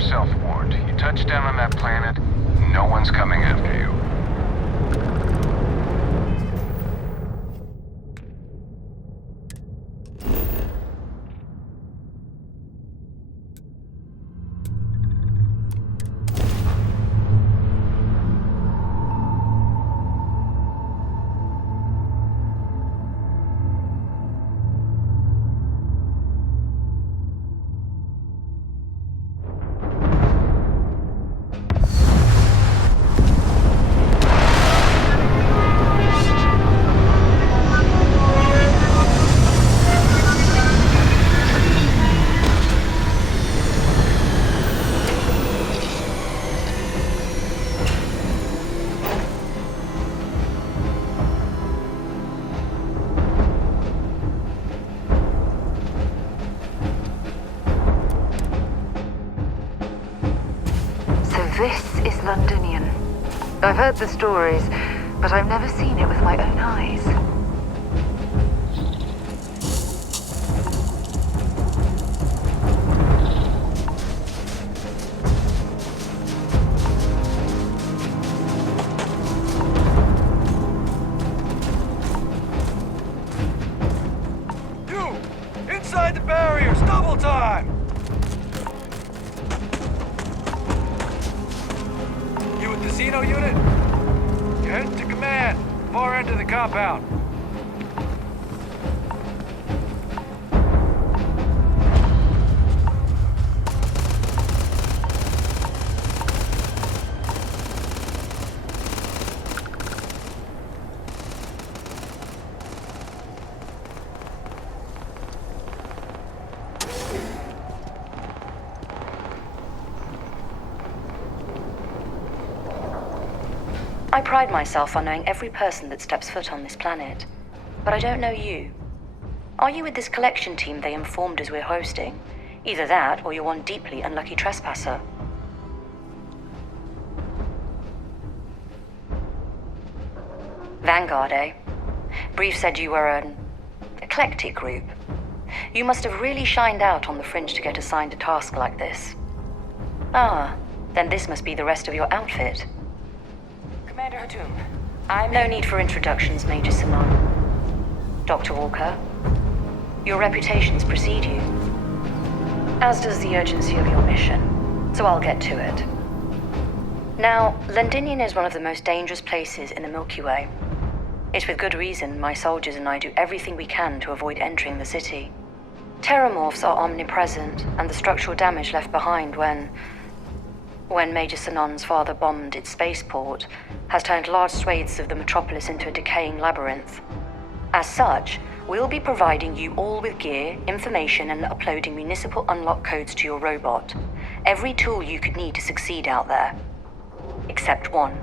yourself warned. You touch down on that planet, no one's coming after you. This is Londonian. I've heard the stories, but I've never seen it with my own eyes. You! Inside the barriers! Double time! Casino unit? You're heading to command. Far end of the compound. I pride myself on knowing every person that steps foot on this planet, but I don't know you. Are you with this collection team they informed us we're hosting? Either that, or you're one deeply unlucky trespasser. Vanguard, eh? Brief said you were an eclectic group. You must have really shined out on the fringe to get assigned a task like this. Ah, then this must be the rest of your outfit. Commander Hatum, No need for introductions, Major Simon. Dr. Walker, your reputations precede you, as does the urgency of your mission, so I'll get to it. Now, Londinian is one of the most dangerous places in the Milky Way. It's with good reason my soldiers and I do everything we can to avoid entering the city. Terramorphs are omnipresent, and the structural damage left behind when Major Sinon's father bombed its spaceport has turned large swathes of the metropolis into a decaying labyrinth. As such, we'll be providing you all with gear, information, and uploading municipal unlock codes to your robot. Every tool you could need to succeed out there. Except one.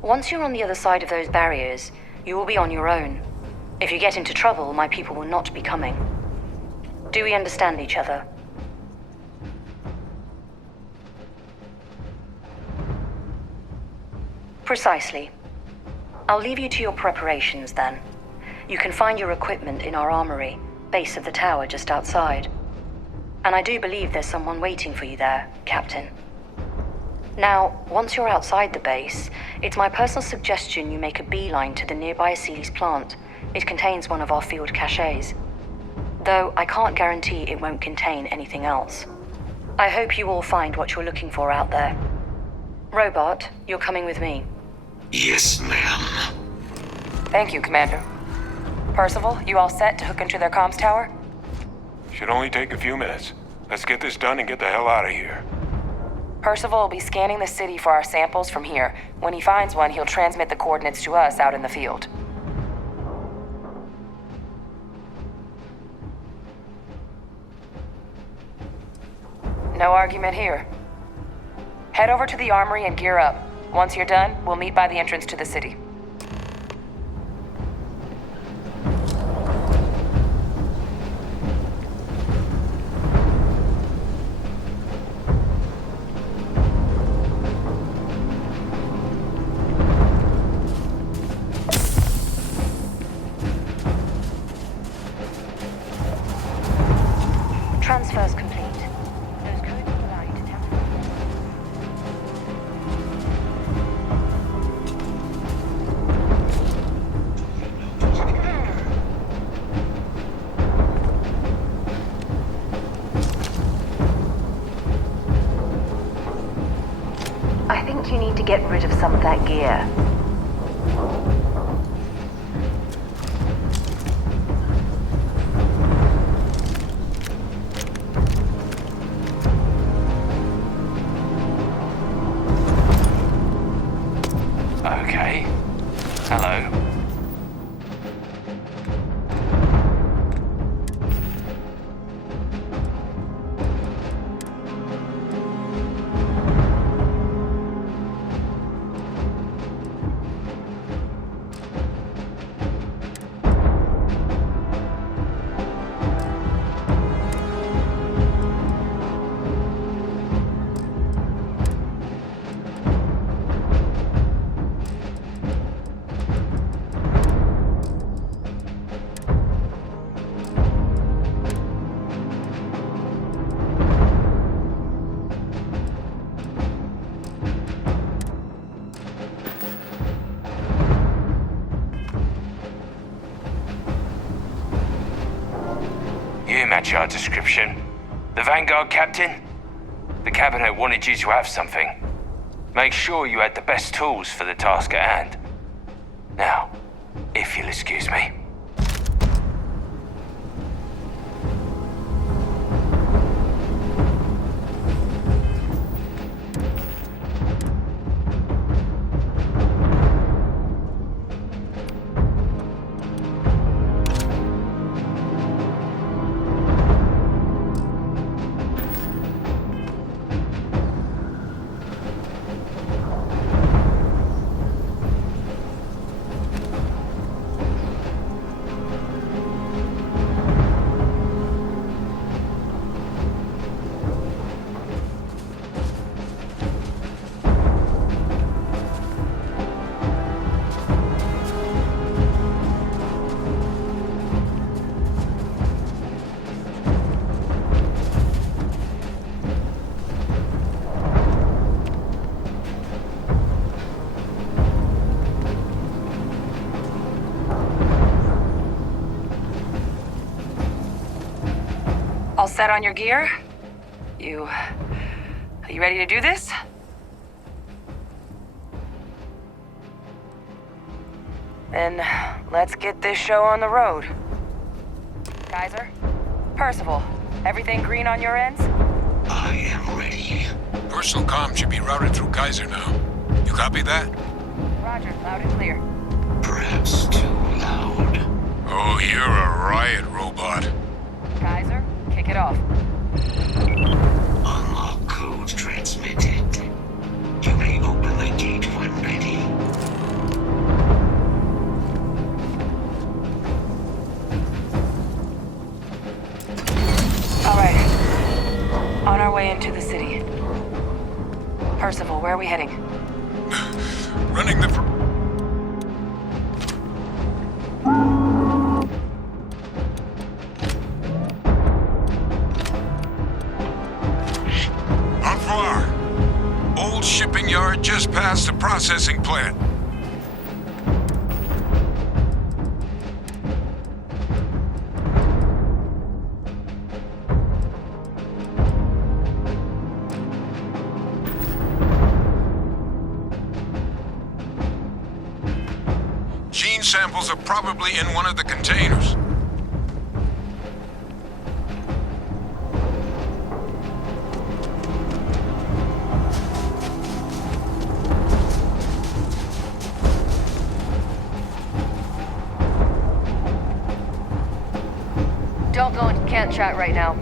Once you're on the other side of those barriers, you will be on your own. If you get into trouble, my people will not be coming. Do we understand each other? Precisely. I'll leave you to your preparations then. You can find your equipment in our armory, base of the tower just outside. And I do believe there's someone waiting for you there, Captain. Now, once you're outside the base, it's my personal suggestion you make a beeline to the nearby SERiES plant. It contains one of our field caches. Though I can't guarantee it won't contain anything else. I hope you all find what you're looking for out there. Robot, you're coming with me. Yes, ma'am. Thank you, Commander. Percival, you all set to hook into their comms tower? Should only take a few minutes. Let's get this done and get the hell out of here. Percival will be scanning the city for our samples from here. When he finds one, he'll transmit the coordinates to us out in the field. No argument here. Head over to the armory and gear up. Once you're done, we'll meet by the entrance to the city. Transfers complete. Those codes will allow you to temporarily... get rid of some of that gear. Okay. Hello. You match our description. The Vanguard captain? The cabinet wanted you to have something. Make sure you had the best tools for the task at hand. Now, if you'll excuse me. All set on your gear? Are you ready to do this? Then let's get this show on the road. Kaiser? Percival, everything green on your ends? I am ready. Personal comm should be routed through Kaiser now. You copy that? Roger, loud and clear. Perhaps too loud. Oh, you're a riot robot. Kaiser, kick it off. Unlock code transmitted. You may open the gate when ready. All right. On our way into the city. Percival, where are we heading? Running the... How far? Old shipping yard just past the processing plant. Gene samples are probably in one of the containers. Don't go into can't chat right now.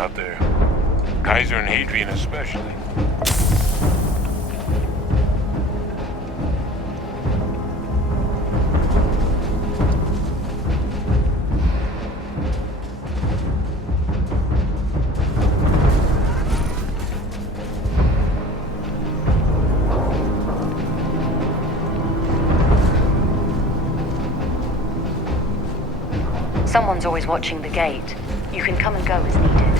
out there. Kaiser and Hadrian especially. Someone's always watching the gate. You can come and go as needed.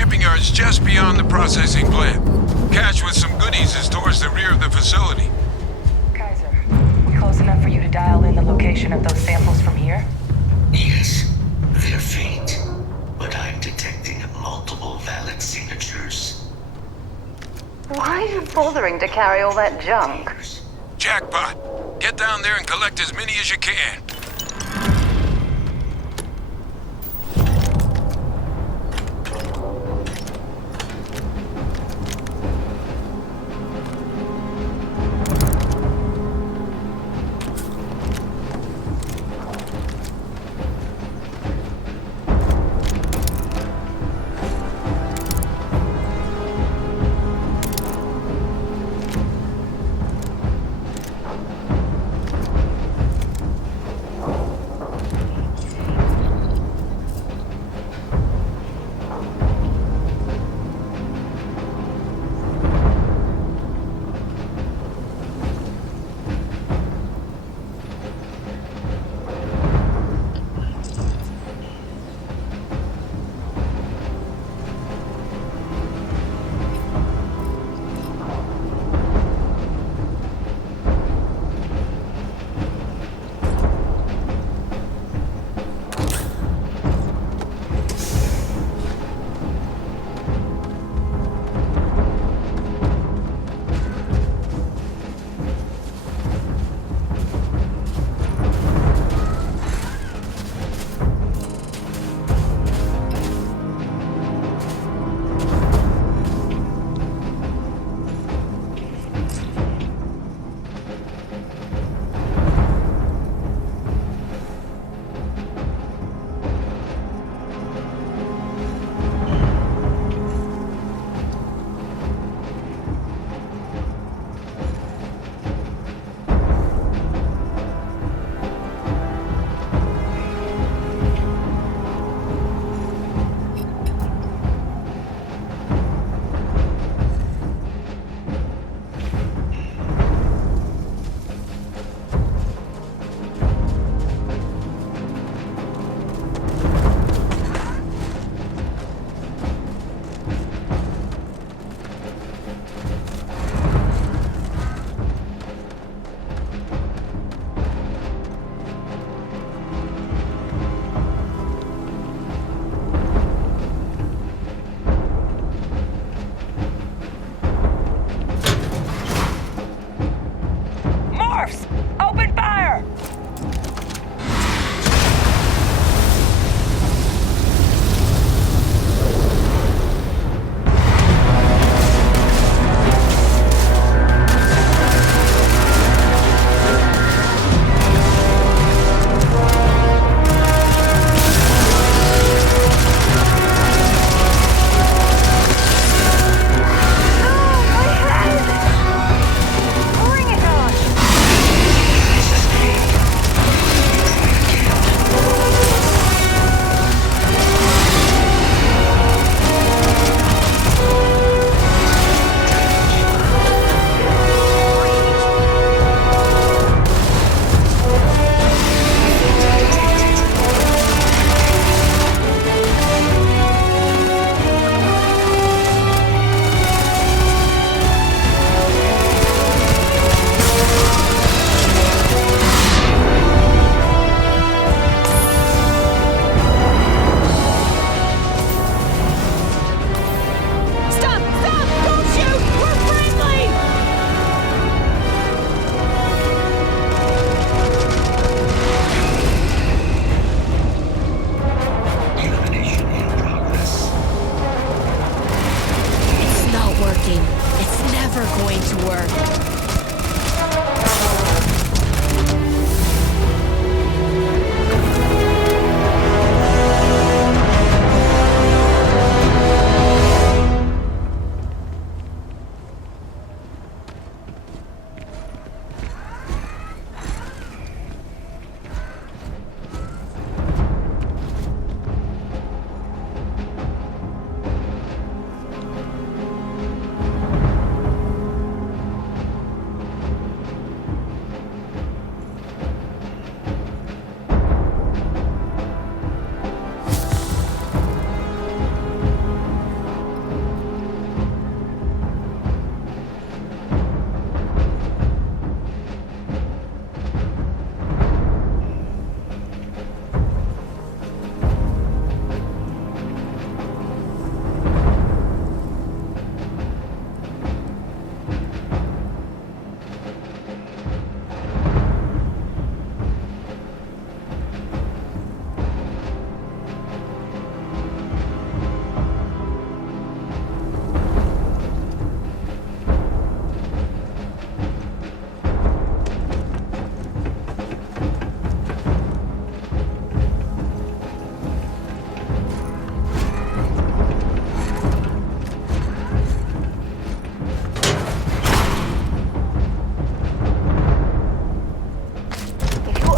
shipping yard's just beyond the processing plant. Cache with some goodies is towards the rear of the facility. Kaiser, close enough for you to dial in the location of those samples from here? Yes, they're faint, but I'm detecting multiple valid signatures. Why are you bothering to carry all that junk? Jackpot! Get down there and collect as many as you can. Starfs! Open fire!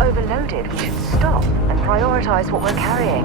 overloaded, we should stop and prioritize what we're carrying.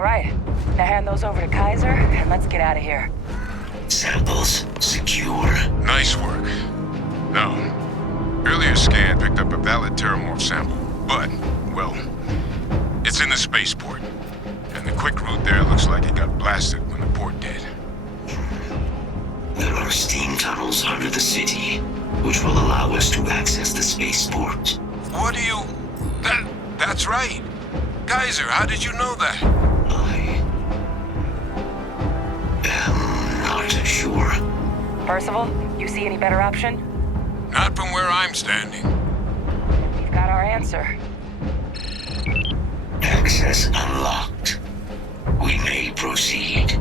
All right, now hand those over to Kaiser, and let's get out of here. Samples secure. Nice work. No. Earlier scan picked up a valid Terramorph sample, but, well, it's in the spaceport. And the quick route there looks like it got blasted when the port did. There are steam tunnels under the city, which will allow us to access the spaceport. What do you... That's right. Kaiser, how did you know that? I am not sure. Percival, you see any better option? Not from where I'm standing. We've got our answer. Access unlocked. We may proceed.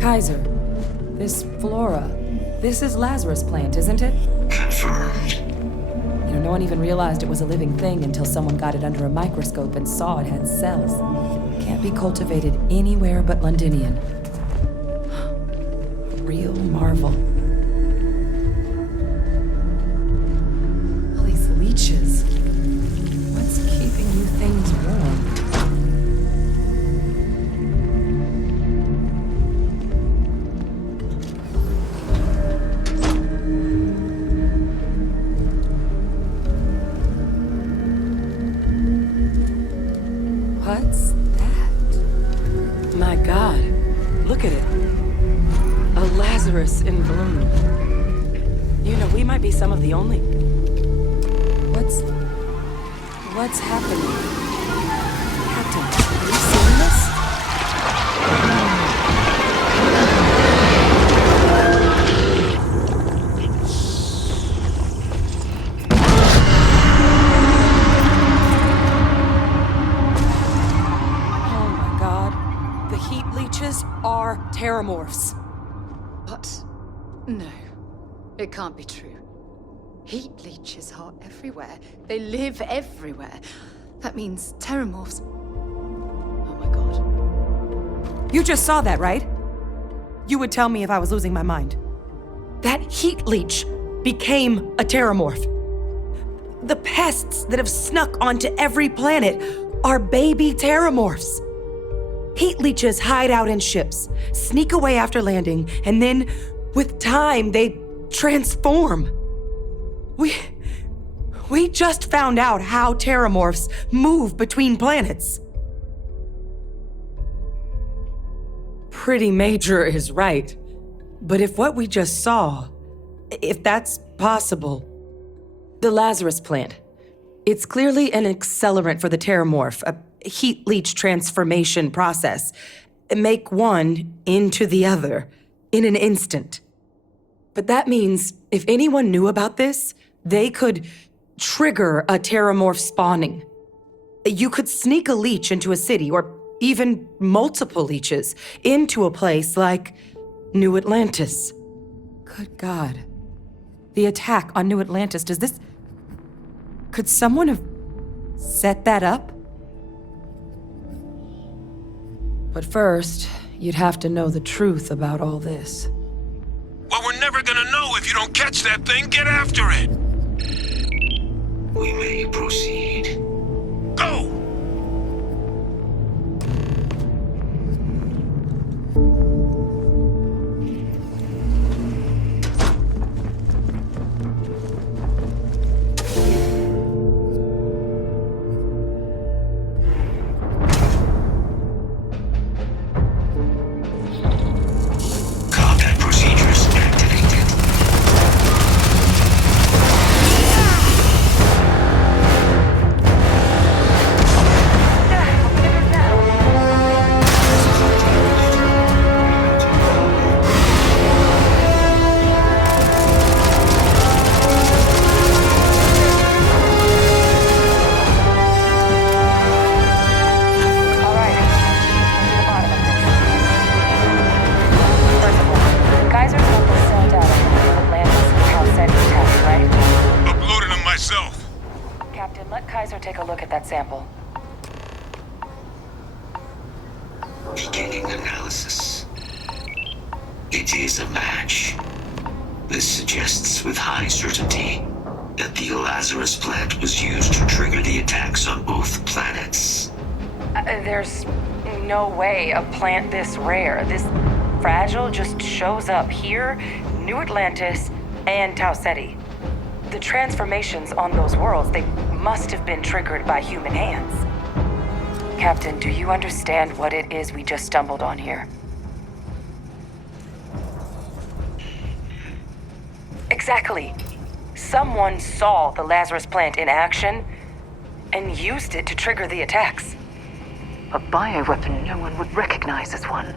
Kaiser, this flora, this is Lazarus plant, isn't it? Confirmed. You know, no one even realized it was a living thing until someone got it under a microscope and saw it had cells. Can't be cultivated anywhere but Londinian. Real marvel. All these leeches. What's keeping you things warm? What's that? My God, look at it. A Lazarus in bloom. You know, we might be some of the only... What's happening? Captain, are you seeing this? Are Terramorphs. What? No. It can't be true. Heat leeches are everywhere. They live everywhere. That means Terramorphs... Oh my god. You just saw that, right? You would tell me if I was losing my mind. That heat leech became a Terramorph. The pests that have snuck onto every planet are baby Terramorphs. Heat leeches hide out in ships, sneak away after landing, and then, with time, they transform. We just found out how Terramorphs move between planets. Pretty Major is right. But if what we just saw, if that's possible, the Lazarus plant, it's clearly an accelerant for the Terramorph, a heat leech transformation process. Make one into the other in an instant. But that means if anyone knew about this, they could trigger a Terramorph spawning. You could sneak a leech into a city, or even multiple leeches, into a place like New Atlantis. Good God. The attack on New Atlantis, could someone have set that up? But first, you'd have to know the truth about all this. Well, we're never gonna know if you don't catch that thing. Get after it! We may proceed. Go! that sample? Beginning analysis. It is a match. This suggests with high certainty that the Lazarus plant was used to trigger the attacks on both planets. There's no way a plant this rare, this fragile, just shows up here, New Atlantis, and Tau Ceti. The transformations on those worlds, they must have been triggered by human hands. Captain, do you understand what it is we just stumbled on here? Exactly. Someone saw the Lazarus plant in action and used it to trigger the attacks. A bioweapon no one would recognize as one.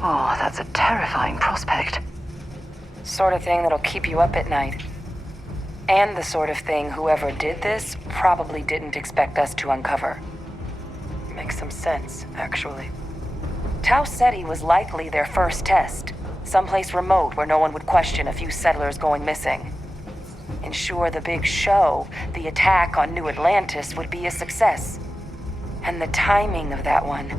Oh, that's a terrifying prospect. Sort of thing that'll keep you up at night. And the sort of thing whoever did this probably didn't expect us to uncover. Makes some sense, actually. Tau Ceti was likely their first test. Someplace remote where no one would question a few settlers going missing. Ensure the big show, the attack on New Atlantis, would be a success. And the timing of that one,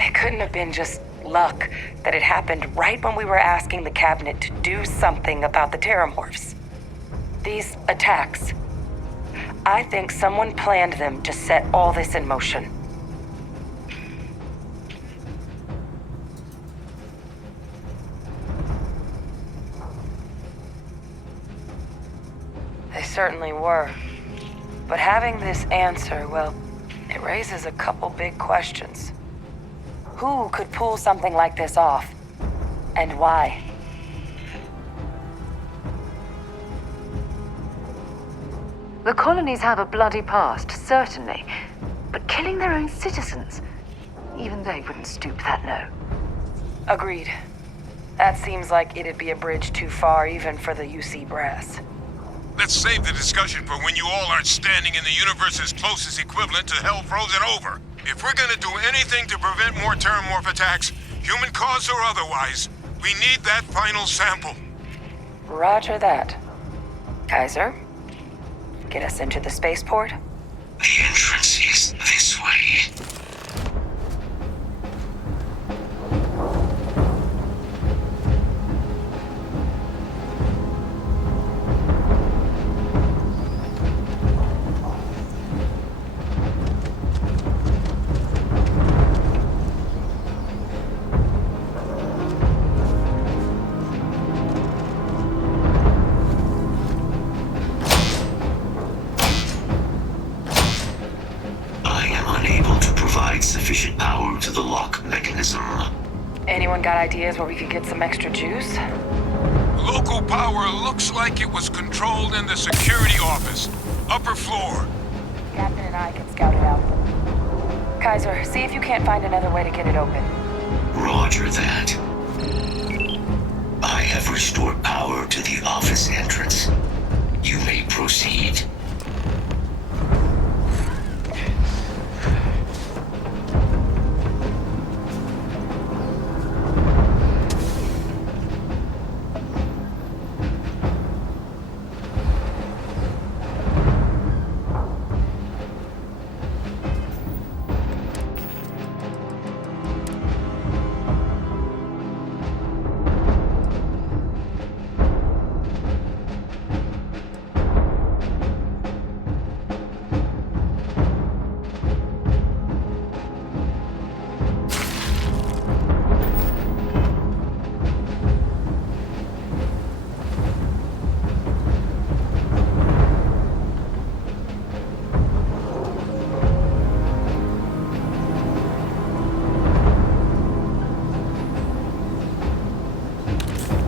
it couldn't have been just luck that it happened right when we were asking the cabinet to do something about the terramorphs. These attacks, I think someone planned them to set all this in motion. They certainly were. But having this answer, well, it raises a couple big questions. Who could pull something like this off? And why? The colonies have a bloody past, certainly. But killing their own citizens, even they wouldn't stoop that low. Agreed. That seems like it'd be a bridge too far even for the UC brass. Let's save the discussion for when you all aren't standing in the universe's closest equivalent to hell frozen over. If we're gonna do anything to prevent more terramorph attacks, human cause or otherwise, we need that final sample. Roger that. Kaiser, get us into the spaceport? The entrance is this way. Sufficient power to the lock mechanism. Anyone got ideas where we could get some extra juice? Local power looks like it was controlled in the security office. Upper floor. Captain and I can scout it out. Kaiser, see if you can't find another way to get it open. Roger that. I have restored power to the office entrance. You may proceed.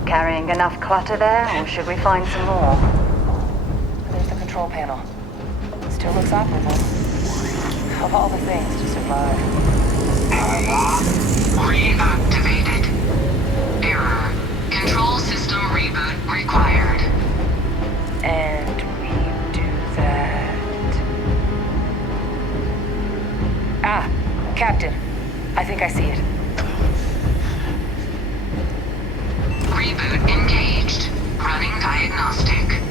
Carrying enough clutter there, or should we find some more? There's the control panel. Still looks operable. Of all the things to survive. Reactivated. Error. Control system reboot required. And we do that. Ah, Captain. I think I see it. Reboot engaged. Running diagnostic.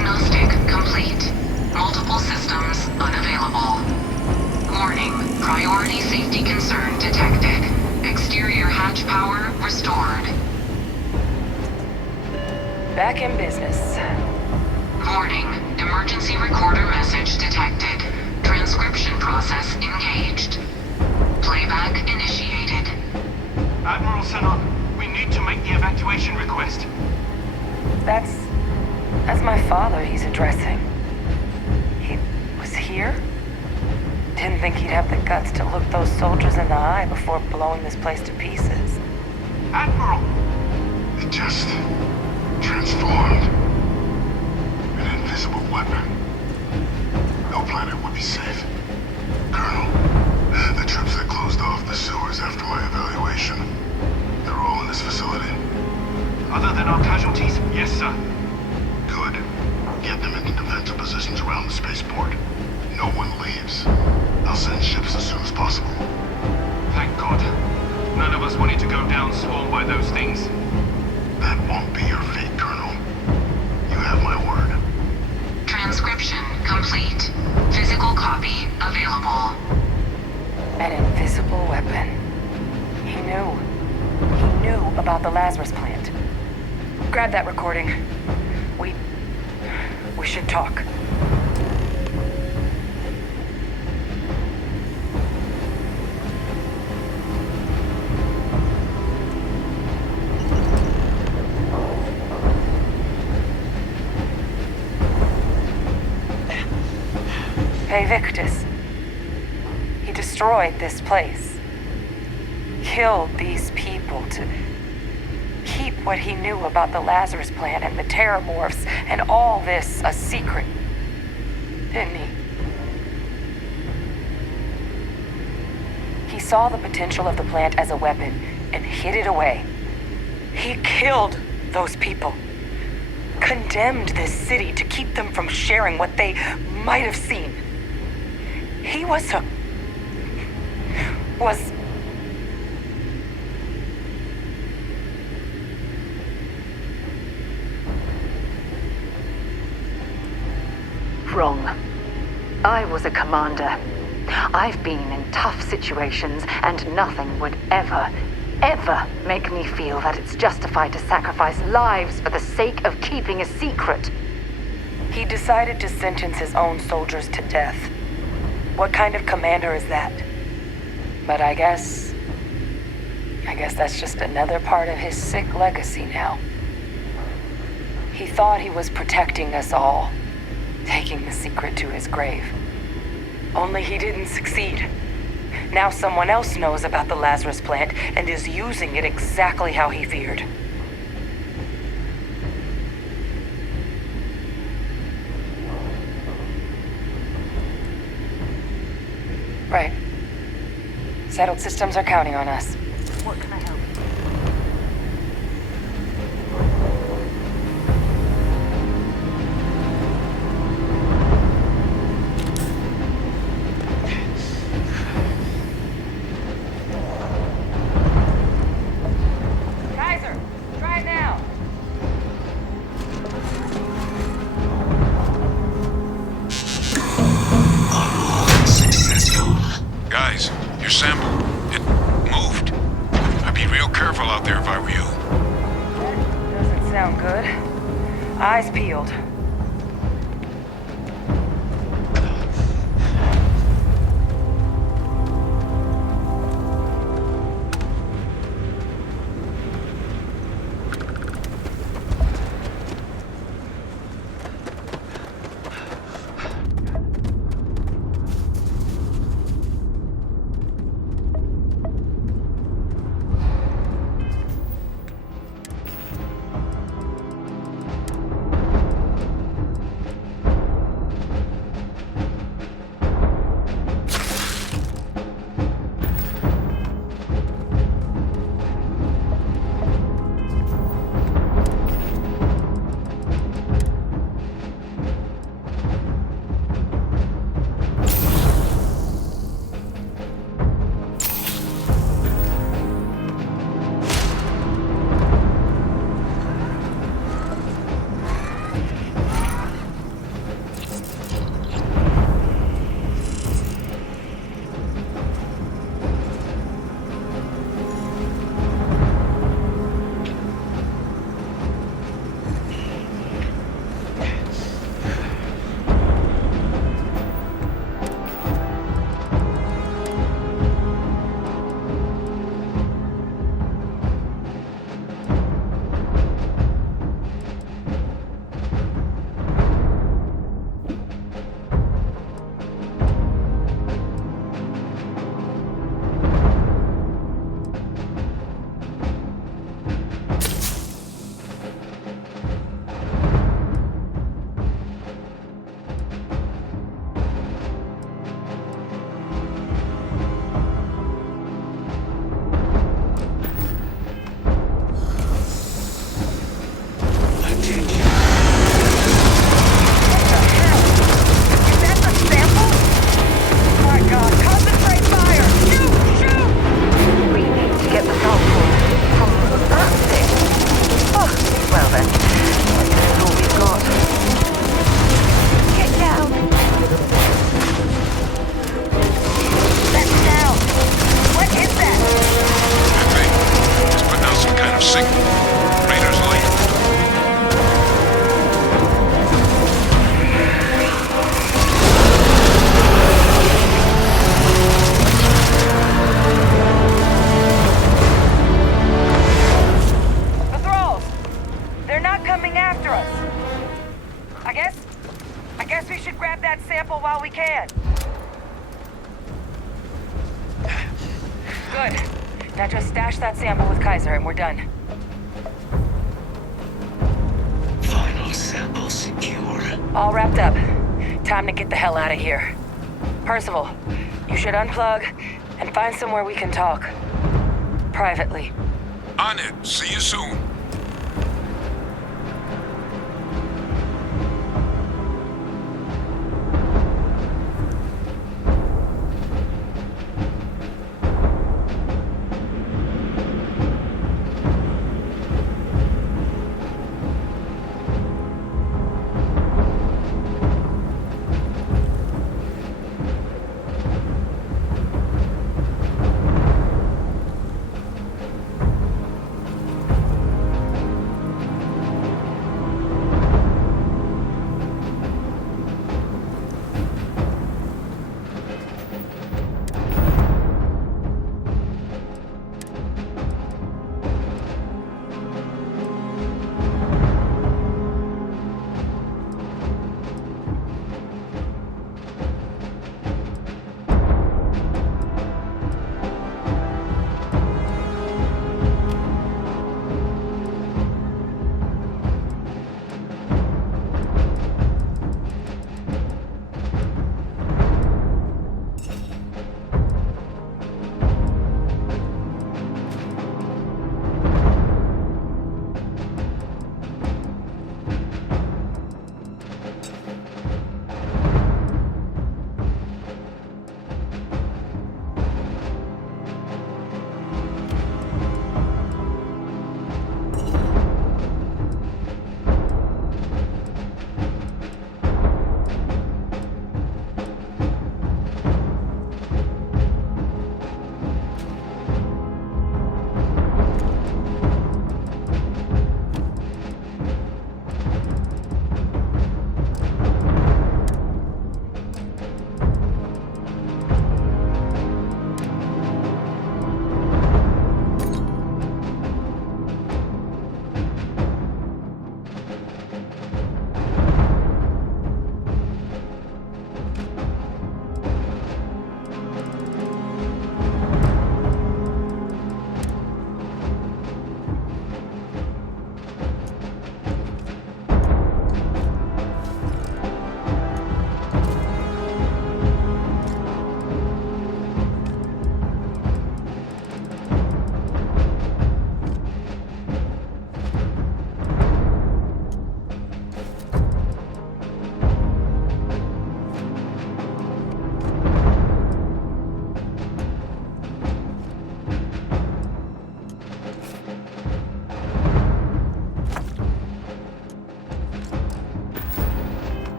Diagnostic complete. Multiple systems unavailable. Warning, priority safety concern detected. Exterior hatch power restored. Back in business. Warning, emergency recorder message detected. Transcription process engaged. Playback initiated. Admiral Senon, we need to make the evacuation request. That's my father he's addressing. He was here? Didn't think he'd have the guts to look those soldiers in the eye before blowing this place to pieces. Admiral! It just transformed. An invisible weapon. No planet would be safe. Colonel, the troops that closed off the sewers after my evaluation, they're all in this facility. Other than our casualties, yes, sir. Good. Get them into defensive positions around the spaceport. No one leaves. I'll send ships as soon as possible. Thank God. None of us wanted to go down swarmed by those things. That won't be your fate, Colonel. You have my word. Transcription complete. Physical copy available. An invisible weapon. He knew. He knew about the Lazarus plant. Grab that recording. We should talk. Hey, Victus. He destroyed this place. Killed these people to keep what he knew about the Lazarus plant and the Terramorphs and all this a secret. Didn't he? He saw the potential of the plant as a weapon and hid it away. He killed those people. Condemned this city to keep them from sharing what they might have seen. He was Wrong. I was a commander. I've been in tough situations, and nothing would ever make me feel that it's justified to sacrifice lives for the sake of keeping a secret. He decided to sentence his own soldiers to death. What kind of commander is that? But I guess that's just another part of his sick legacy now. He thought he was protecting us all, taking the secret to his grave. Only he didn't succeed. Now someone else knows about the Lazarus plant and is using it exactly how he feared. Right. Settled systems are counting on us. What can I help? Kaiser, try it now. Successful. Guys, your sample, it moved. I'd be real careful out there if I were you. Doesn't sound good. Eyes peeled. Good. Now just stash that sample with Kaiser and we're done. Final sample secure. All wrapped up. Time to get the hell out of here. Percival, you should unplug and find somewhere we can talk. Privately. On it. See you soon.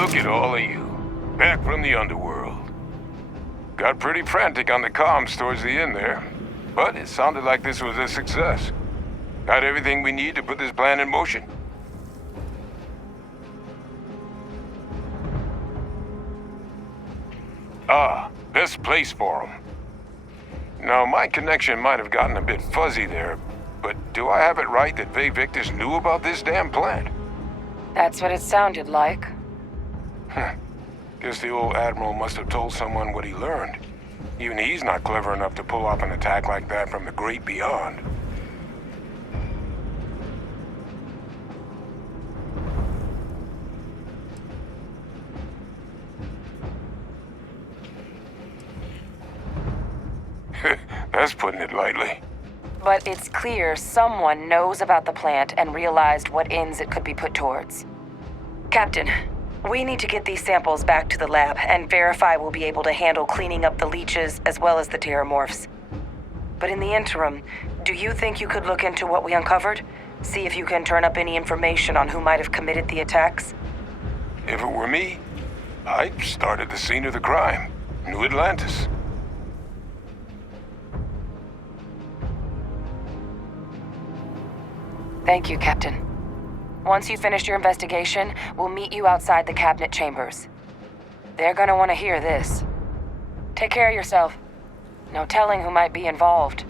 Look at all of you. Back from the underworld. Got pretty frantic on the comms towards the end there. But it sounded like this was a success. Got everything we need to put this plan in motion. Best place for them. Now, my connection might have gotten a bit fuzzy there, but do I have it right that Vay Victus knew about this damn plant? That's what it sounded like. Guess the old Admiral must have told someone what he learned. Even he's not clever enough to pull off an attack like that from the great beyond. That's putting it lightly. But it's clear someone knows about the plant and realized what ends it could be put towards. Captain, we need to get these samples back to the lab and verify we'll be able to handle cleaning up the leeches as well as the terramorphs. But in the interim, do you think you could look into what we uncovered? See if you can turn up any information on who might have committed the attacks? If it were me, I'd start at the scene of the crime, New Atlantis. Thank you, Captain. Once you've finished your investigation, we'll meet you outside the cabinet chambers. They're gonna want to hear this. Take care of yourself. No telling who might be involved.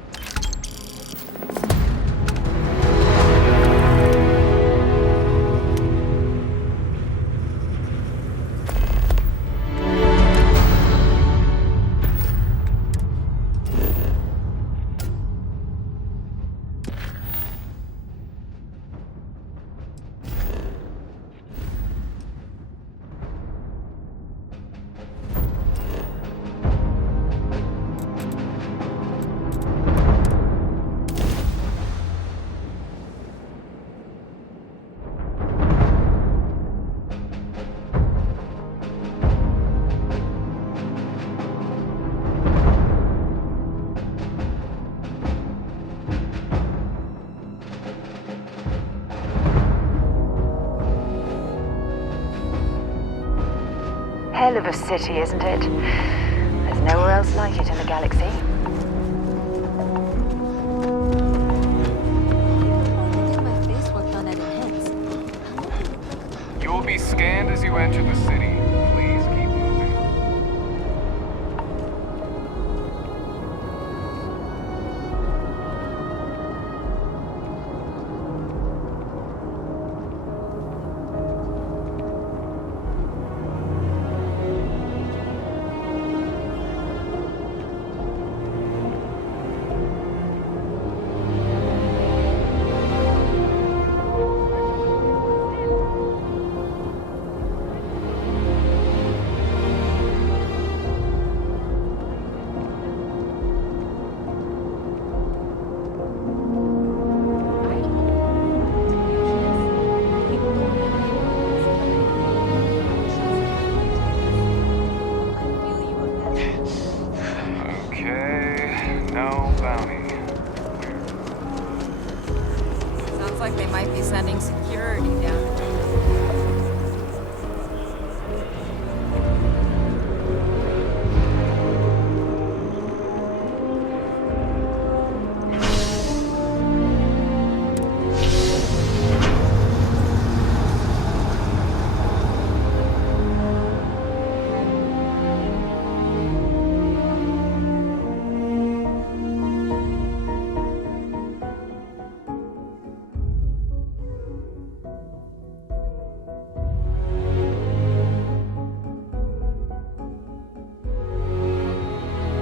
Hell of a city, isn't it? There's nowhere else like it in the galaxy. You will be scanned as you enter the city. Please keep moving. No bounty. Sounds like they might be sending security down.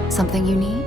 Something you need?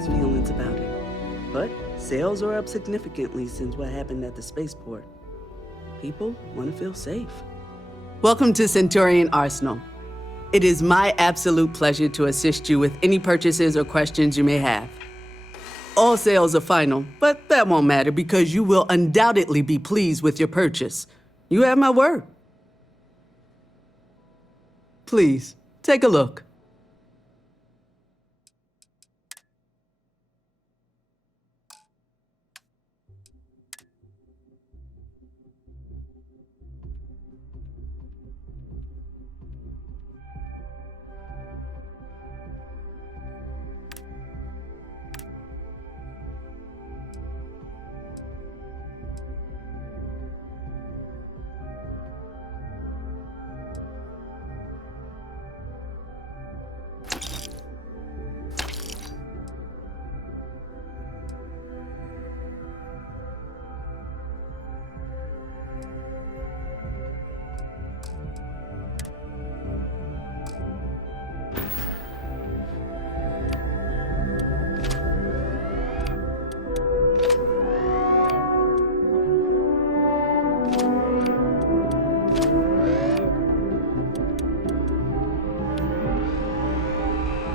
mixed feelings about it. But sales are up significantly since what happened at the spaceport. People want to feel safe. Welcome to Centurion Arsenal. It is my absolute pleasure to assist you with any purchases or questions you may have. All sales are final, but that won't matter because you will undoubtedly be pleased with your purchase. You have my word. Please, take a look.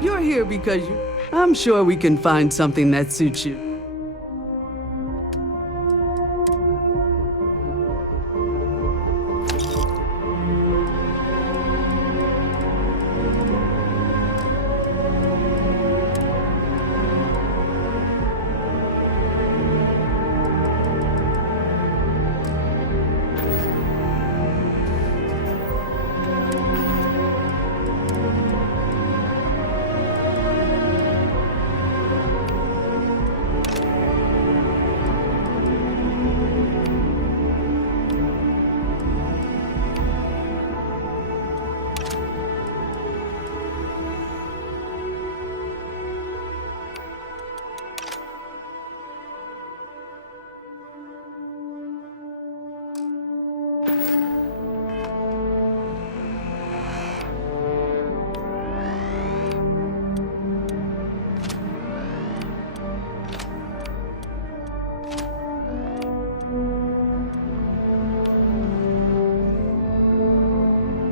You're here because I'm sure we can find something that suits you.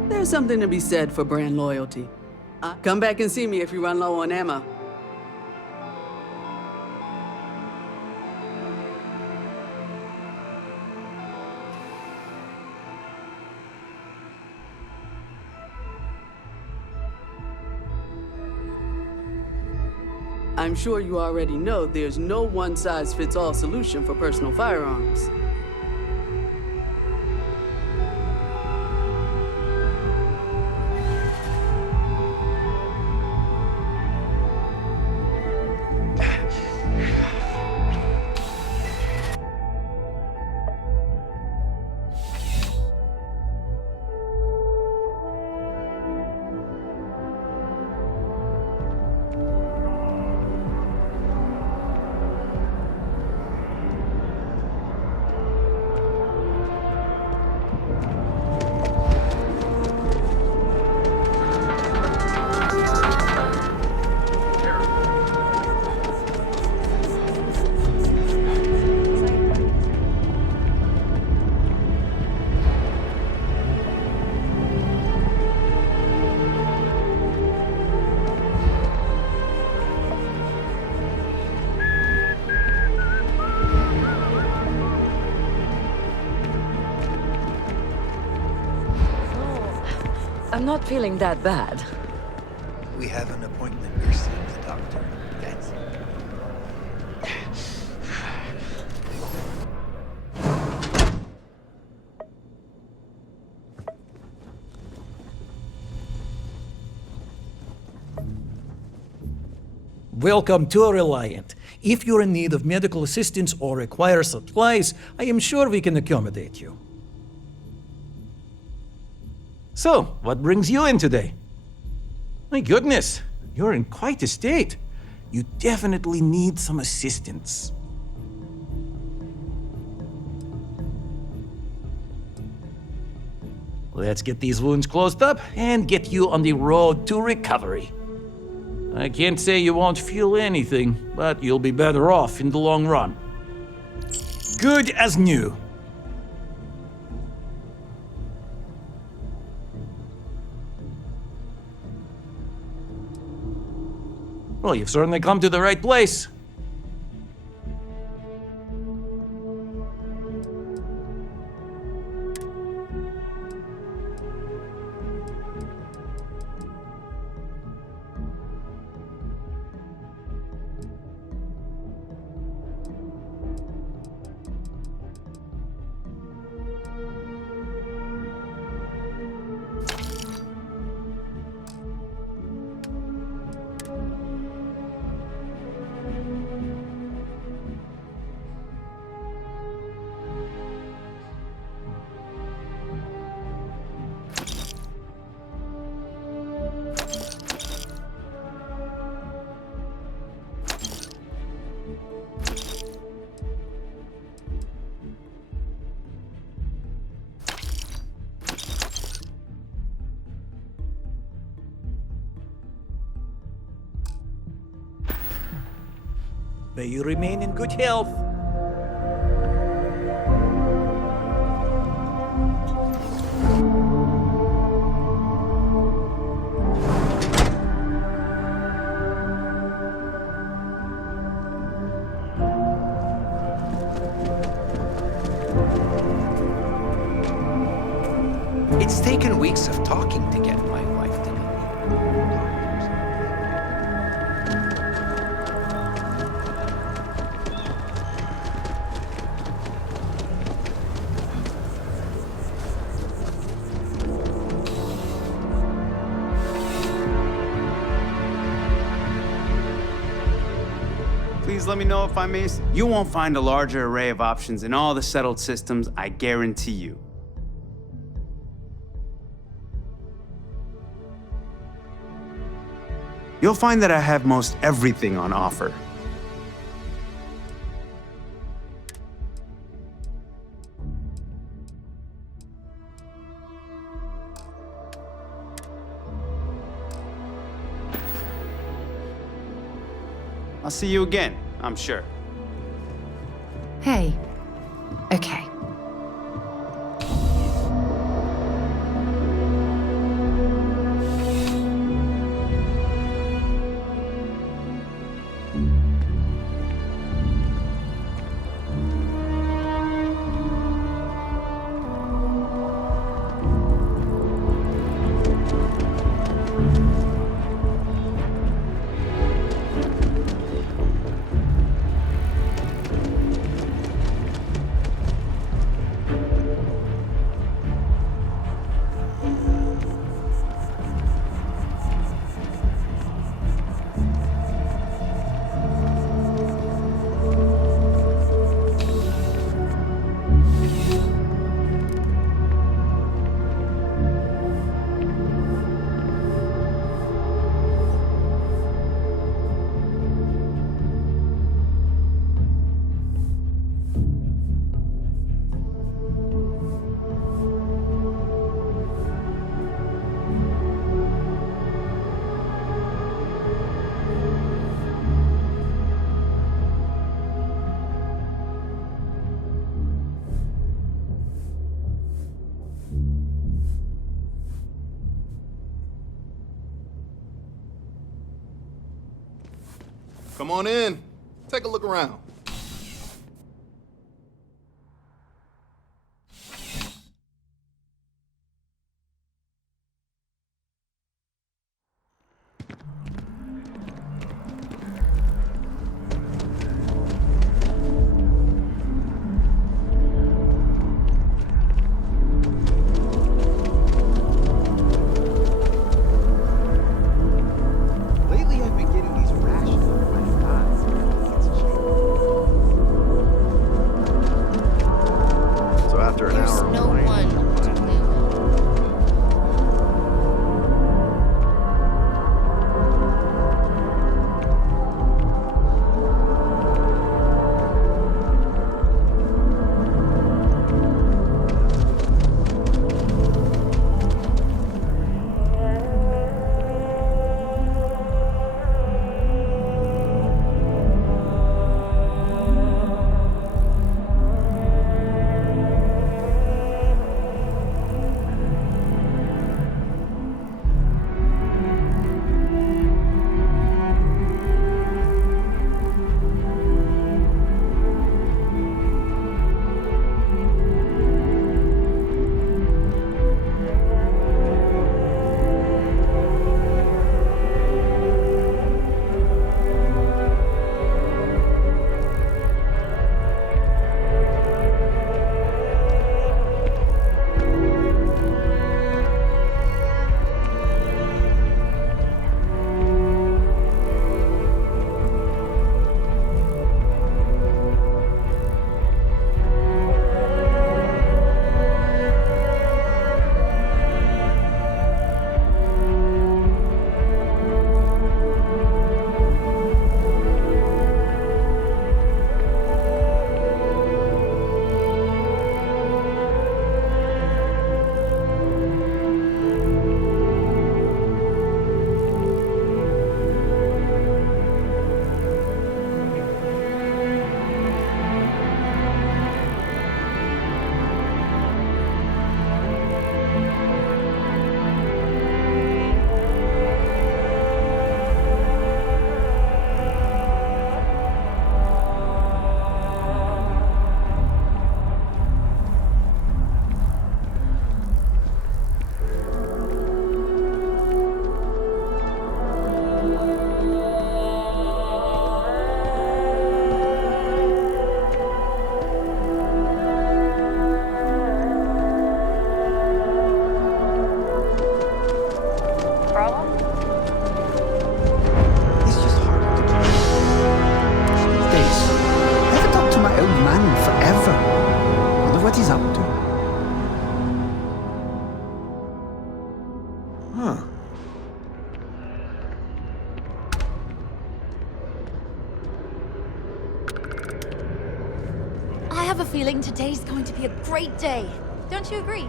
There's something to be said for brand loyalty. Come back and see me if you run low on ammo. I'm sure you already know there's no one-size-fits-all solution for personal firearms. I'm not feeling that bad. We have an appointment. You're seeing the doctor. That's... Welcome to Reliant. If you're in need of medical assistance or require supplies, I am sure we can accommodate you. So, what brings you in today? My goodness, you're in quite a state. You definitely need some assistance. Let's get these wounds closed up and get you on the road to recovery. I can't say you won't feel anything, but you'll be better off in the long run. Good as new. Well, you've certainly come to the right place. May you remain in good health. It's taken weeks of talking to get my wife to believe. Please let me know if I miss. You won't find a larger array of options in all the settled systems, I guarantee you. You'll find that I have most everything on offer. I'll see you again, I'm sure. Hey. Okay. Come on in. Take a look around. Lately, I've been getting these rashes under my eyes. It's changed. have a feeling today's going to be a great day. Don't you agree?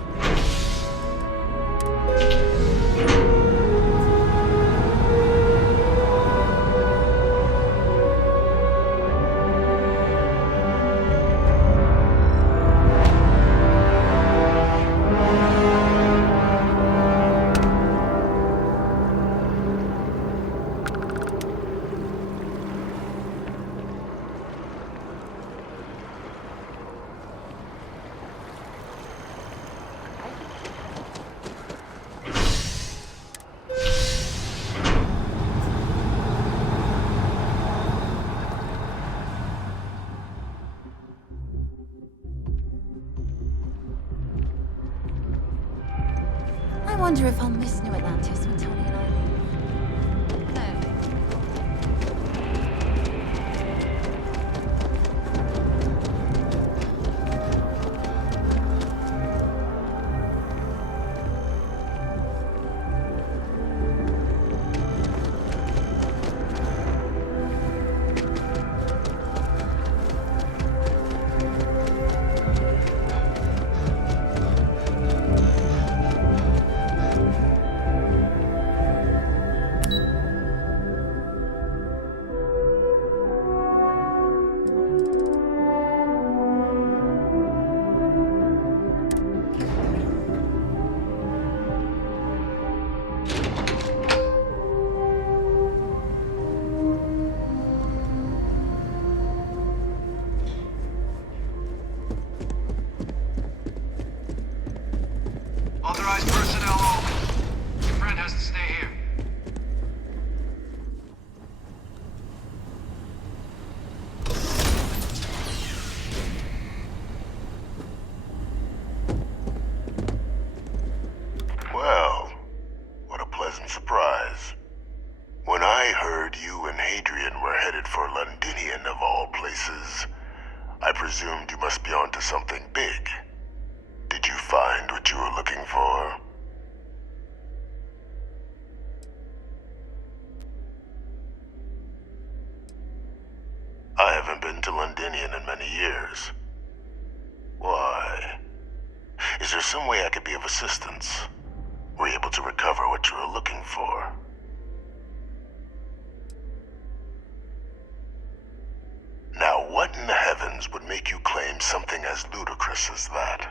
I wonder if I'll miss New Atlantis when Tony and I leave. Authorized personnel over. Your friend has to stay here. Well, what a pleasant surprise. When I heard you and Hadrian were headed for Londinian of all places, I presumed you must be onto something big. Did you find what you were looking for? I haven't been to Londinian in many years. Why? Is there some way I could be of assistance? Were you able to recover what you were looking for? Now, what in the heavens would make you claim something as ludicrous as that?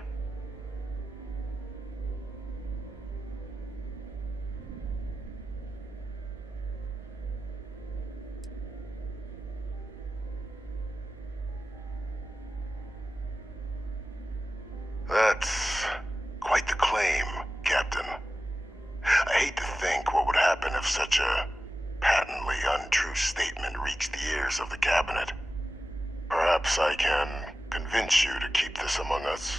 That's quite the claim, Captain. I hate to think what would happen if such a patently untrue statement reached the ears of the Cabinet. Perhaps I can convince you to keep this among us.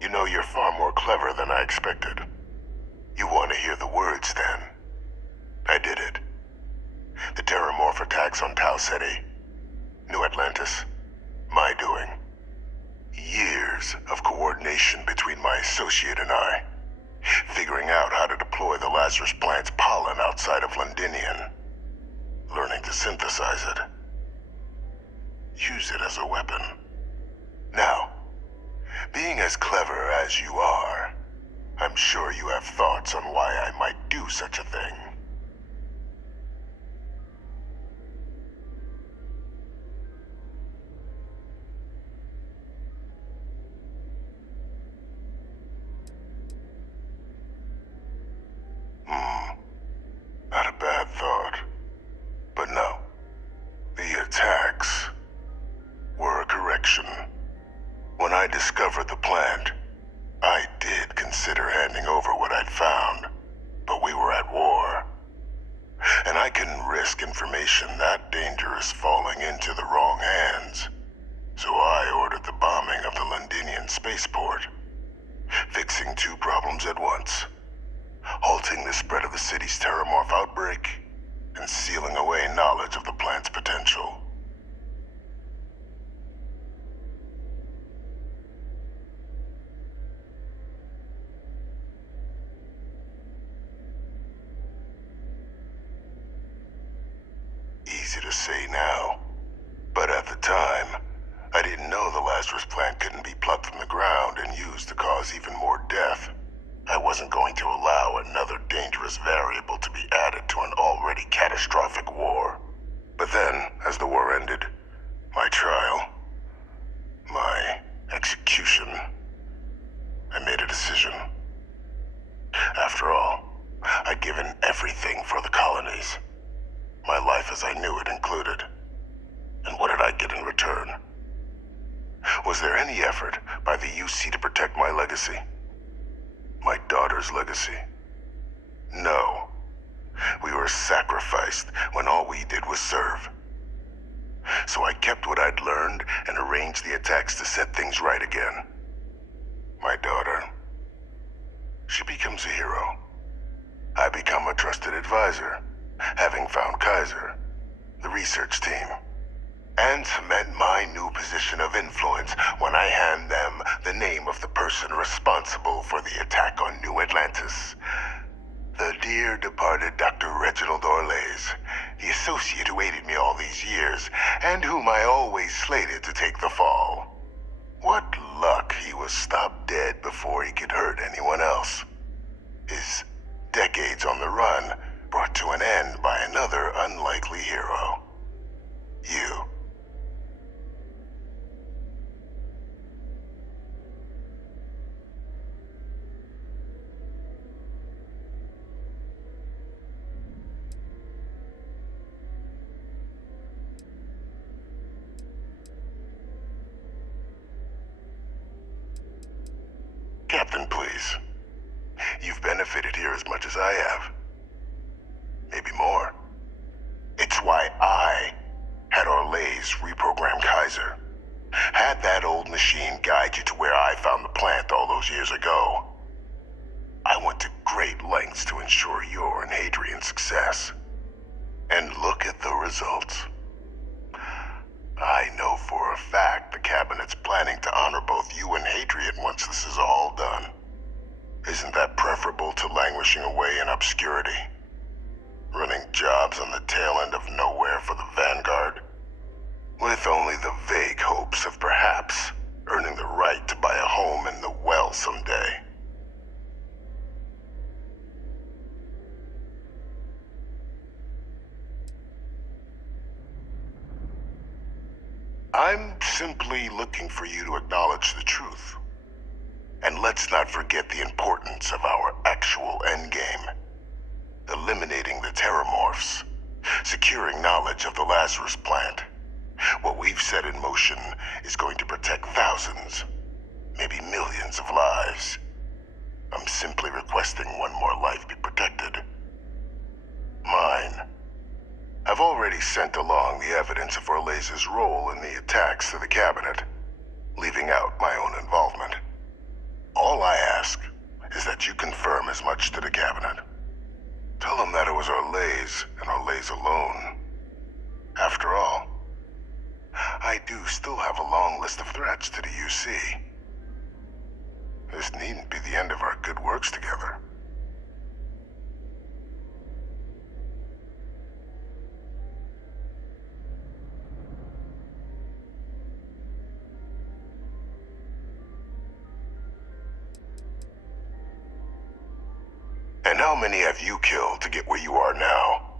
You know, you're far more clever than I expected. You want to hear the words, then? I did it. The Terramorph attacks on Tau Ceti, New Atlantis, my doing. Years of coordination between my associate and I, figuring out how to deploy the Lazarus plant's pollen outside of Londinian, learning to synthesize it, use it as a weapon. Now, being as clever as you are, I'm sure you have thoughts on why I might do such a thing. Not a bad thought. But no. The attacks were a correction. When I discovered the plant, I did consider handing over what I'd found, but we were at war. And I couldn't risk information that dangerous falling into the wrong hands. So I ordered the bombing of the Londinian spaceport, fixing two problems at once. Halting the spread of the city's Terramorph outbreak, and sealing away knowledge of the plant's potential. easy to say now. But at the time, I didn't know the Lazarus plant couldn't be plucked from the ground and used to cause even more death. I wasn't going to allow another dangerous variable to be added to an already catastrophic war. But then, as the war ended, my trial, my execution, I made a decision. After all, I'd given everything for the colonies. My life as I knew it included. And what did I get in return? Was there any effort by the UC to protect my legacy? My daughter's legacy? No. We were sacrificed when all we did was serve. So I kept what I'd learned and arranged the attacks to set things right again. My daughter, she becomes a hero. I become a trusted advisor, having found Kaiser, the research team, and cement my new position of influence when I hand them the name of the person responsible for the attack on New Atlantis. The dear departed Dr. Reginald Orlays, the associate who aided me all these years, and whom I always slated to take the fall. What luck he was stopped dead before he could hurt anyone else. His decades on the run brought to an end by another unlikely hero. You. Captain, please. You've benefited here as much as I have. Maybe more. It's why I had Orlays reprogram Kaiser. Had that old machine guide you to where I found the plant all those years ago. I went to great lengths to ensure your and Hadrian's success. And look at the results. I know for a fact the Cabinet's planning to honor both you and Hadrian once this is all done. Isn't that preferable to languishing away in obscurity? Running jobs on the tail end of nowhere for the Vanguard? With only the vague hopes of perhaps earning the right to buy a home in the well someday. I'm simply looking for you to acknowledge the truth. And let's not forget the importance of our actual endgame. Eliminating the terramorphs. Securing knowledge of the Lazarus plant. What we've set in motion is going to protect thousands, maybe millions of lives. I'm simply requesting one more life be protected. Mine. I've already sent along the evidence of Orlays' role in the attacks to the Cabinet, leaving out my own involvement. All I ask is that you confirm as much to the Cabinet. Tell them that it was Orlays and Orlays alone. After all, I do still have a long list of threats to the UC. This needn't be the end of our good works together. And how many have you killed to get where you are now?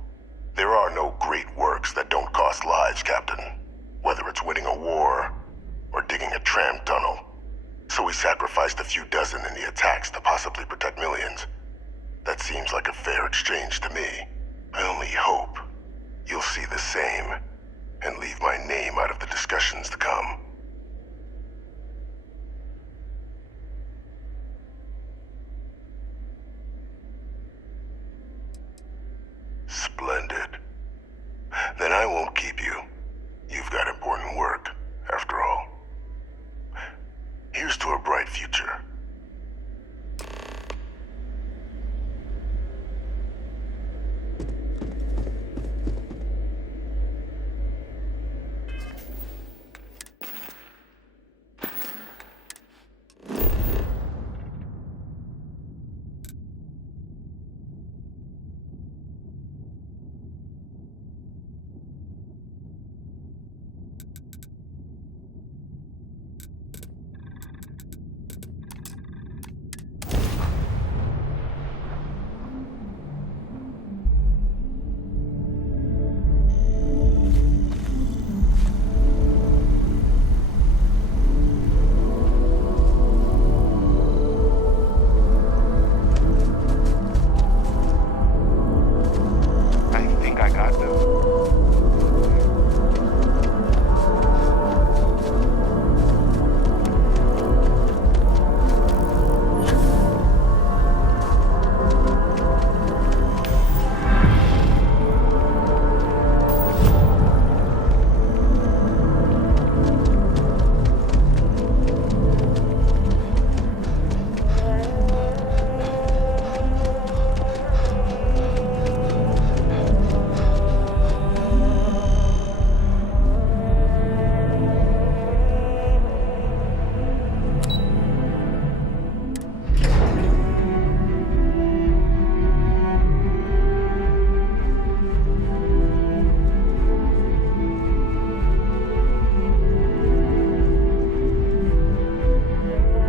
There are no great works that don't cost lives, Captain. Whether it's winning a war, or digging a tram tunnel. So we sacrificed a few dozen in the attacks to possibly protect millions. That seems like a fair exchange to me. I only hope you'll see the same, and leave my name out of the discussions to come. Splendid. Then I won't keep you. You've got important work, after all. Here's to a bright future.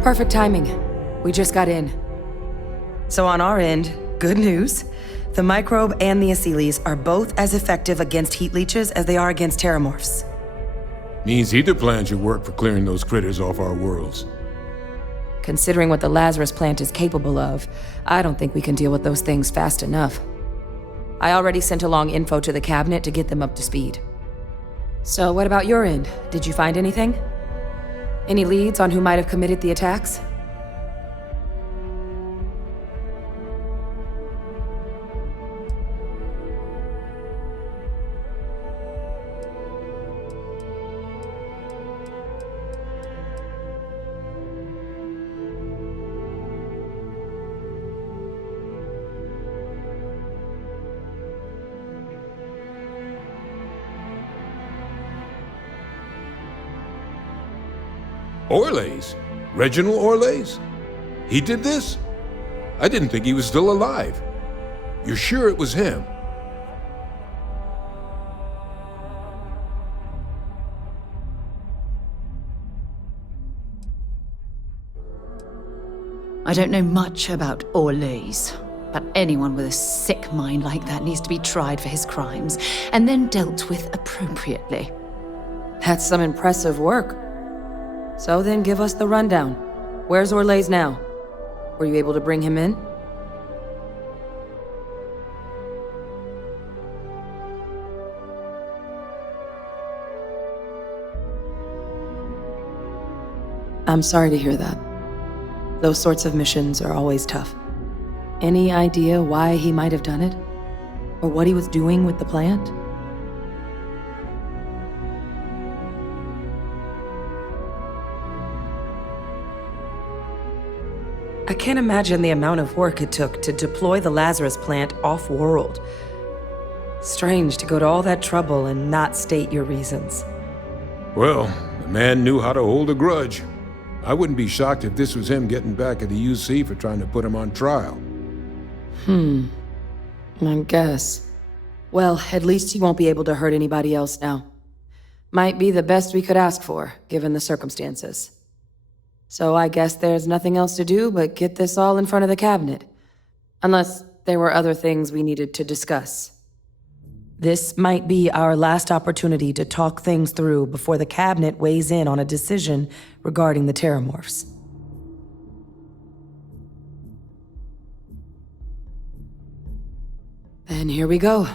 Perfect timing. We just got in. So on our end, good news. The microbe and the SERiES are both as effective against heat leeches as they are against terramorphs. Means either plan should work for clearing those critters off our worlds. Considering what the Lazarus plant is capable of, I don't think we can deal with those things fast enough. I already sent along info to the cabinet to get them up to speed. So what about your end? Did you find anything? Any leads on who might have committed the attacks? Orlays? Reginald Orlays? He did this? I didn't think he was still alive. You're sure it was him? I don't know much about Orlays, but anyone with a sick mind like that needs to be tried for his crimes, and then dealt with appropriately. That's some impressive work. So then give us the rundown. Where's Orlays now? Were you able to bring him in? I'm sorry to hear that. Those sorts of missions are always tough. Any idea why he might have done it? Or what he was doing with the plant? I can't imagine the amount of work it took to deploy the Lazarus plant off-world. Strange to go to all that trouble and not state your reasons. Well, the man knew how to hold a grudge. I wouldn't be shocked if this was him getting back at the UC for trying to put him on trial. I guess. Well, at least he won't be able to hurt anybody else now. Might be the best we could ask for, given the circumstances. So I guess there's nothing else to do but get this all in front of the cabinet. Unless there were other things we needed to discuss. This might be our last opportunity to talk things through before the cabinet weighs in on a decision regarding the terramorphs. Then here we go.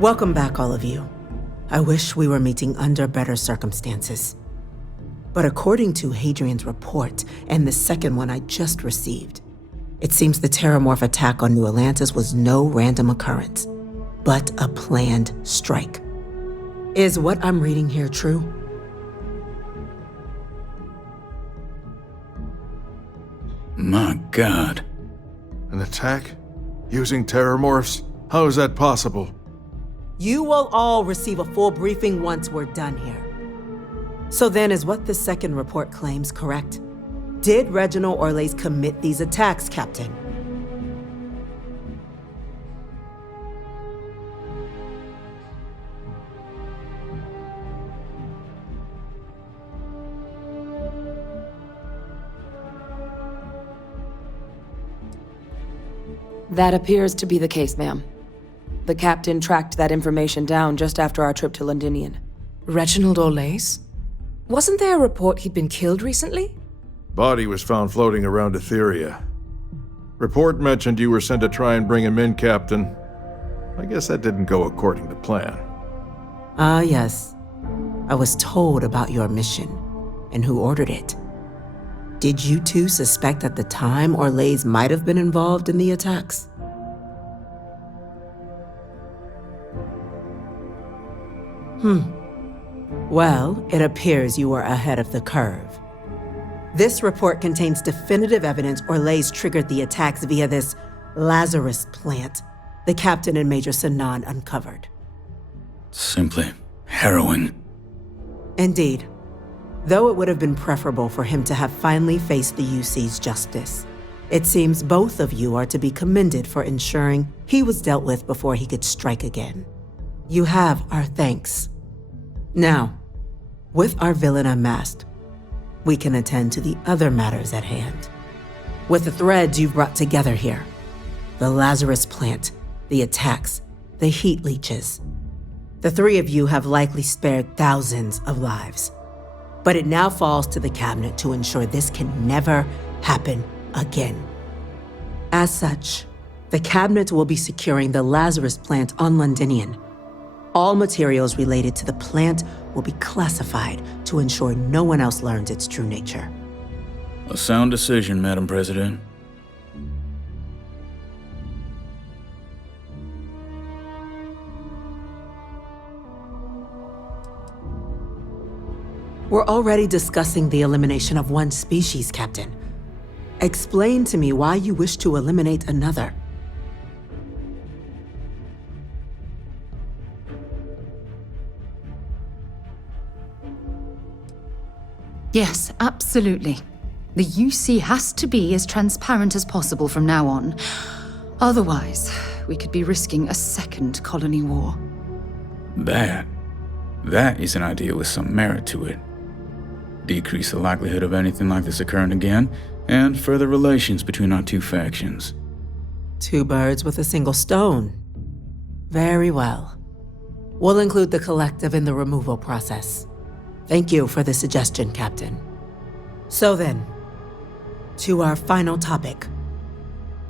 Welcome back, all of you. I wish we were meeting under better circumstances. But according to Hadrian's report, and the second one I just received, it seems the Terramorph attack on New Atlantis was no random occurrence, but a planned strike. Is what I'm reading here true? My God. An attack? Using Terramorphs? How is that possible? You will all receive a full briefing once we're done here. So then, is what the second report claims correct? Did Reginald Orlays commit these attacks, Captain? That appears to be the case, ma'am. The captain tracked that information down just after our trip to Londinian. Reginald Orlays? Wasn't there a report he'd been killed recently? Body was found floating around Etheria. Report mentioned you were sent to try and bring him in, Captain. I guess that didn't go according to plan. Ah, yes. I was told about your mission and who ordered it. Did you two suspect at the time Orlays might have been involved in the attacks? Well, it appears you were ahead of the curve. This report contains definitive evidence Orlays triggered the attacks via this Lazarus plant the Captain and Major Sanan uncovered. Simply harrowing. Indeed. Though it would have been preferable for him to have finally faced the UC's justice, it seems both of you are to be commended for ensuring he was dealt with before he could strike again. You have our thanks. Now, with our villain unmasked, we can attend to the other matters at hand. With the threads you've brought together here, the Lazarus plant, the attacks, the heat leeches, the three of you have likely spared thousands of lives. But it now falls to the cabinet to ensure this can never happen again. As such, the cabinet will be securing the Lazarus plant on Londinian. All materials related to the plant will be classified to ensure no one else learns its true nature. A sound decision, Madam President. We're already discussing the elimination of one species, Captain. Explain to me why you wish to eliminate another. Yes, absolutely. The UC has to be as transparent as possible from now on. Otherwise, we could be risking a second colony war. That is an idea with some merit to it. Decrease the likelihood of anything like this occurring again, and further relations between our two factions. Two birds with a single stone. Very well. We'll include the collective in the removal process. Thank you for the suggestion, Captain. So then, to our final topic.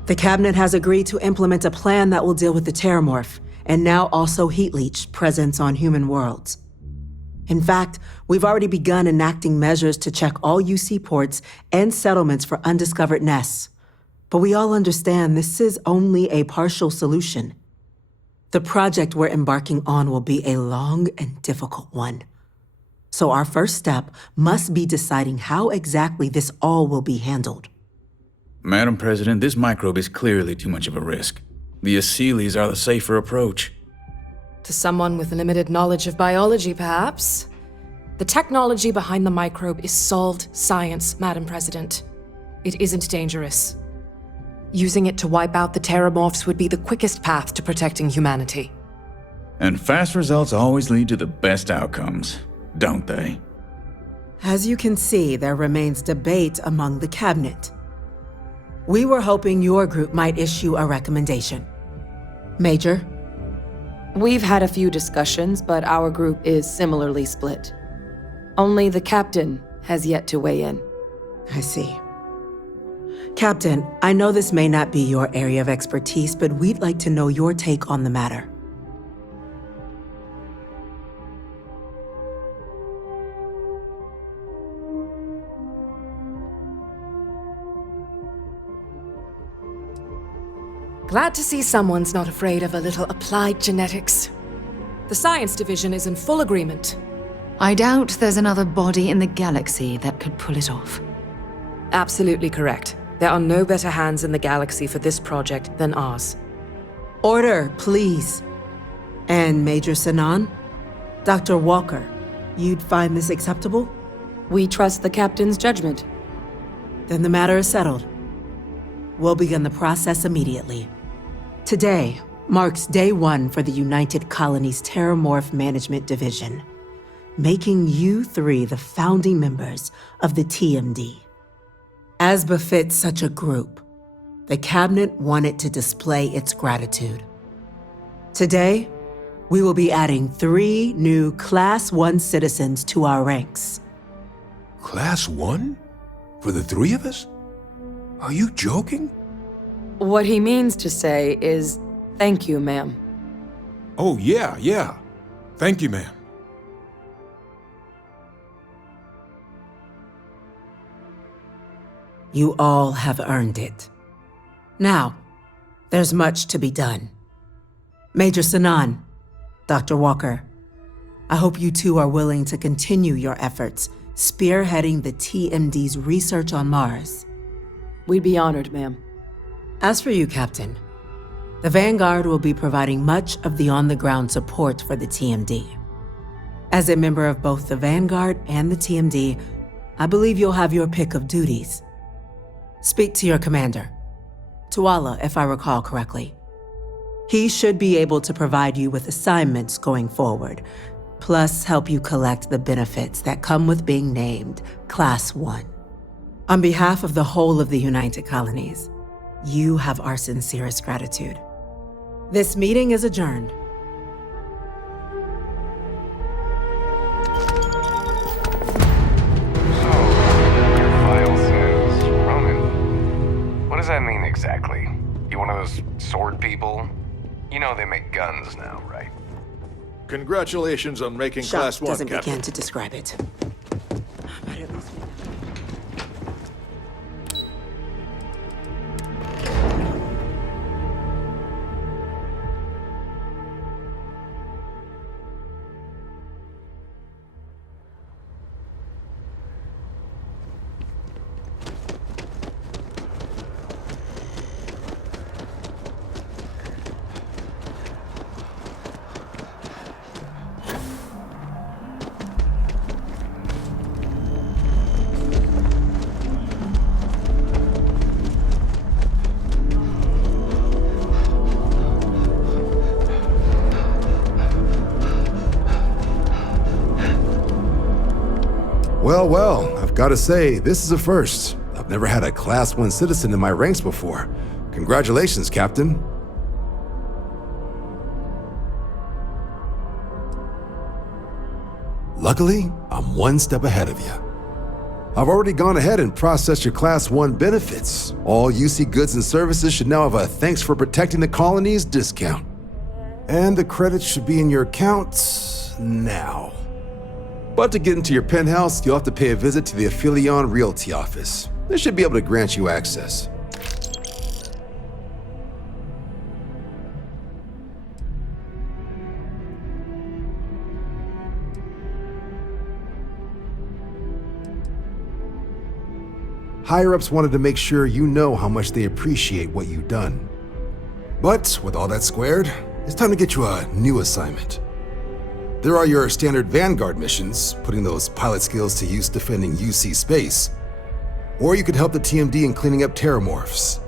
The Cabinet has agreed to implement a plan that will deal with the Terramorph, and now also Heat Leech presence on human worlds. In fact, we've already begun enacting measures to check all UC ports and settlements for undiscovered nests. But we all understand this is only a partial solution. The project we're embarking on will be a long and difficult one. So our first step must be deciding how exactly this all will be handled. Madam President, this microbe is clearly too much of a risk. The SERiES are the safer approach. To someone with limited knowledge of biology, perhaps. The technology behind the microbe is solved science, Madam President. It isn't dangerous. Using it to wipe out the Terramorphs would be the quickest path to protecting humanity. And fast results always lead to the best outcomes, don't they? As you can see, there remains debate among the Cabinet. We were hoping your group might issue a recommendation. Major? We've had a few discussions, but our group is similarly split. Only the captain has yet to weigh in. I see. Captain, I know this may not be your area of expertise, but we'd like to know your take on the matter. Glad to see someone's not afraid of a little applied genetics. The science division is in full agreement. I doubt there's another body in the galaxy that could pull it off. Absolutely correct. There are no better hands in the galaxy for this project than ours. Order, please. And Major Sinan? Dr. Walker, you'd find this acceptable? We trust the captain's judgment. Then the matter is settled. We'll begin the process immediately. Today marks day one for the United Colonies Terramorph Management Division, making you three the founding members of the TMD. As befits such a group, the Cabinet wanted to display its gratitude. Today, we will be adding 3 new Class 1 citizens to our ranks. Class 1? For the 3 of us? Are you joking? What he means to say is, thank you, ma'am. Oh, yeah. Thank you, ma'am. You all have earned it. Now, there's much to be done. Major Sinan, Dr. Walker, I hope you two are willing to continue your efforts spearheading the TMD's research on Mars. We'd be honored, ma'am. As for you, Captain, The Vanguard will be providing much of the on-the-ground support for the TMD. As a member of both the Vanguard and the TMD, I believe you'll have your pick of duties. Speak to your commander, Tuala, if I recall correctly. He should be able to provide you with assignments going forward, plus help you collect the benefits that come with being named Class 1. On behalf of the whole of the United Colonies, you have our sincerest gratitude. This meeting is adjourned. What does that mean exactly? You one of those sword people? You know they make guns now, right? Congratulations on making Class 1, doesn't Captain. begin to describe it. Well, I've got to say, this is a first. I've never had a Class 1 citizen in my ranks before. Congratulations, Captain. Luckily, I'm one step ahead of you. I've already gone ahead and processed your Class 1 benefits. All UC goods and services should now have a thanks for protecting the colonies discount. And the credits should be in your account now. But to get into your penthouse, you'll have to pay a visit to the Aphelion Realty office. They should be able to grant you access. Higher-ups wanted to make sure you know how much they appreciate what you've done. But with all that squared, it's time to get you a new assignment. There are your standard Vanguard missions, putting those pilot skills to use defending UC space. Or you could help the TMD in cleaning up terramorphs.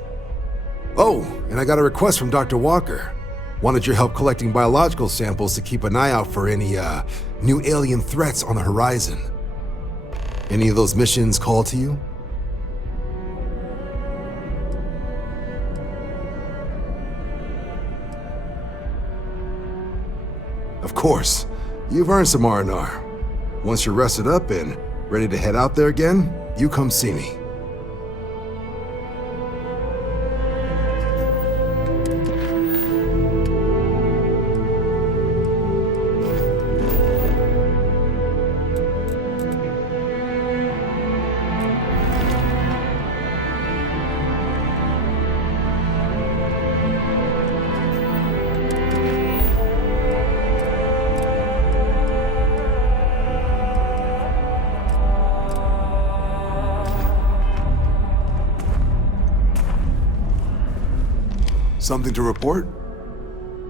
Oh, and I got a request from Dr. Walker. Wanted your help collecting biological samples to keep an eye out for any, new alien threats on the horizon. Any of those missions call to you? Of course. You've earned some R&R. Once you're rested up and ready to head out there again, you come see me. Something to report?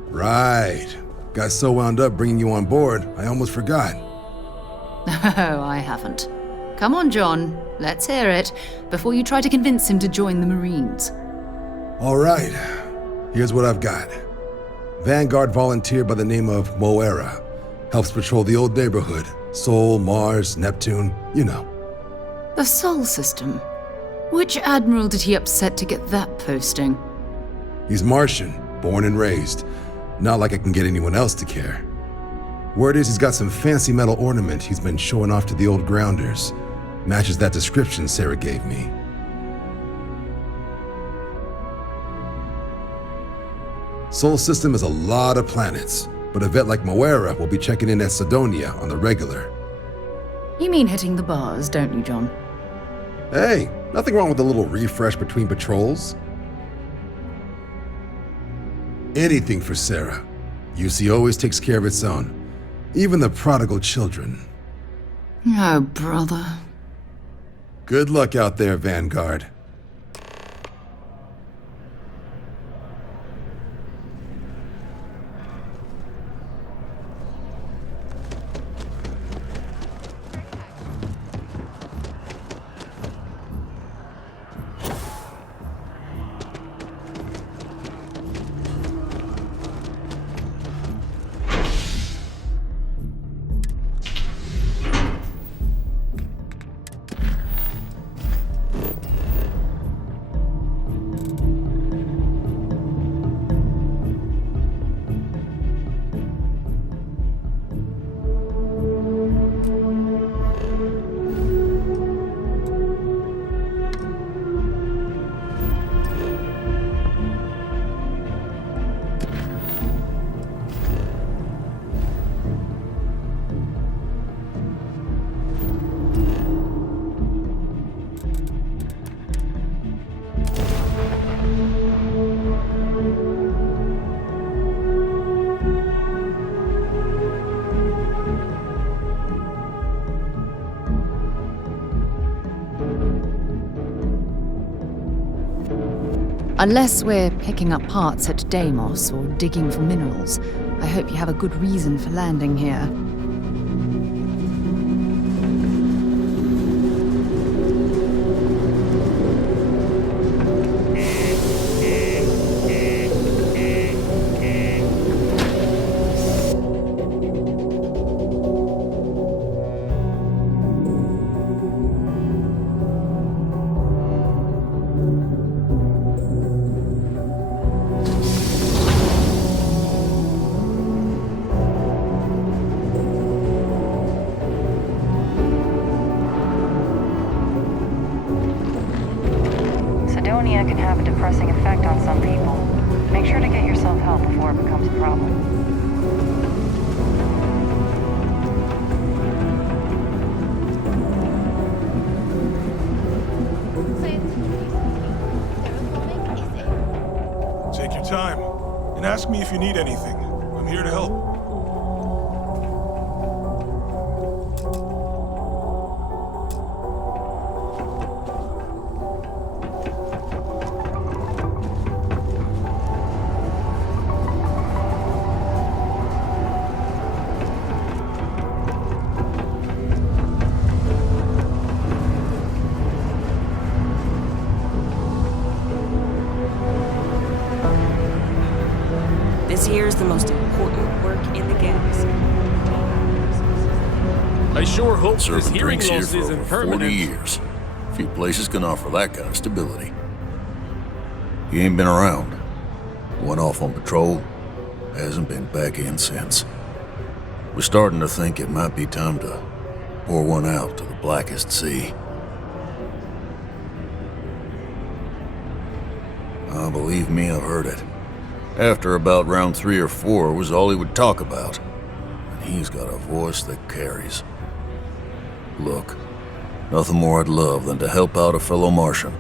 Right. Got so wound up bringing you on board, I almost forgot. Oh, I haven't. Come on, John. Let's hear it, before you try to convince him to join the Marines. All right. Here's what I've got. Vanguard volunteer by the name of Moera. Helps patrol the old neighborhood. Sol, Mars, Neptune, you know. The Sol system? Which admiral did he upset to get that posting? He's Martian, born and raised. Not like I can get anyone else to care. Word is he's got some fancy metal ornament he's been showing off to the old grounders. Matches that description Sarah gave me. Sol system is a lot of planets, but a vet like Moera will be checking in at Sidonia on the regular. You mean hitting the bars, don't you, John? Hey, nothing wrong with a little refresh between patrols. Anything for Sarah. UC always takes care of its own. Even the prodigal children. Oh, brother. Good luck out there, Vanguard. Unless we're picking up parts at Deimos or digging for minerals, I hope you have a good reason for landing here. Sidonia can have a depressing effect on some people. Make sure to get yourself help before it becomes a problem. Take your time, and ask me if you need anything. I'm here to help. This here is the most important work in the galaxy. I sure hope this Servant hearing drinks here loss for isn't over 40 permanent. years. Few places can offer that kind of stability. He ain't been around. Went off on patrol. Hasn't been back in since. We're starting to think it might be time to pour one out to the blackest sea. Believe me, I've heard it. After about round 3 or 4 was all he would talk about. And he's got a voice that carries. Look, nothing more I'd love than to help out a fellow Martian.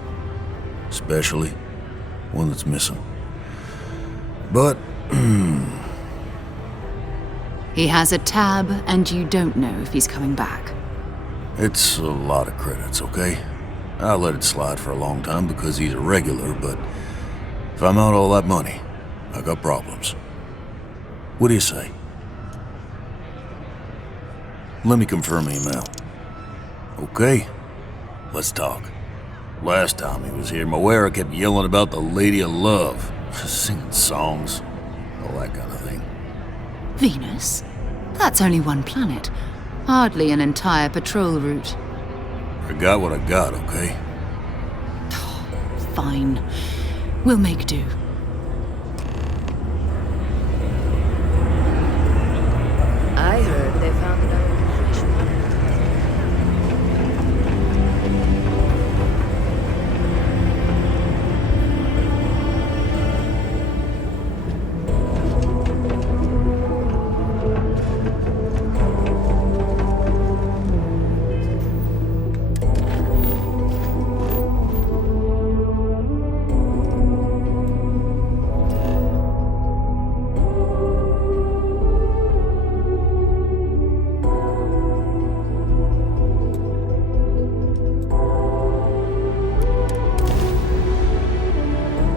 Especially one that's missing. But, He has a tab, and you don't know if he's coming back. it's a lot of credits, okay? I let it slide for a long time because he's a regular, but if I'm out all that money, I got problems. What do you say? Let me confirm email. Okay, let's talk. Last time he was here, Moira kept yelling about the Lady of Love, singing songs, all that kind of thing. Venus? That's only one planet. Hardly an entire patrol route. I got what I got, okay? Fine. We'll make do. I heard they found another crash.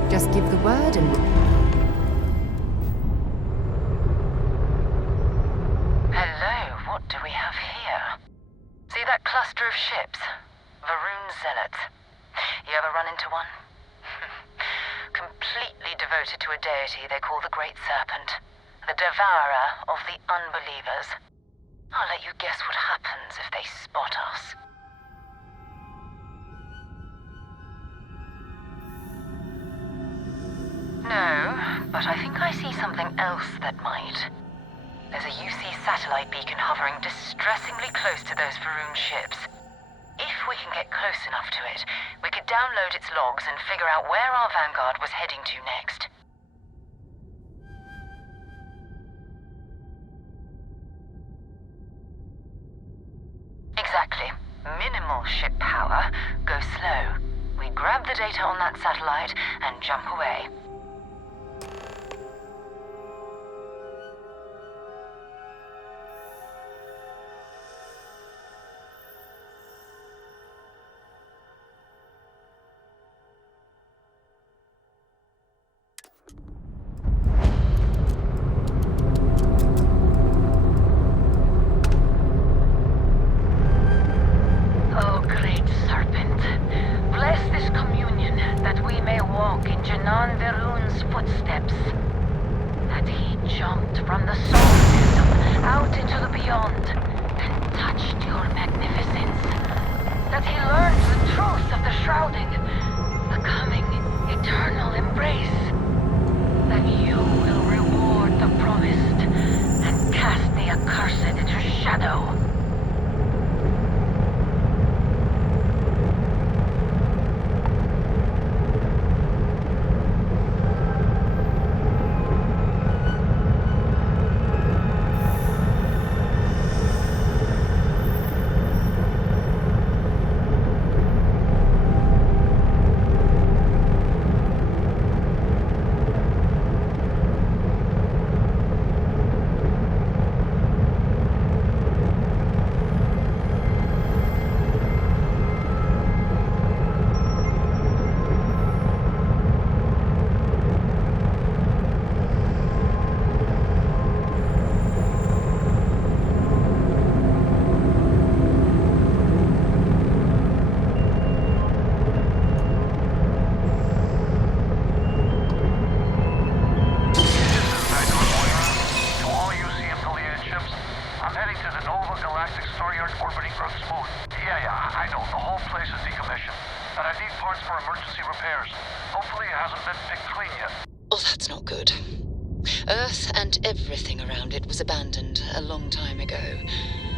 Just give the word and... Hello, what do we have here? See that cluster of ships? Varun Zealots. You ever run into one? Completely devoted to a deity they call the Great Serpent. The devourer of the unbelievers. I'll let you guess what happens if they spot us. No, but I think I see something else that might. There's a UC satellite beacon hovering distressingly close to those Varun ships. If we can get close enough to it, we could download its logs and figure out where our vanguard was heading to next. Exactly. Minimal ship power. Go slow. We grab the data on that satellite and jump away. jumped from the solar system out into the beyond and touched your magnificence. That he learned the truth of the shrouding, the coming eternal embrace. That you will reward the promised and cast the accursed into shadow. Oh, that's not good. Earth and everything around it was abandoned a long time ago,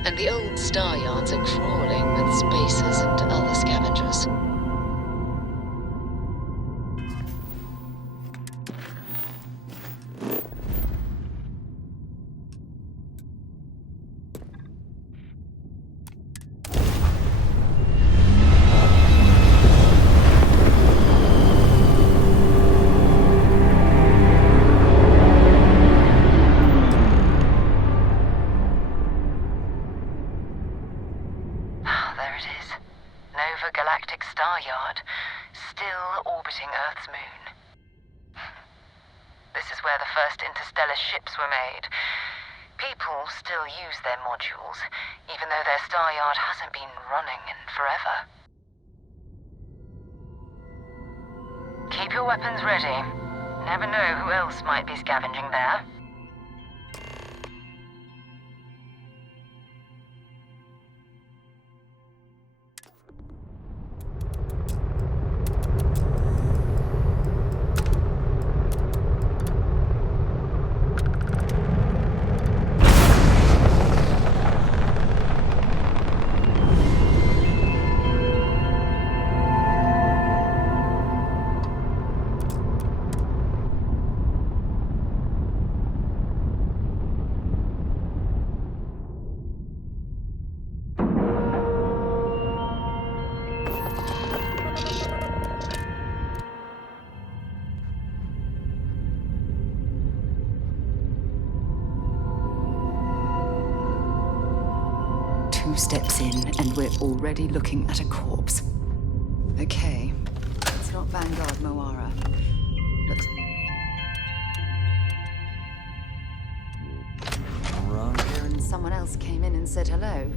and the old star yards are crawling with spacers and other scavengers. Ships were made. People still use their modules, even though their star yard hasn't been running in forever. Keep your weapons ready. Never know who else might be scavenging there. Steps in, and we're already looking at a corpse. Okay, it's not Vanguard Moara. Looks... Wrong here, and someone else came in and said hello.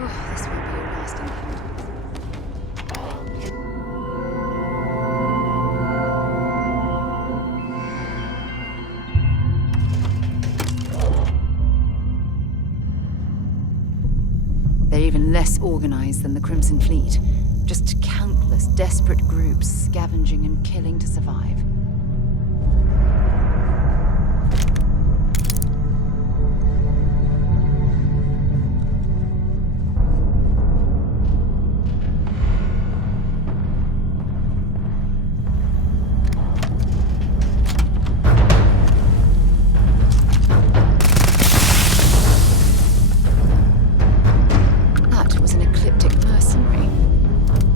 Oh, this won't be a last encounter. They're even less organized than the Crimson Fleet. Just countless desperate groups scavenging and killing to survive.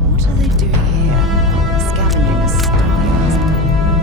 What are they doing here? Scavenging a star?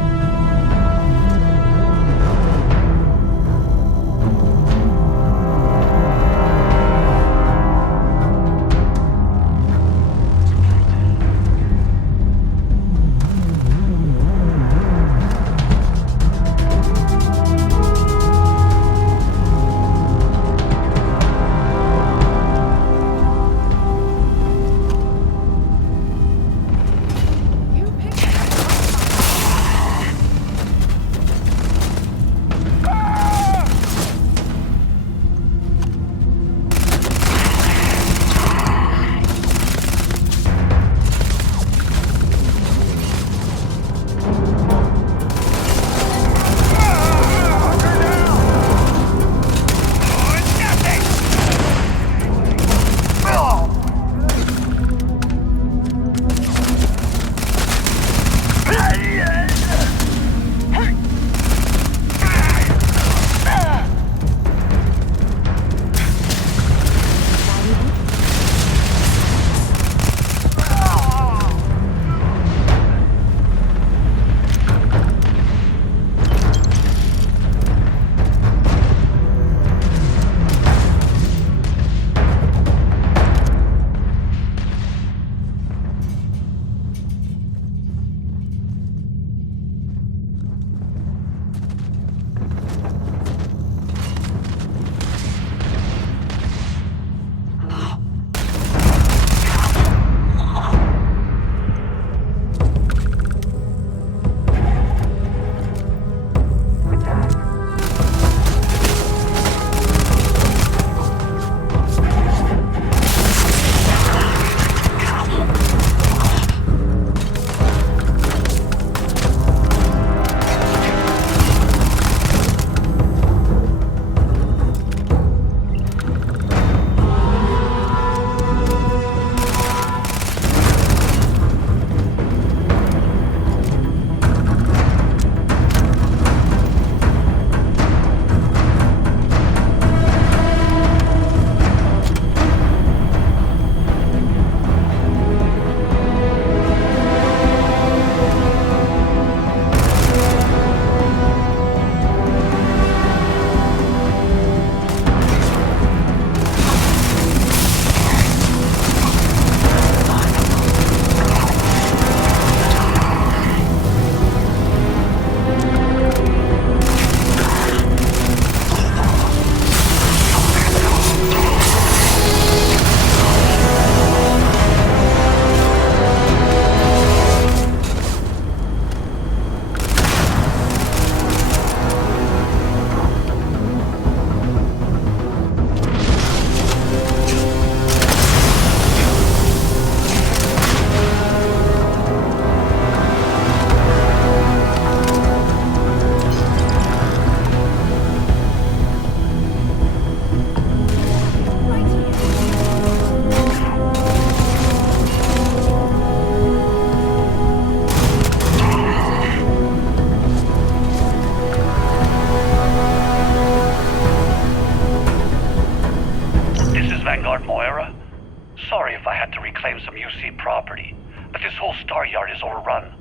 if I had to reclaim some UC property, but this whole star yard is overrun.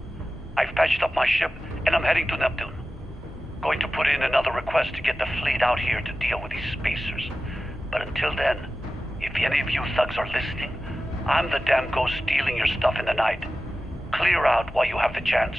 I've patched up my ship, and I'm heading to Neptune. Going to put in another request to get the fleet out here to deal with these spacers. But until then, if any of you thugs are listening, I'm the damn ghost stealing your stuff in the night. Clear out while you have the chance.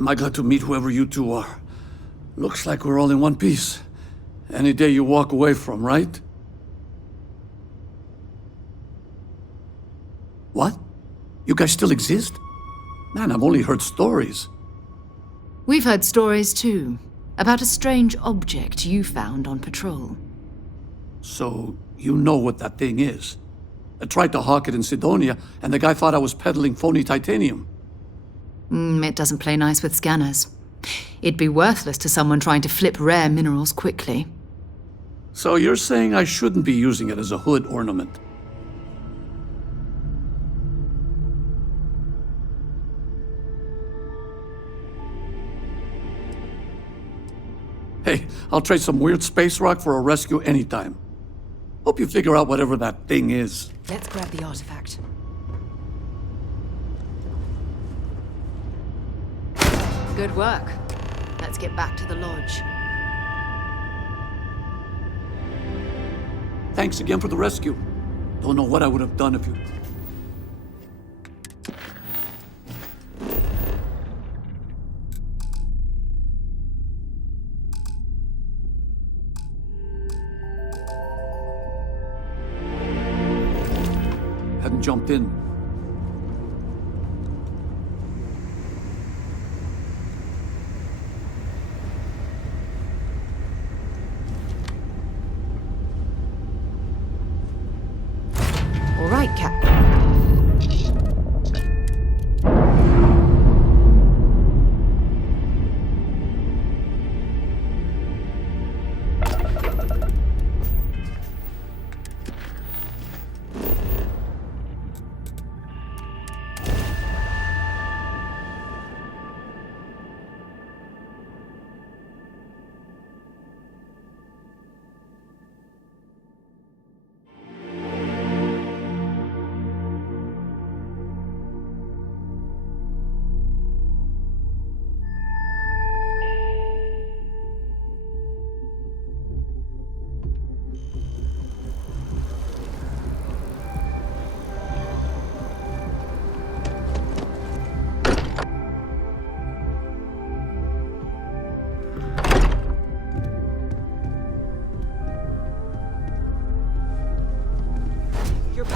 Am I glad to meet whoever you two are? Looks like we're all in one piece. Any day you walk away from, right? What? You guys still exist? Man, I've only heard stories. We've heard stories too, about a strange object you found on patrol. So, you know what that thing is? I tried to hawk it in Sidonia, and the guy thought I was peddling phony titanium. It doesn't play nice with scanners. It'd be worthless to someone trying to flip rare minerals quickly. So you're saying I shouldn't be using it as a hood ornament? Hey, I'll trade some weird space rock for a rescue anytime. Hope you figure out whatever that thing is. Let's grab the artifact. Good work. Let's get back to the lodge. Thanks again for the rescue. Don't know what I would have done if you... hadn't jumped in. All right, Cap.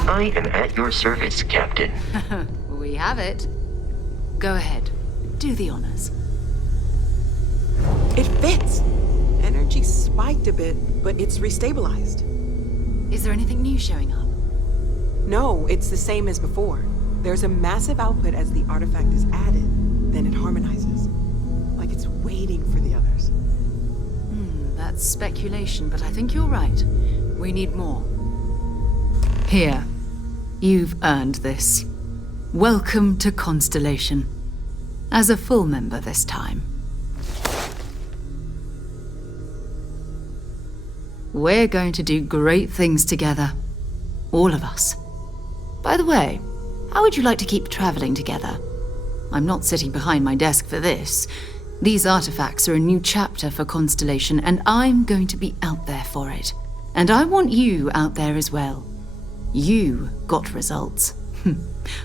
I am at your service, Captain. We have it. Go ahead. Do the honors. It fits. Energy spiked a bit, but it's restabilized. Is there anything new showing up? No, it's the same as before. There's a massive output as the artifact is added, then it harmonizes. Like it's waiting for the others. That's speculation, but I think you're right. We need more. Here. You've earned this. Welcome to Constellation. As a full member this time. We're going to do great things together. All of us. By the way, how would you like to keep traveling together? I'm not sitting behind my desk for this. These artifacts are a new chapter for Constellation, and I'm going to be out there for it. And I want you out there as well. You got results.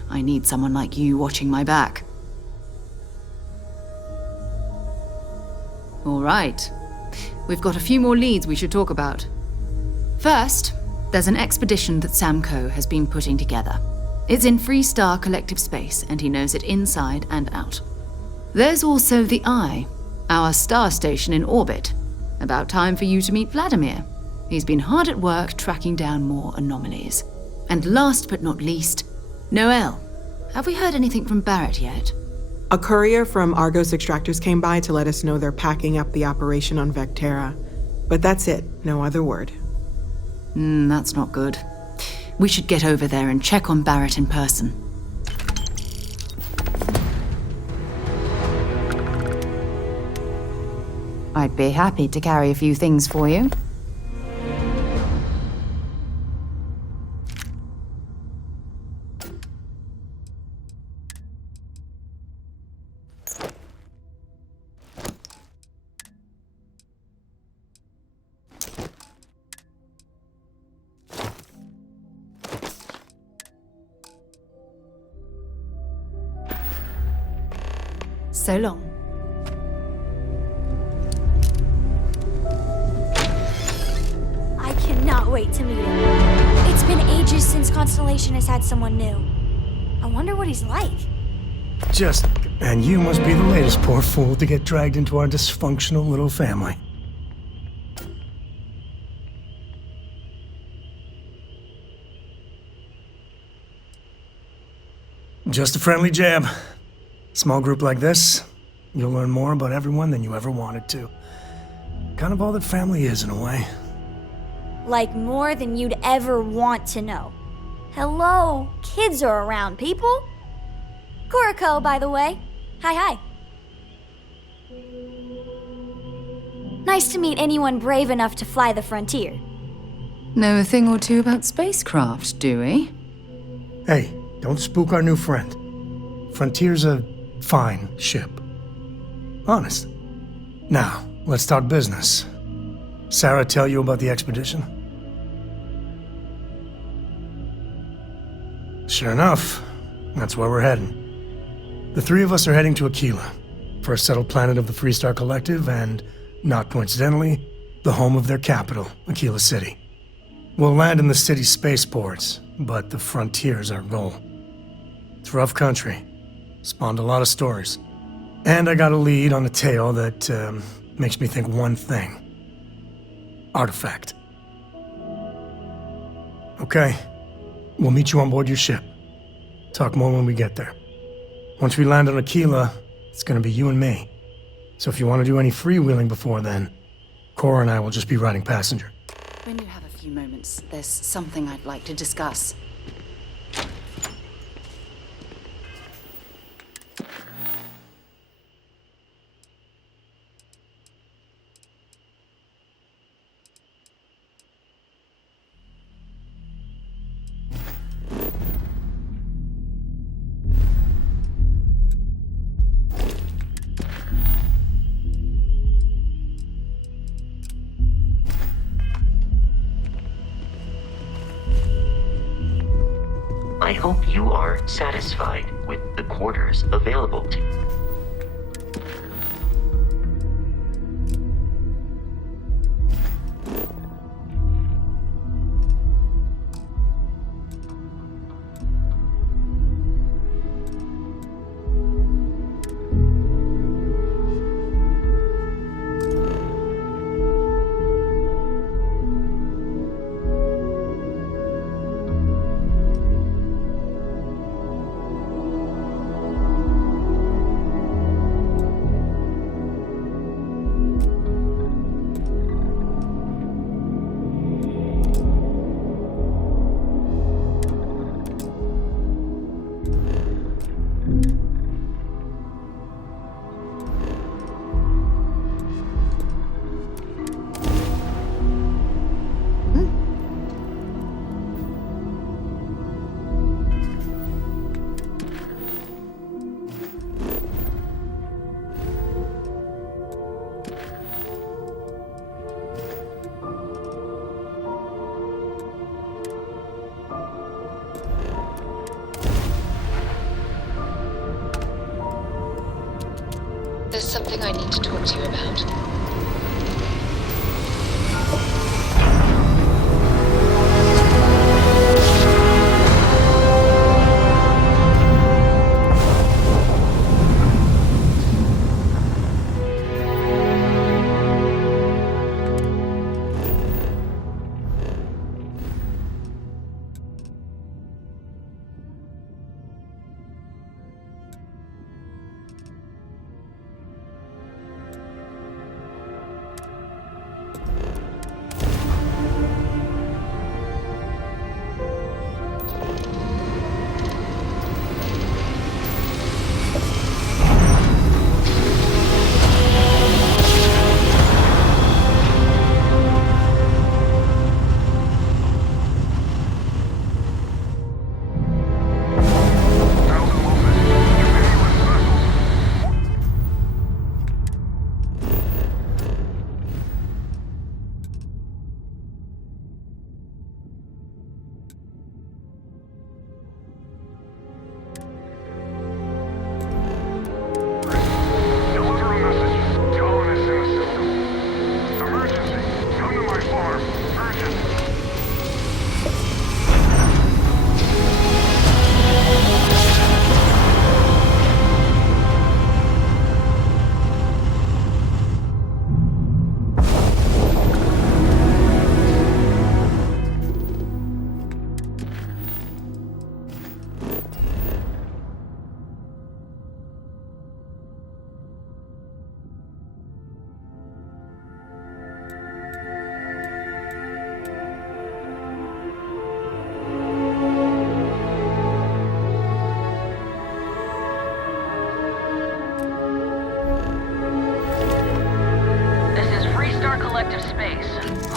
I need someone like you watching my back. All right. We've got a few more leads we should talk about. First, there's an expedition that Samco has been putting together. It's in Freestar Collective Space, and he knows it inside and out. There's also the Eye, our star station in orbit. About time for you to meet Vladimir. He's been hard at work tracking down more anomalies. And last but not least, Noel. Have we heard anything from Barrett yet? A courier from Argos Extractors came by to let us know they're packing up the operation on Vectera. But that's it, no other word. That's not good. We should get over there and check on Barrett in person. I'd be happy to carry a few things for you. So long. wait to meet him. It's been ages since Constellation has had someone new. I wonder what he's like. And you must be the latest poor fool to get dragged into our dysfunctional little family. Just a friendly jab. Small group like this, you'll learn more about everyone than you ever wanted to. Kind of all that family is, in a way. Like more than you'd ever want to know. Hello, kids are around, people. Kuriko, by the way. Hi. Nice to meet anyone brave enough to fly the frontier. Know a thing or two about spacecraft, do we? Hey, don't spook our new friend. Frontier's a fine ship. Honest. Now, let's talk business. Sarah tell you about the expedition? Sure enough, that's where we're heading. The three of us are heading to Aquila, first settled planet of the Freestar Collective and, not coincidentally, the home of their capital, Aquila City. We'll land in the city's spaceports, but the frontier's our goal. It's rough country. Spawned a lot of stories. And I got a lead on a tale that makes me think one thing. Artifact. Okay, we'll meet you on board your ship. Talk more when we get there. Once we land on Aquila, it's gonna be you and me. So if you want to do any freewheeling before then, Cora and I will just be riding passenger. When you have a few moments, there's something I'd like to discuss. I hope you are satisfied with the quarters available to you. There's something I need to talk to you about.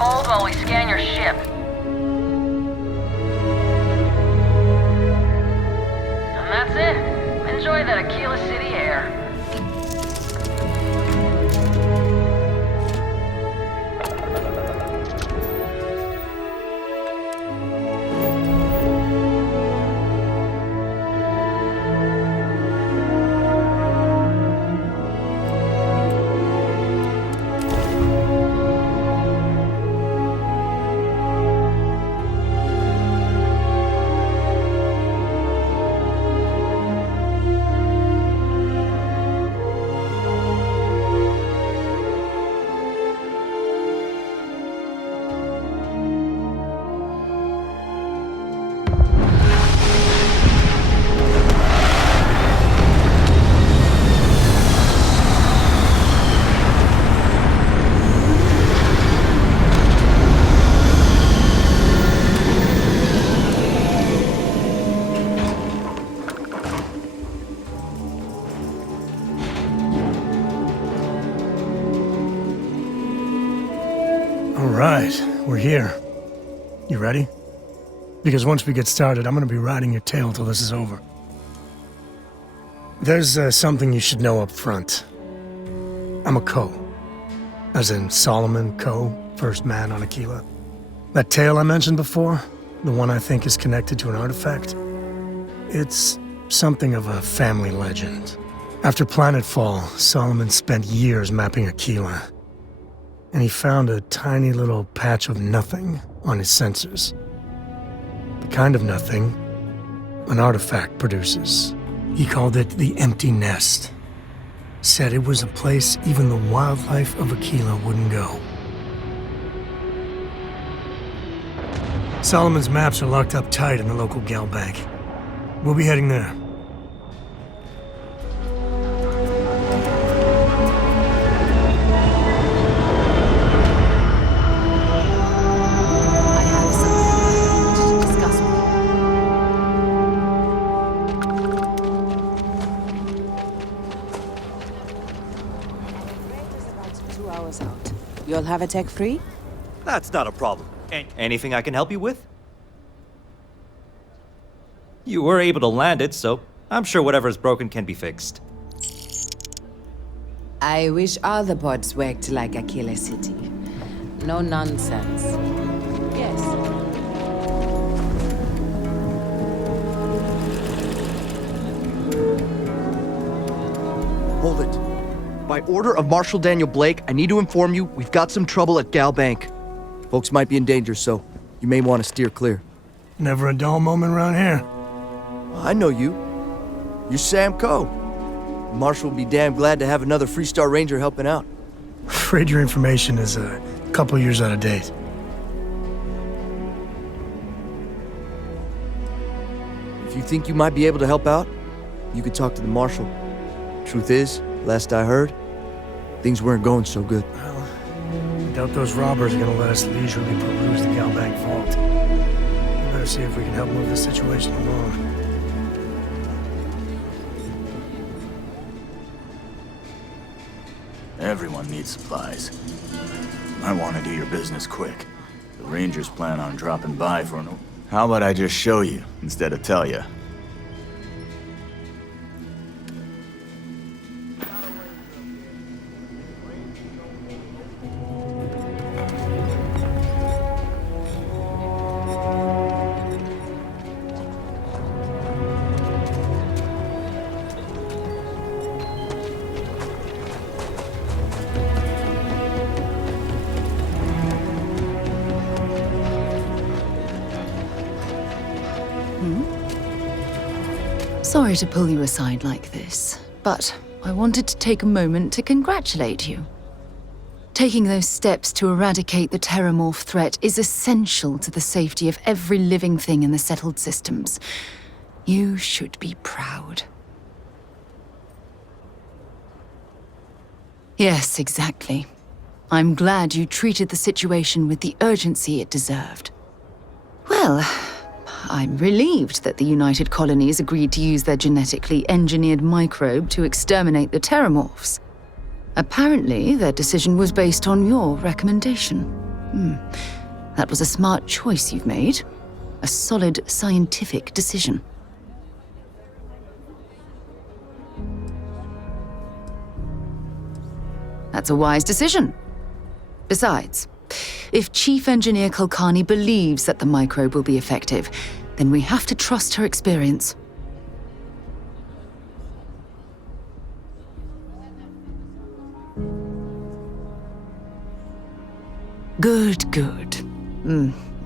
hold while we scan your ship. And that's it. Enjoy that Aquila City air. Alright, we're here. You ready? Because once we get started, I'm gonna be riding your tail till this is over. There's something you should know up front. I'm a Co. As in Solomon Co., first man on Aquila. That tale I mentioned before, the one I think is connected to an artifact, it's something of a family legend. After Planetfall, Solomon spent years mapping Aquila, and he found a tiny little patch of nothing on his sensors. The kind of nothing an artifact produces. He called it the Empty Nest. Said it was a place even the wildlife of Aquila wouldn't go. Solomon's maps are locked up tight in the local gal bank. We'll be heading there. You'll have a tech free? That's not a problem. Anything I can help you with? You were able to land it, so I'm sure whatever's broken can be fixed. I wish all the pods worked like Aquila City. No nonsense. Yes. Hold it. By order of Marshal Daniel Blake, I need to inform you we've got some trouble at Gal Bank. Folks might be in danger, so you may want to steer clear. Never a dull moment around here. I know you. You're Sam Coe. Marshal will be damn glad to have another Freestar Ranger helping out. Afraid your information is a couple years out of date. If you think you might be able to help out, you could talk to the Marshal. Truth is, last I heard, things weren't going so good. Well, I doubt those robbers are gonna let us leisurely peruse the Gal Bank vault. We better see if we can help move this situation along. Everyone needs supplies. I want to do your business quick. The Rangers plan on dropping by for an... How about I just show you, instead of tell you? Sorry to pull you aside like this, but I wanted to take a moment to congratulate you. Taking those steps to eradicate the Terramorph threat is essential to the safety of every living thing in the settled systems. You should be proud. Yes, exactly. I'm glad you treated the situation with the urgency it deserved. Well, I'm relieved that the United Colonies agreed to use their genetically engineered microbe to exterminate the Terramorphs. Apparently, their decision was based on your recommendation. That was a smart choice you've made. A solid scientific decision. That's a wise decision. Besides, if Chief Engineer Kulkarni believes that the microbe will be effective, then we have to trust her experience. Good, good.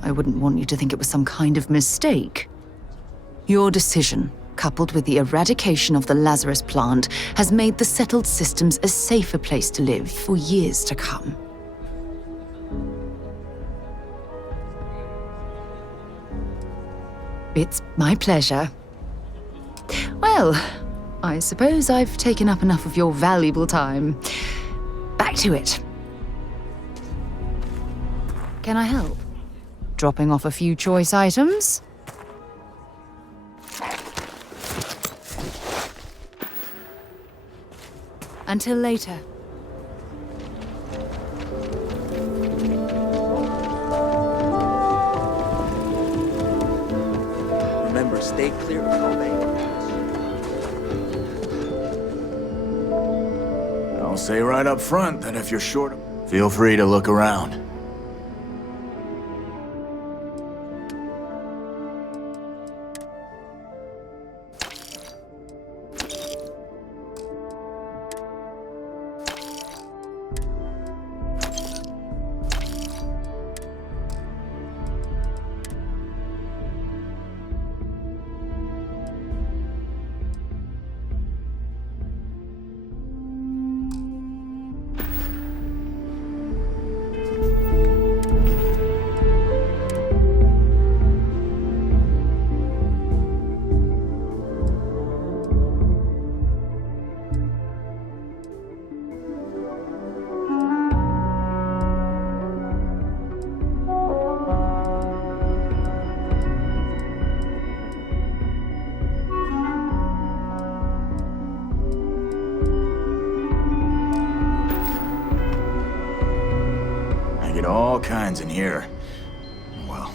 I wouldn't want you to think it was some kind of mistake. Your decision, coupled with the eradication of the Lazarus plant, has made the settled systems a safer place to live for years to come. It's my pleasure. Well, I suppose I've taken up enough of your valuable time. Back to it. Can I help? Dropping off a few choice items? Until later. Remember, stay clear of Kobe. I'll say right up front that if you're short, feel free to look around. All kinds in here. Well,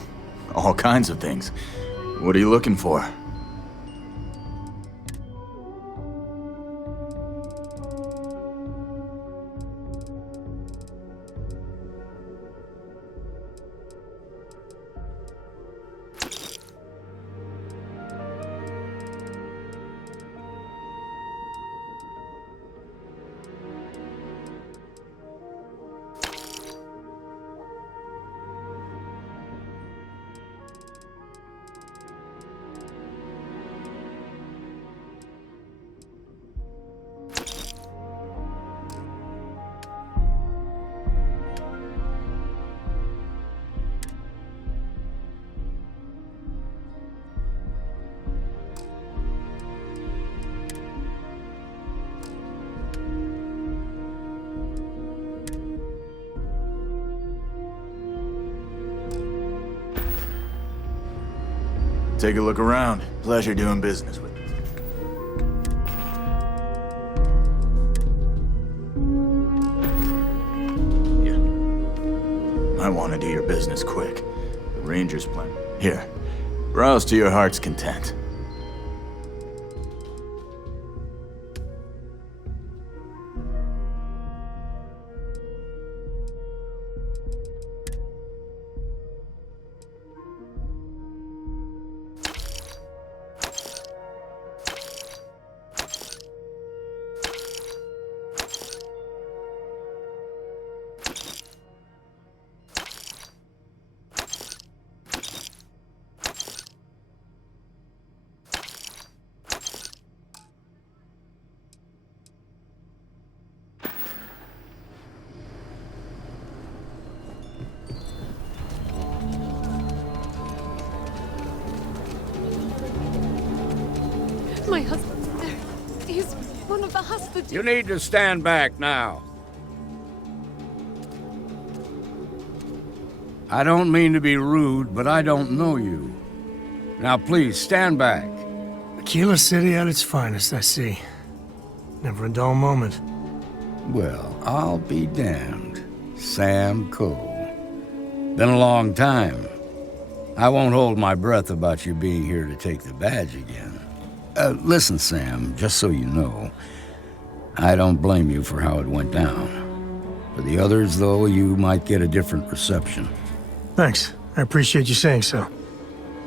all kinds of things. What are you looking for? Take a look around. Pleasure doing business with you. Yeah. Might want to do your business quick. The Ranger's plan. Here. Browse to your heart's content. My husband's there. He's one of the hostages. You need to stand back now. I don't mean to be rude, but I don't know you. Now please, stand back. Aquila City at its finest, I see. Never a dull moment. Well, I'll be damned. Sam Cole. Been a long time. I won't hold my breath about you being here to take the badge again. Listen, Sam, just so you know, I don't blame you for how it went down. For the others, though, you might get a different reception. Thanks. I appreciate you saying so.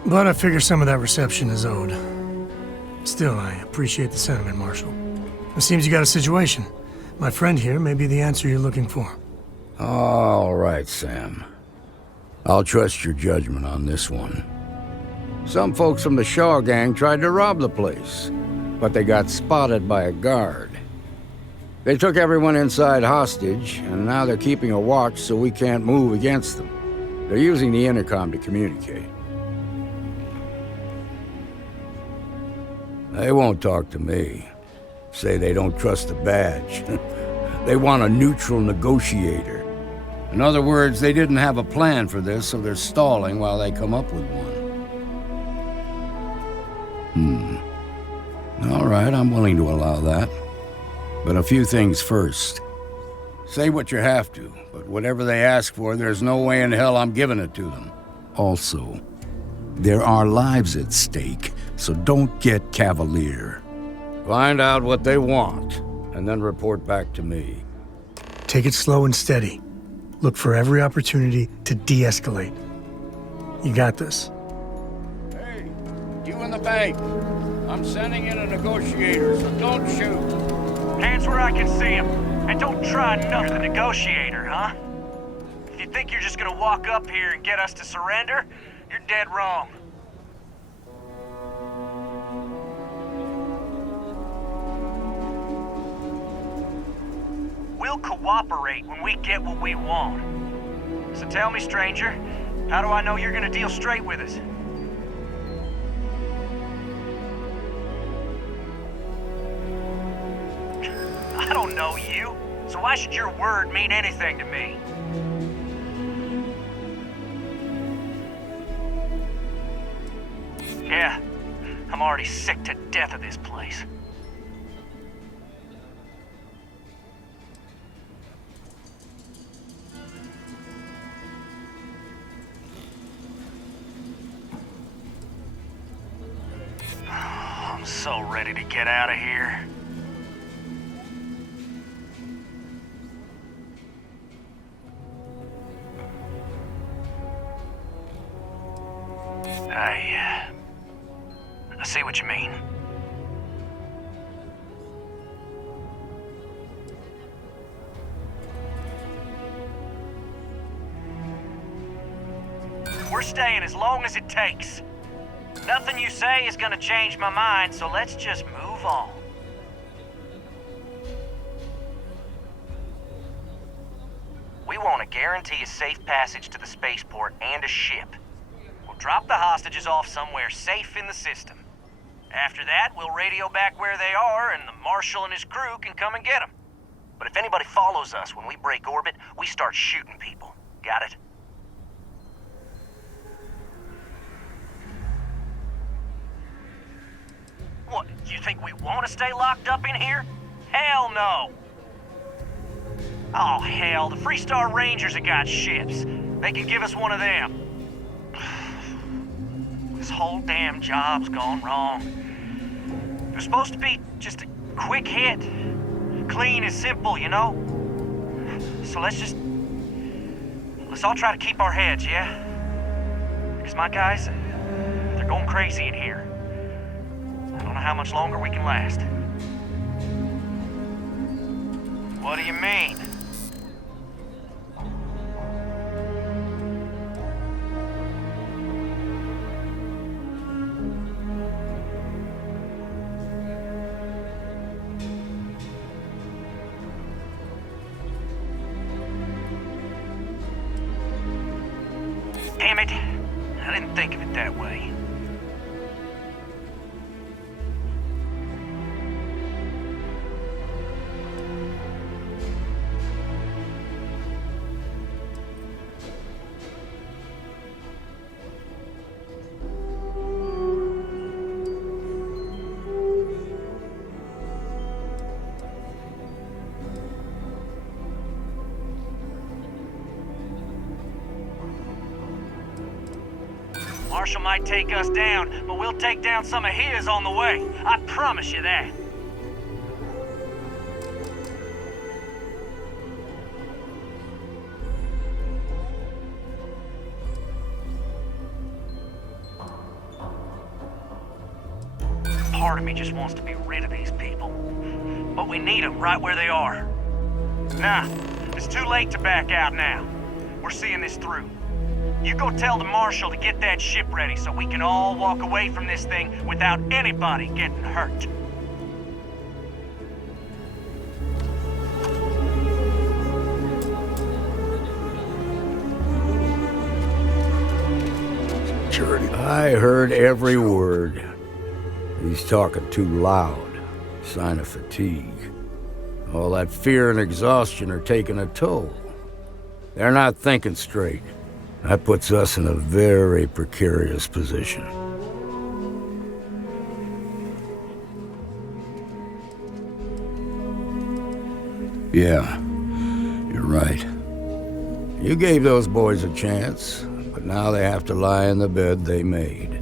But I figure some of that reception is owed. Still, I appreciate the sentiment, Marshal. It seems you got a situation. My friend here may be the answer you're looking for. All right, Sam. I'll trust your judgment on this one. Some folks from the Shaw gang tried to rob the place, but they got spotted by a guard. They took everyone inside hostage, and now they're keeping a watch so we can't move against them. They're using the intercom to communicate. They won't talk to me. Say they don't trust the badge. They want a neutral negotiator. In other words, they didn't have a plan for this, so they're stalling while they come up with one. All right, I'm willing to allow that. But a few things first. Say what you have to, but whatever they ask for, there's no way in hell I'm giving it to them. Also, there are lives at stake, so don't get cavalier. Find out what they want, and then report back to me. Take it slow and steady. Look for every opportunity to de-escalate. You got this. Hey, you in the bank. I'm sending in a negotiator, so don't shoot. Hands where I can see him. And don't try nothing. You're the negotiator, huh? If you think you're just gonna walk up here and get us to surrender, you're dead wrong. We'll cooperate when we get what we want. So tell me, stranger, how do I know you're gonna deal straight with us? I don't know you, so why should your word mean anything to me? Yeah, I'm already sick to death of this place. I'm so ready to get out of here. I see what you mean. We're staying as long as it takes. Nothing you say is gonna change my mind, so let's just move on. We want to guarantee a safe passage to the spaceport and a ship. We'll drop the hostages off somewhere safe in the system. After that, we'll radio back where they are, and the Marshal and his crew can come and get them. But if anybody follows us when we break orbit, we start shooting people. Got it? What, you think we want to stay locked up in here? Hell no! Oh, hell, the Freestar Rangers have got ships. They can give us one of them. This whole damn job's gone wrong. It was supposed to be just a quick hit. Clean and simple, you know? So let's all try to keep our heads, yeah? Because my guys, they're going crazy in here. I don't know how much longer we can last. What do you mean? Damn it. I didn't think of it that way. Marshall might take us down, but we'll take down some of his on the way. I promise you that. Part of me just wants to be rid of these people. But we need them right where they are. Nah, it's too late to back out now. We're seeing this through. You go tell the Marshal to get that ship ready so we can all walk away from this thing without anybody getting hurt. I heard every word. He's talking too loud. Sign of fatigue. All that fear and exhaustion are taking a toll. They're not thinking straight. That puts us in a very precarious position. Yeah, you're right. You gave those boys a chance, but now they have to lie in the bed they made.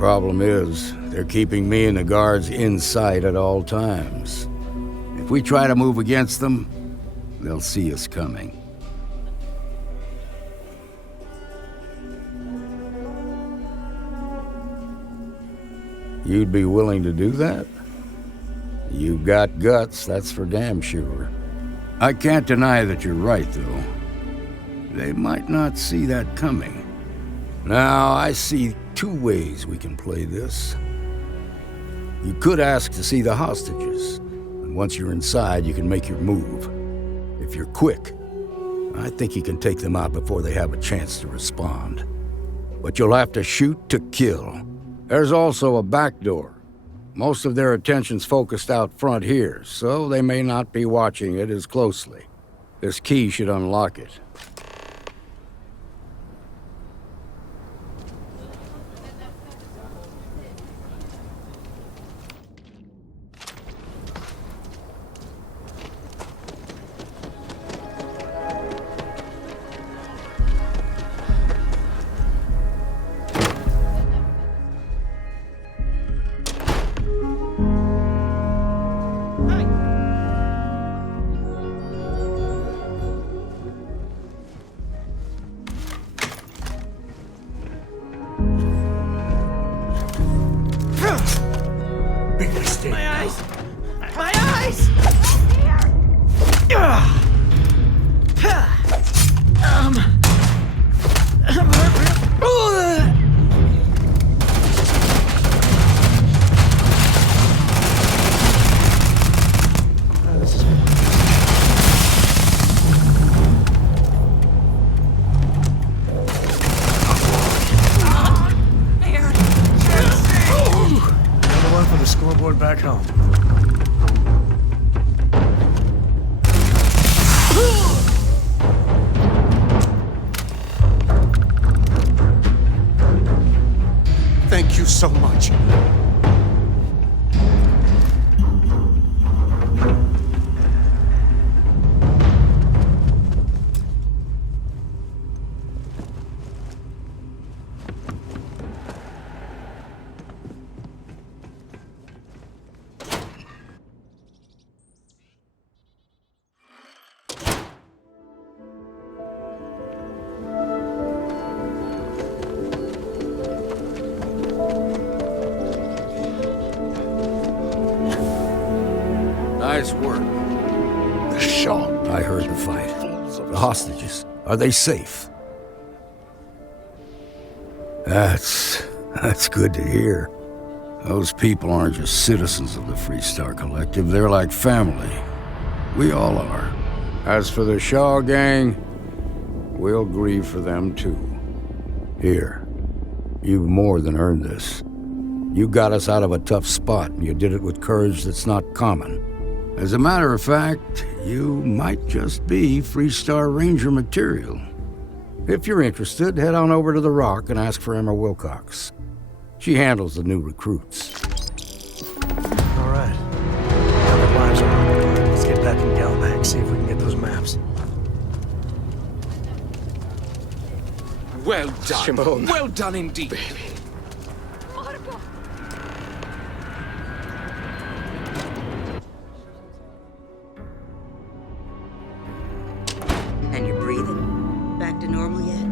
Problem is, they're keeping me and the guards in sight at all times. If we try to move against them, they'll see us coming. You'd be willing to do that? You've got guts, that's for damn sure. I can't deny that you're right, though. They might not see that coming. Now, I see two ways we can play this. You could ask to see the hostages, and once you're inside, you can make your move. If you're quick, I think you can take them out before they have a chance to respond. But you'll have to shoot to kill. There's also a back door. Most of their attention's focused out front here, so they may not be watching it as closely. This key should unlock it. Big mistake. My eyes! My eyes! I'm hurt. Another one for the scoreboard back home. Thank you so much. Nice work. The shop. I heard the fight. The hostages, are they safe? That's good to hear. Those people aren't just citizens of the Freestar Collective, they're like family. We all are. As for the Shaw gang, we'll grieve for them too. Here, you've more than earned this. You got us out of a tough spot, and you did it with courage that's not common. As a matter of fact, you might just be Freestar Ranger material. If you're interested, head on over to the Rock and ask for Emma Wilcox. She handles the new recruits. All right. Now the lives are on the line. Let's get back in Galbank, see if we can get those maps. Well done. Shimon. Well done indeed. And you're breathing? Back to normal yet?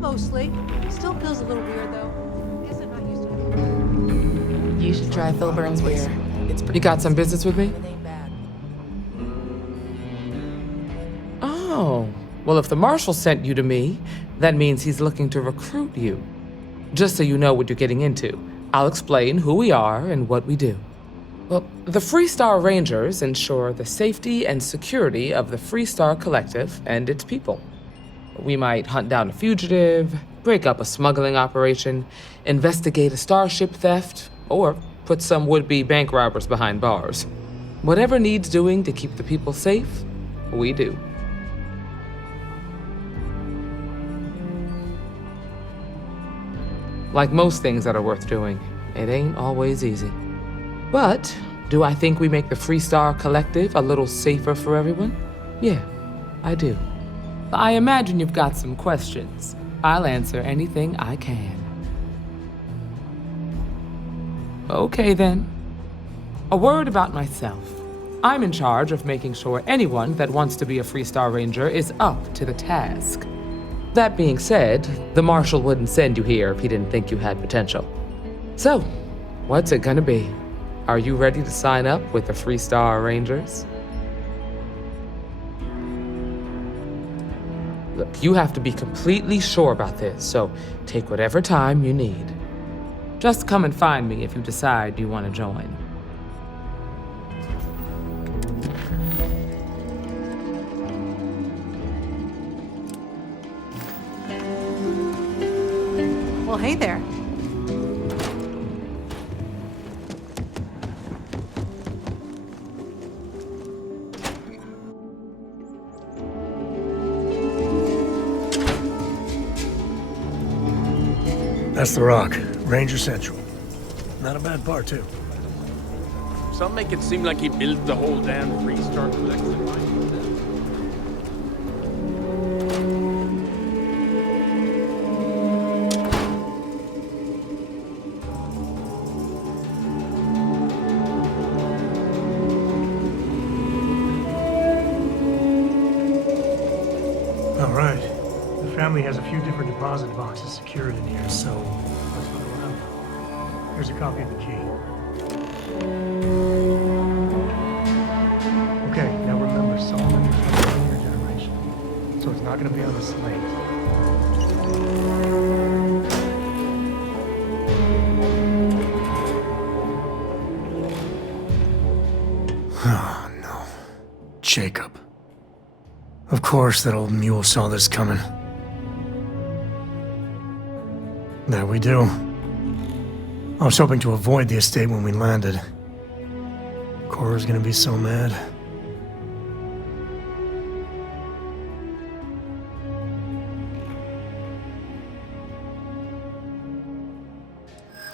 Mostly. Still feels a little weird, though. Guess I'm not used to it. You should try Phil Burns' beer. You got some business with me? Oh, well, if the marshal sent you to me, that means he's looking to recruit you. Just so you know what you're getting into, I'll explain who we are and what we do. Well, the Freestar Rangers ensure the safety and security of the Freestar Collective and its people. We might hunt down a fugitive, break up a smuggling operation, investigate a starship theft, or put some would-be bank robbers behind bars. Whatever needs doing to keep the people safe, we do. Like most things that are worth doing, it ain't always easy. But do I think we make the Freestar Collective a little safer for everyone? Yeah, I do. I imagine you've got some questions. I'll answer anything I can. Okay then. A word about myself. I'm in charge of making sure anyone that wants to be a Freestar Ranger is up to the task. That being said, the Marshal wouldn't send you here if he didn't think you had potential. So, what's it gonna be? Are you ready to sign up with the Freestar Rangers? Look, you have to be completely sure about this, so take whatever time you need. Just come and find me if you decide you want to join. Well, hey there. That's the Rock, Ranger Central. Not a bad bar, too. Some make it seem like he built the whole damn Freestar Collective. All right. The family has a few different deposit boxes secured in here, so let's go around. Here's a copy of the key. Okay, now remember, Solomon is from the senior generation, so it's not going to be on the slate. Oh, no. Jacob. Of course that old mule saw this coming. There we do. I was hoping to avoid the estate when we landed. Cora's gonna be so mad.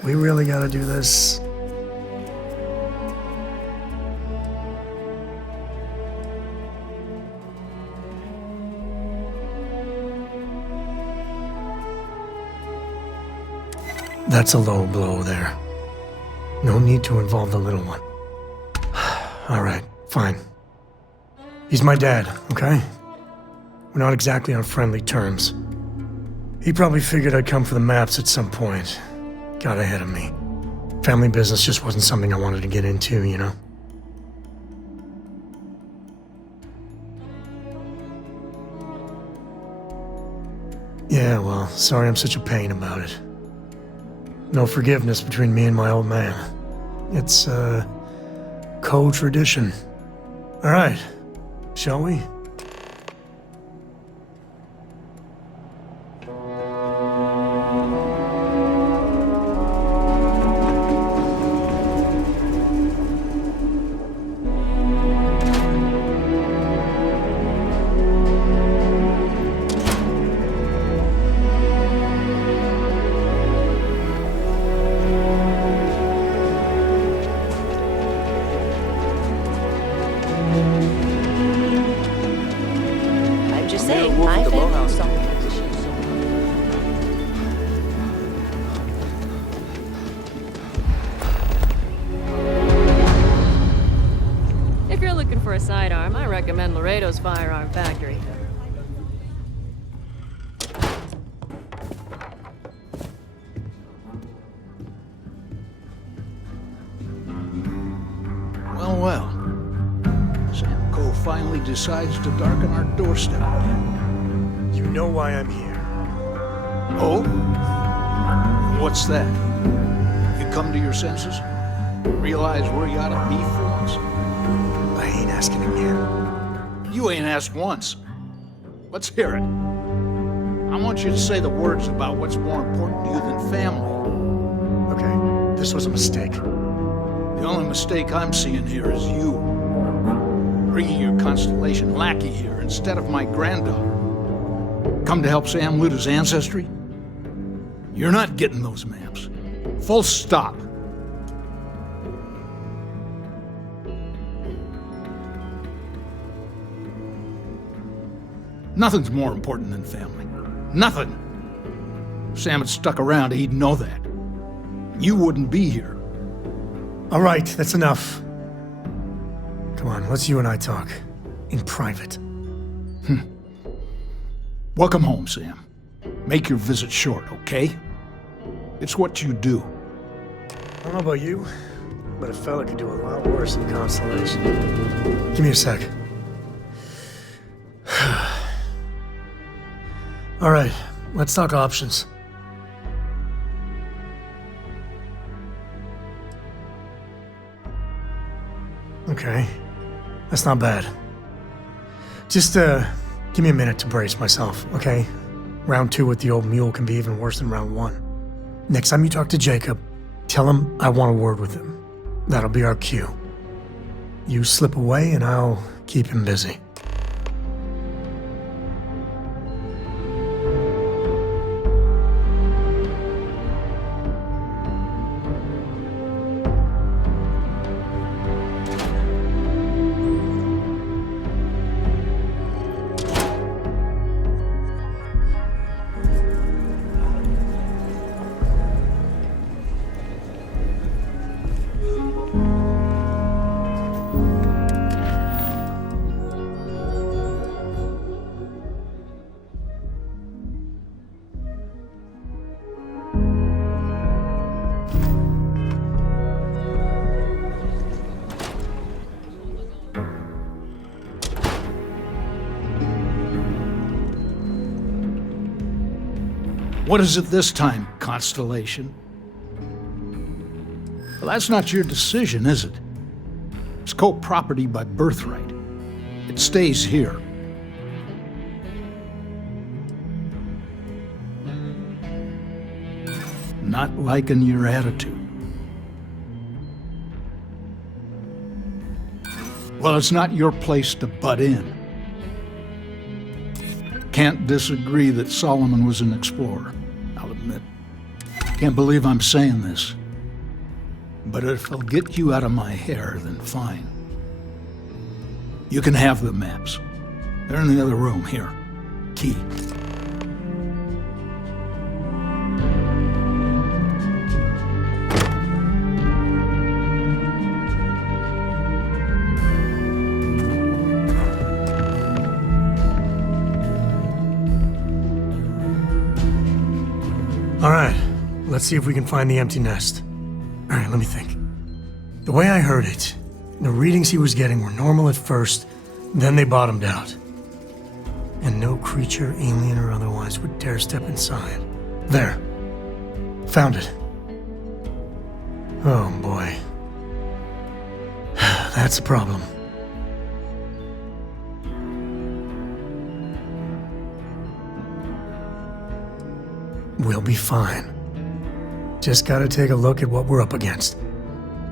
We really gotta do this. That's a low blow there. No need to involve the little one. All right, fine. He's my dad, okay? We're not exactly on friendly terms. He probably figured I'd come for the maps at some point. Got ahead of me. Family business just wasn't something I wanted to get into, you know? Yeah, well, sorry I'm such a pain about it. No forgiveness between me and my old man. It's, co-tradition. All right, shall we? firearm, I recommend Laredo's Firearm Factory. Well, well. Samco finally decides to darken our doorstep again. You know why I'm here. Oh? What's that? You come to your senses? Realize where you ought to be for once? I ain't asking again. You ain't asked once. Let's hear it. I want you to say the words about what's more important to you than family. Okay, this was a mistake. The only mistake I'm seeing here is you. Bringing your Constellation lackey here instead of my granddaughter. Come to help Sam loot his ancestry? You're not getting those maps. Full stop. Nothing's more important than family. Nothing. If Sam had stuck around, he'd know that. You wouldn't be here. All right, that's enough. Come on, let's you and I talk. In private. Welcome home, Sam. Make your visit short, okay? It's what you do. I don't know about you, but a fella could do a lot worse than Constellation. Give me a sec. All right, let's talk options. Okay, that's not bad. Just, give me a minute to brace myself, okay? Round 2 with the old mule can be even worse than round 1. Next time you talk to Jacob, tell him I want a word with him. That'll be our cue. You slip away and I'll keep him busy. What is it this time, Constellation? Well, that's not your decision, is it? It's co-property by birthright. It stays here. Not liking your attitude. Well, it's not your place to butt in. Can't disagree that Solomon was an explorer, I'll admit. Can't believe I'm saying this. But if it'll get you out of my hair, then fine. You can have the maps. They're in the other room, here. Key. All right, let's see if we can find the empty nest. All right, let me think. The way I heard it, the readings he was getting were normal at first, then they bottomed out. And no creature, alien or otherwise, would dare step inside. There. Found it. Oh boy. That's a problem. We'll be fine. Just gotta take a look at what we're up against.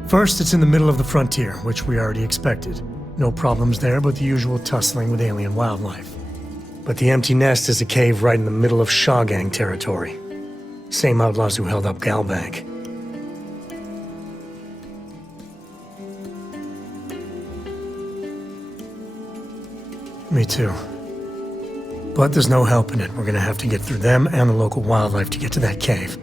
First, it's in the middle of the frontier, which we already expected. No problems there, but the usual tussling with alien wildlife. But the empty nest is a cave right in the middle of Shaw Gang territory. Same outlaws who held up Galbank. Me too. But there's no helping it. We're gonna have to get through them and the local wildlife to get to that cave.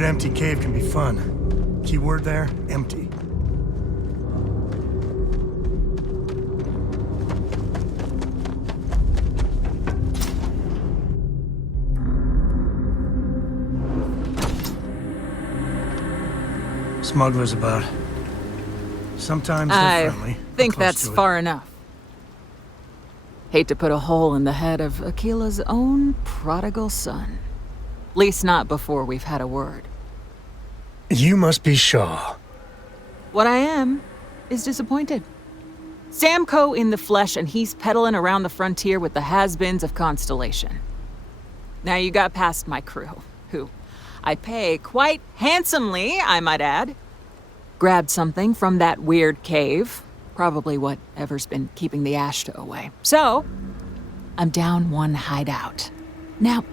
good empty cave can be fun. Keyword there, empty. Smugglers about. Sometimes they're friendly. I think close that's to it. far enough. Hate to put a hole in the head of Akila's own prodigal son. Least not before we've had a word. You must be Shaw. What I am is disappointed. Samco in the flesh, and he's peddling around the frontier with the has-beens of Constellation. Now you got past my crew, who I pay quite handsomely, I might add. Grabbed something from that weird cave. Probably whatever's been keeping the Ashta away. So, I'm down one hideout. Now,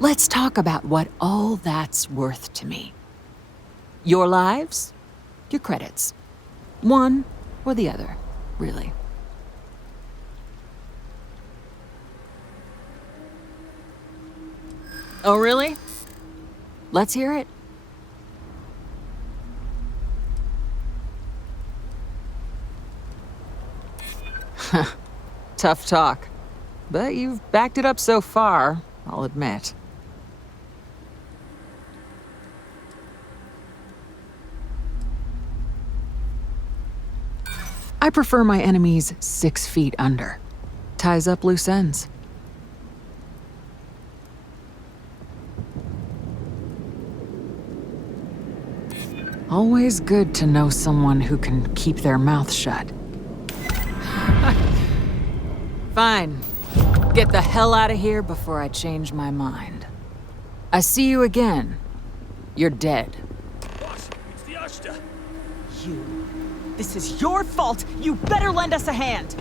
let's talk about what all that's worth to me. Your lives, your credits. One or the other, really. Oh, really? Let's hear it. Tough talk. But you've backed it up so far, I'll admit. I prefer my enemies 6 feet under. Ties up loose ends. Always good to know someone who can keep their mouth shut. Fine. Get the hell out of here before I change my mind. I see you again. You're dead. Boss, it's the Ashta. You. This is your fault. You better lend us a hand.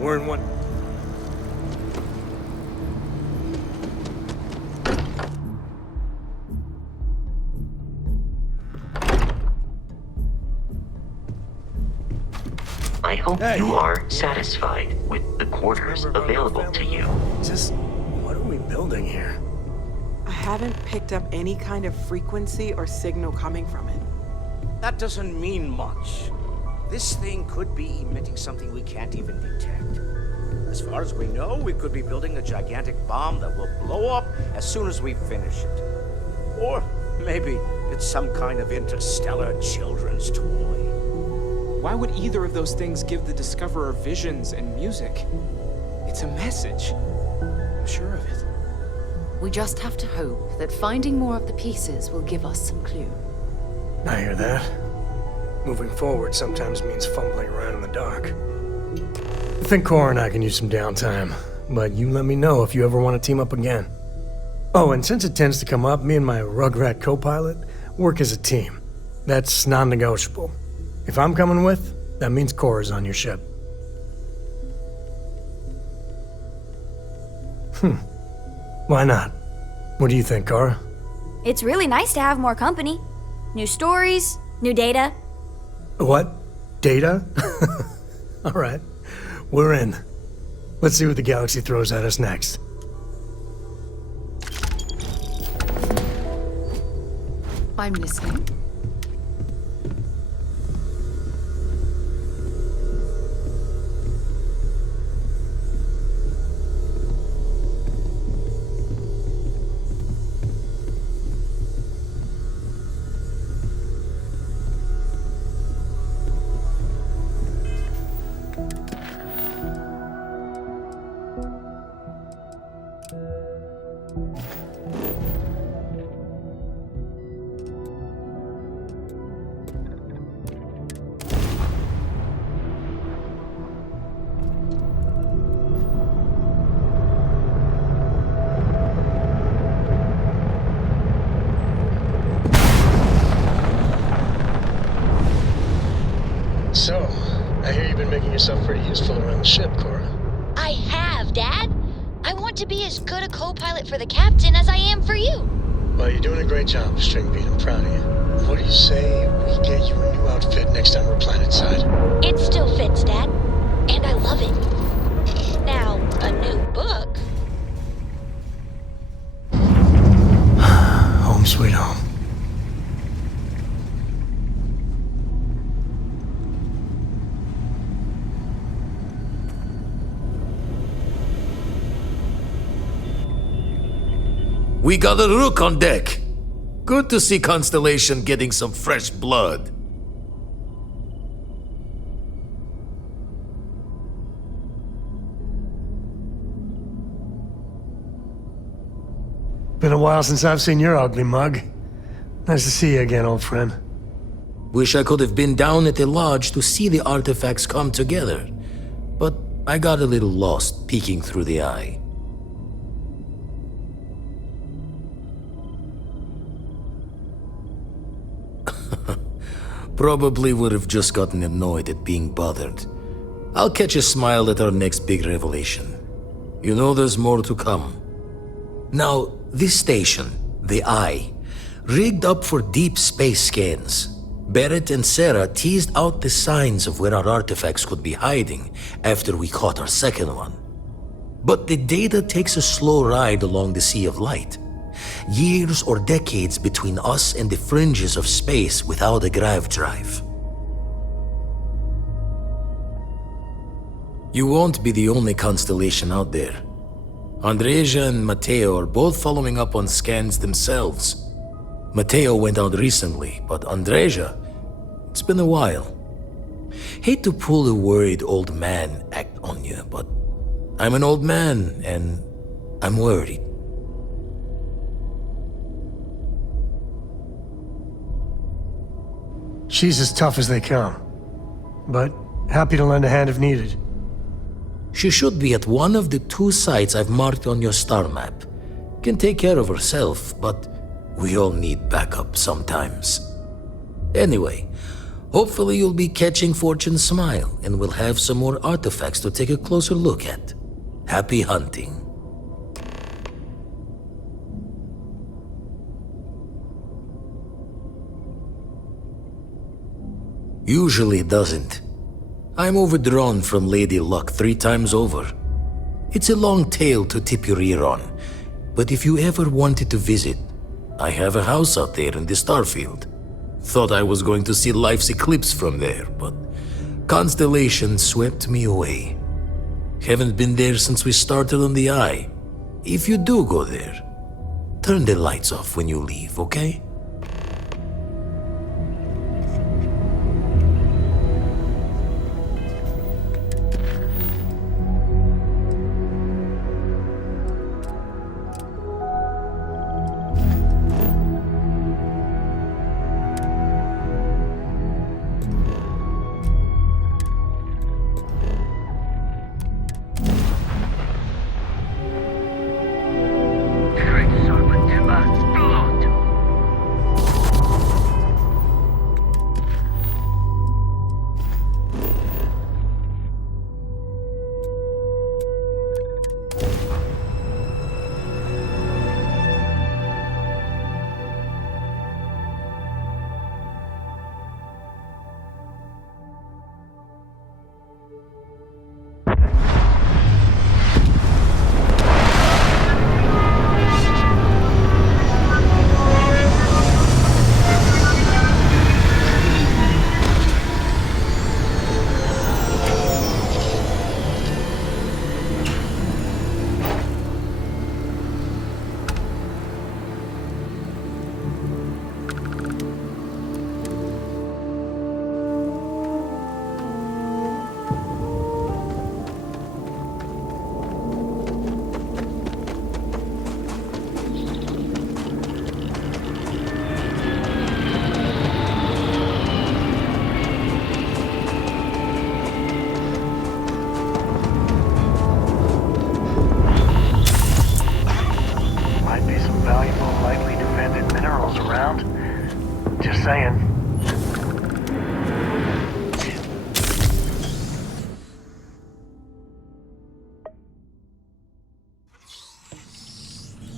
We're in one. I hope you are satisfied with the quarters available to you. Just what are we building here? I haven't picked up any kind of frequency or signal coming from it. That doesn't mean much. This thing could be emitting something we can't even detect. As far as we know, we could be building a gigantic bomb that will blow up as soon as we finish it. Or maybe it's some kind of interstellar children's toy. Why would either of those things give the Discoverer visions and music? It's a message. I'm sure of it. We just have to hope that finding more of the pieces will give us some clue. I hear that. Moving forward sometimes means fumbling around in the dark. I think Cora and I can use some downtime, but you let me know if you ever want to team up again. Oh, and since it tends to come up, me and my Rugrat co-pilot work as a team. That's non-negotiable. If I'm coming with, that means Cora's on your ship. Why not? What do you think, Cora? It's really nice to have more company. New stories, New data? What? Data? All right. We're in. Let's see what the galaxy throws at us next. I'm listening. So, I hear you've been making yourself pretty useful around the ship, Cora. I have, Dad. I want to be as good a co-pilot for the captain as I am for you. Well, you're doing a great job, Stringbeat. I'm proud of you. What do you say we get you a new outfit next time we're planetside? It still fits, Dad. And I love it. Now, a new book. Home sweet home. We got a rook on deck. Good to see Constellation getting some fresh blood. Been a while since I've seen your ugly mug. Nice to see you again, old friend. Wish I could have been down at the lodge to see the artifacts come together. But I got a little lost peeking through the eye. Probably would have just gotten annoyed at being bothered. I'll catch a smile at our next big revelation. You know there's more to come. Now, this station, the Eye, rigged up for deep space scans. Barrett and Sarah teased out the signs of where our artifacts could be hiding after we caught our second one. But the data takes a slow ride along the Sea of Light. Years or decades between us and the fringes of space without a grav drive. You won't be the only constellation out there. Andreja and Mateo are both following up on scans themselves. Mateo went out recently, but Andreja, it's been a while. Hate to pull a worried old man act on you, but I'm an old man and I'm worried. She's as tough as they come, but happy to lend a hand if needed. She should be at one of the 2 sites I've marked on your star map. Can take care of herself, but we all need backup sometimes. Anyway, hopefully you'll be catching Fortune's smile and we'll have some more artifacts to take a closer look at. Happy hunting. Usually it doesn't. I'm overdrawn from Lady Luck 3 times over. It's a long tale to tip your ear on, but if you ever wanted to visit, I have a house out there in the Starfield. Thought I was going to see life's eclipse from there, but Constellation swept me away. Haven't been there since we started on the Eye. If you do go there, turn the lights off when you leave, okay? saying.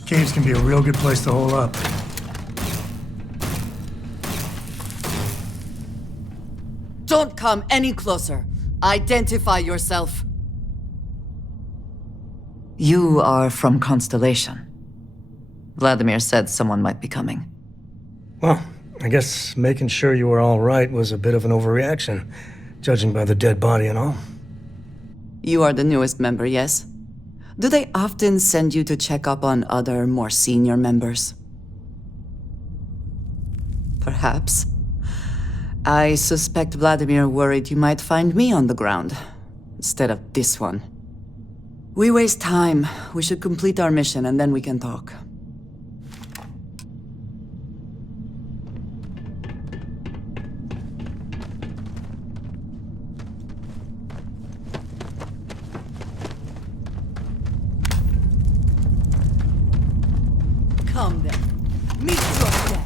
Caves can be a real good place to hole up. Don't come any closer. Identify yourself. You are from Constellation. Vladimir said someone might be coming. Well, I guess making sure you were all right was a bit of an overreaction, judging by the dead body and all. You are the newest member, yes? Do they often send you to check up on other, more senior members? Perhaps. I suspect Vladimir worried you might find me on the ground, instead of this one. We waste time. We should complete our mission and then we can talk. Come then. Meet your death.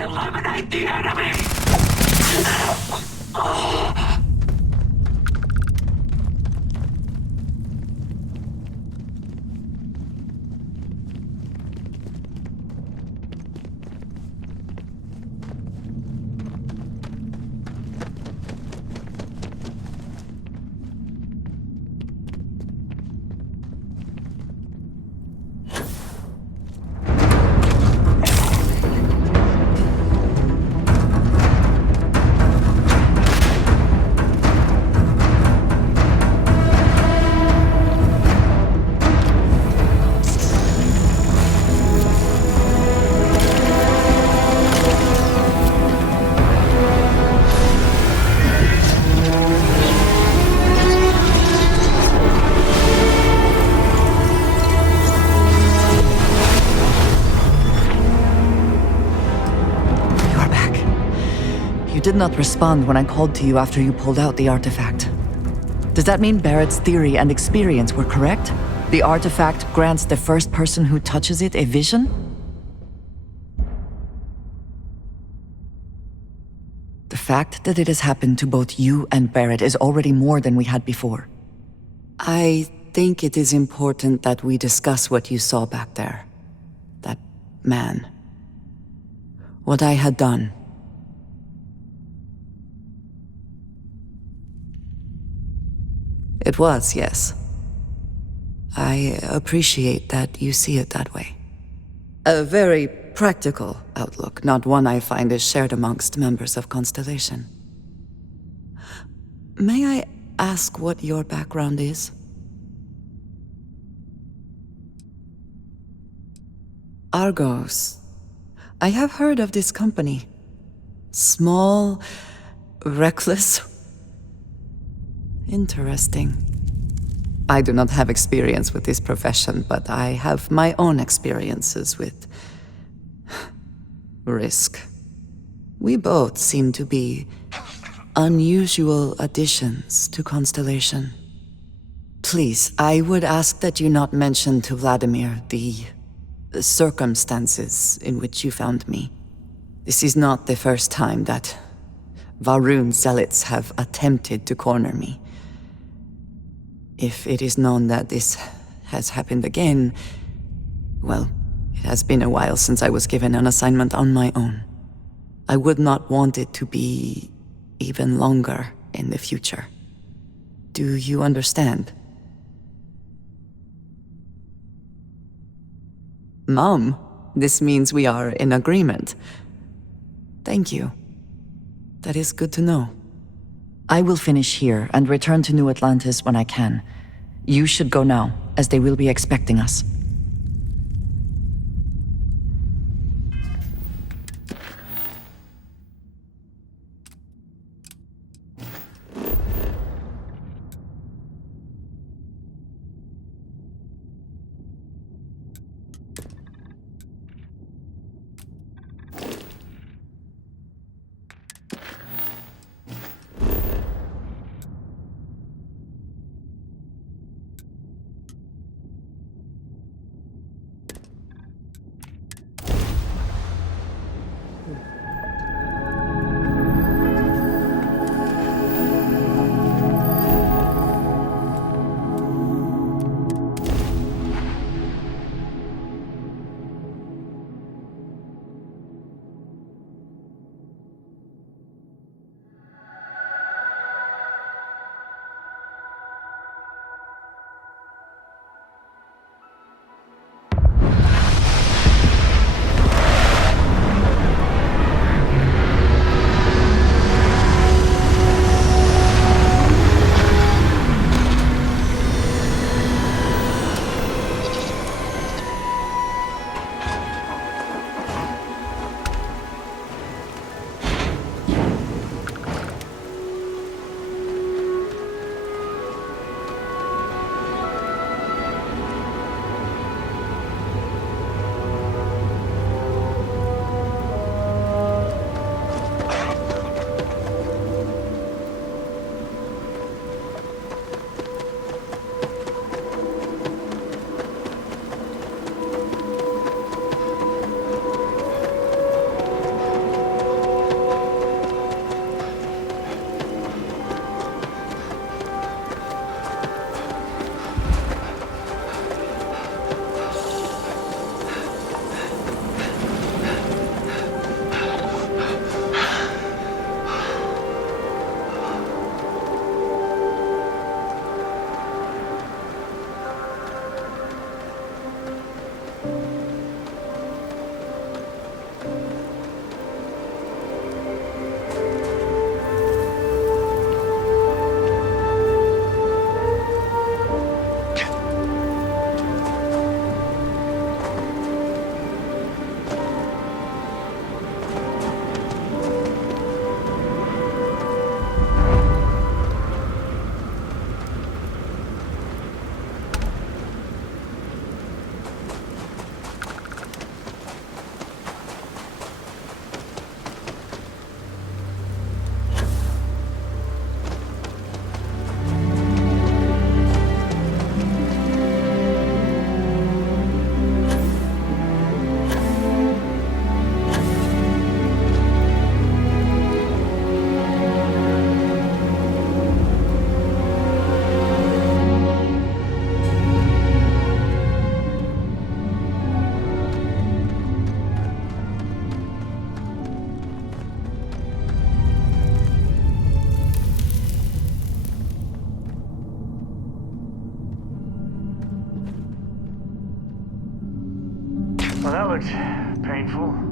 Eliminate the enemy! You did not respond when I called to you after you pulled out the artifact. Does that mean Barrett's theory and experience were correct? The artifact grants the first person who touches it a vision? The fact that it has happened to both you and Barrett is already more than we had before. I think it is important that we discuss what you saw back there. That man. What I had done. It was, yes. I appreciate that you see it that way. A very practical outlook, not one I find is shared amongst members of Constellation. May I ask what your background is? Argos. I have heard of this company. Small, reckless. Interesting. I do not have experience with this profession, but I have my own experiences with risk. We both seem to be unusual additions to Constellation. Please, I would ask that you not mention to Vladimir the circumstances in which you found me. This is not the first time that Varun zealots have attempted to corner me. If it is known that this has happened again, well, it has been a while since I was given an assignment on my own. I would not want it to be even longer in the future. Do you understand? Mom, this means we are in agreement. Thank you. That is good to know. I will finish here and return to New Atlantis when I can. You should go now, as they will be expecting us. Well, that looked painful.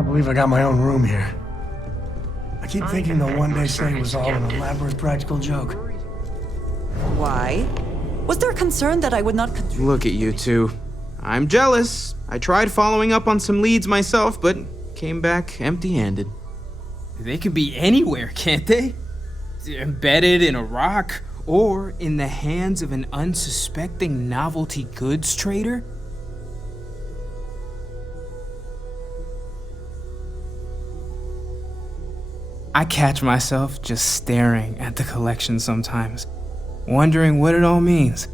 Can't believe I got my own room here. I keep thinking the one-day stay was all an elaborate practical joke. Why? Was there concern that I would not Look at you two. I'm jealous. I tried following up on some leads myself, but came back empty-handed. They can be anywhere, can't they? Embedded in a rock, or in the hands of an unsuspecting novelty goods trader? I catch myself just staring at the collection sometimes, wondering what it all means.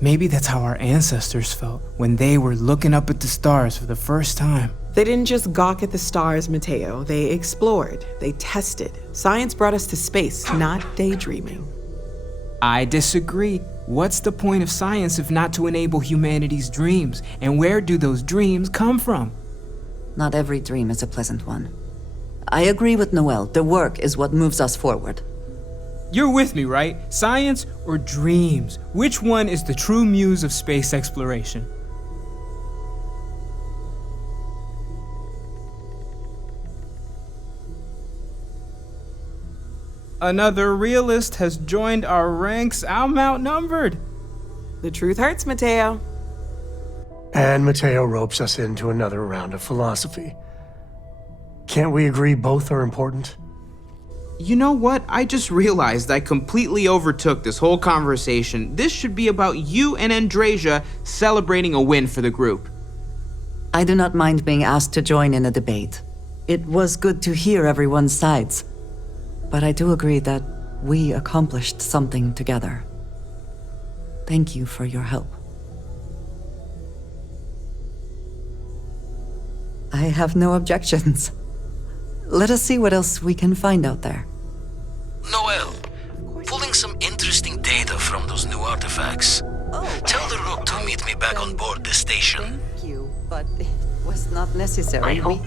Maybe that's how our ancestors felt when they were looking up at the stars for the first time. They didn't just gawk at the stars, Mateo. They explored. They tested. Science brought us to space, not daydreaming. I disagree. What's the point of science if not to enable humanity's dreams? And where do those dreams come from? Not every dream is a pleasant one. I agree with Noel. The work is what moves us forward. You're with me, right? Science or dreams? Which one is the true muse of space exploration? Another realist has joined our ranks. I'm outnumbered. The truth hurts, Mateo. And Mateo ropes us into another round of philosophy. Can't we agree both are important? You know what? I just realized I completely overtook this whole conversation. This should be about you and Andrasia celebrating a win for the group. I do not mind being asked to join in a debate. It was good to hear everyone's sides. But I do agree that we accomplished something together. Thank you for your help. I have no objections. Let us see what else we can find out there. Noel, pulling some interesting data from those new artifacts. Tell the Rook to meet me back on board the station. Thank you, but it was not necessary. I hope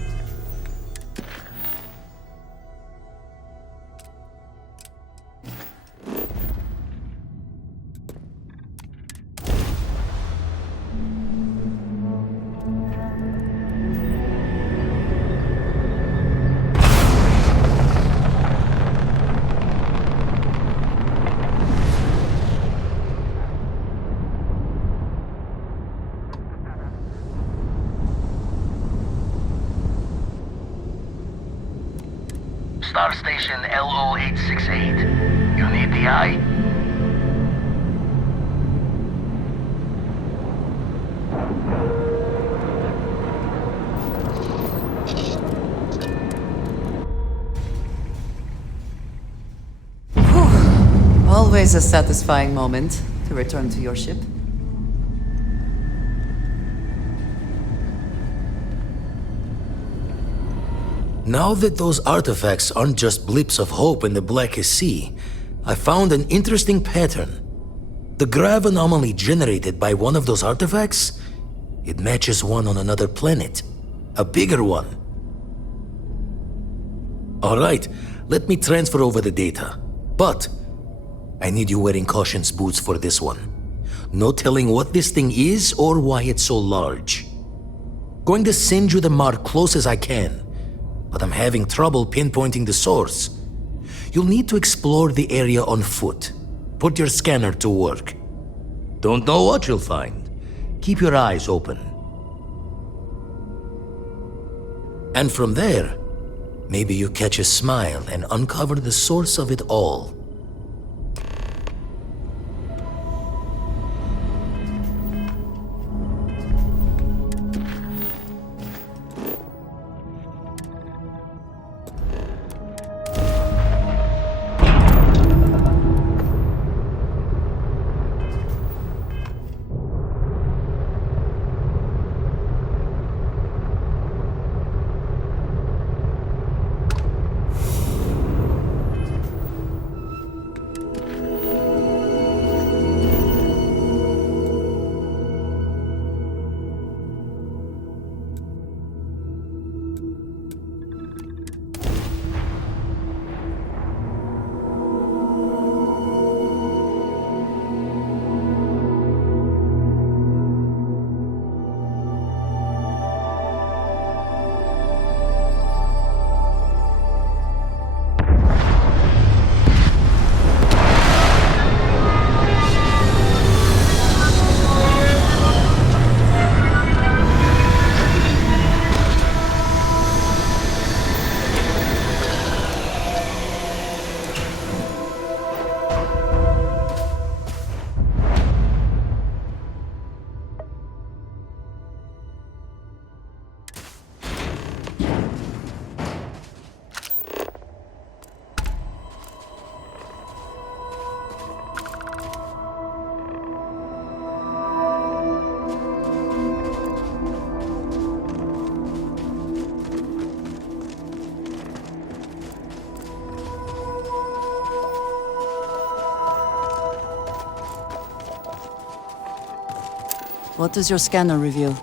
Star Station LO868. You need the eye? Always a satisfying moment to return to your ship. Now that those artifacts aren't just blips of hope in the blackest sea, I found an interesting pattern. The grav anomaly generated by one of those artifacts, it matches one on another planet. A bigger one. Alright, let me transfer over the data. But I need you wearing caution's boots for this one. No telling what this thing is or why it's so large. Going to send you the mark close as I can, but I'm having trouble pinpointing the source. You'll need to explore the area on foot. Put your scanner to work. Don't know what you'll find. Keep your eyes open. And from there, maybe you catch a smile and uncover the source of it all. What does your scanner reveal?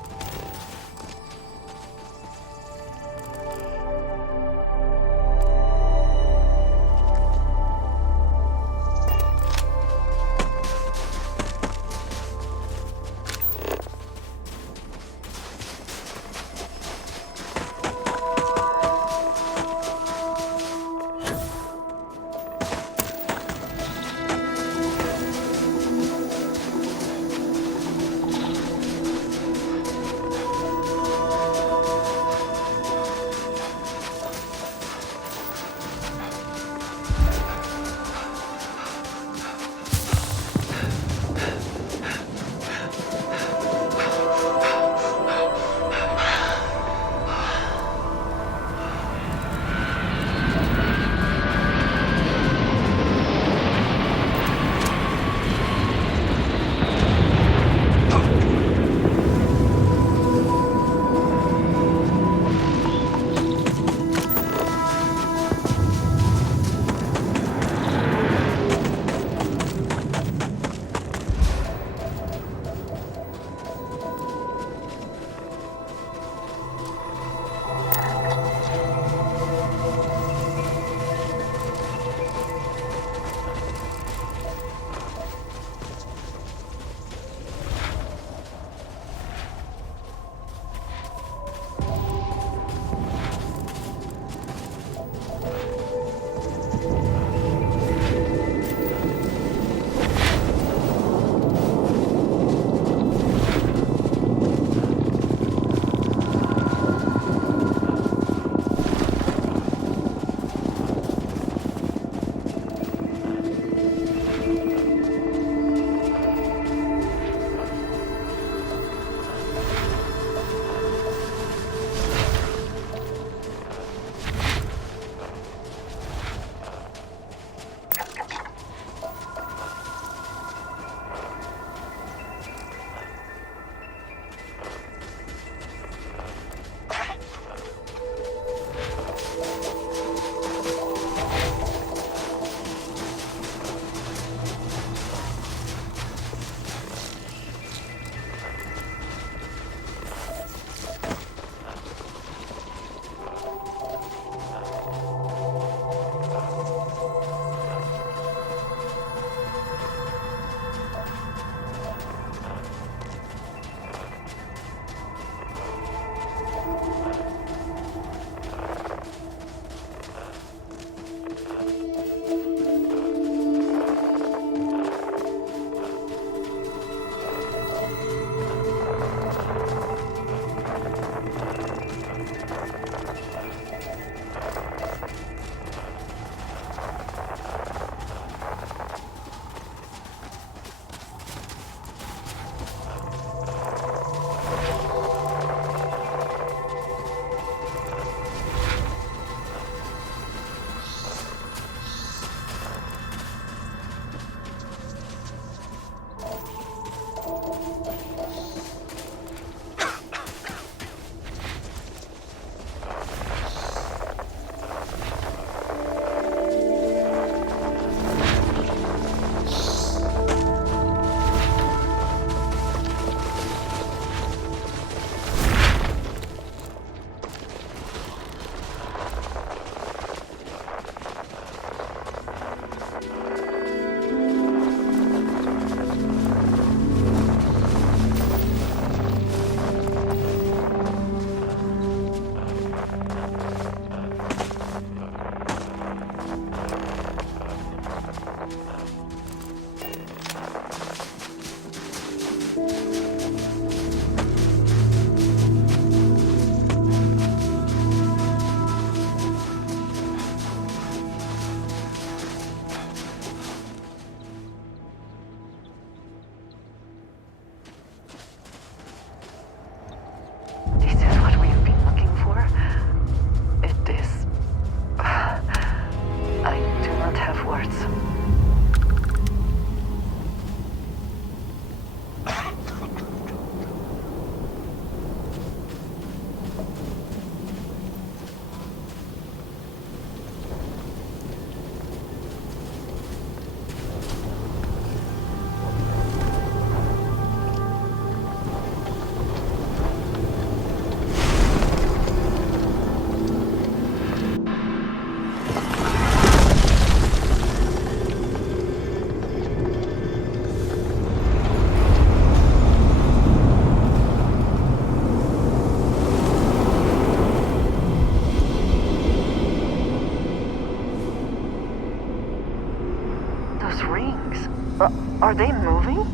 Are they moving?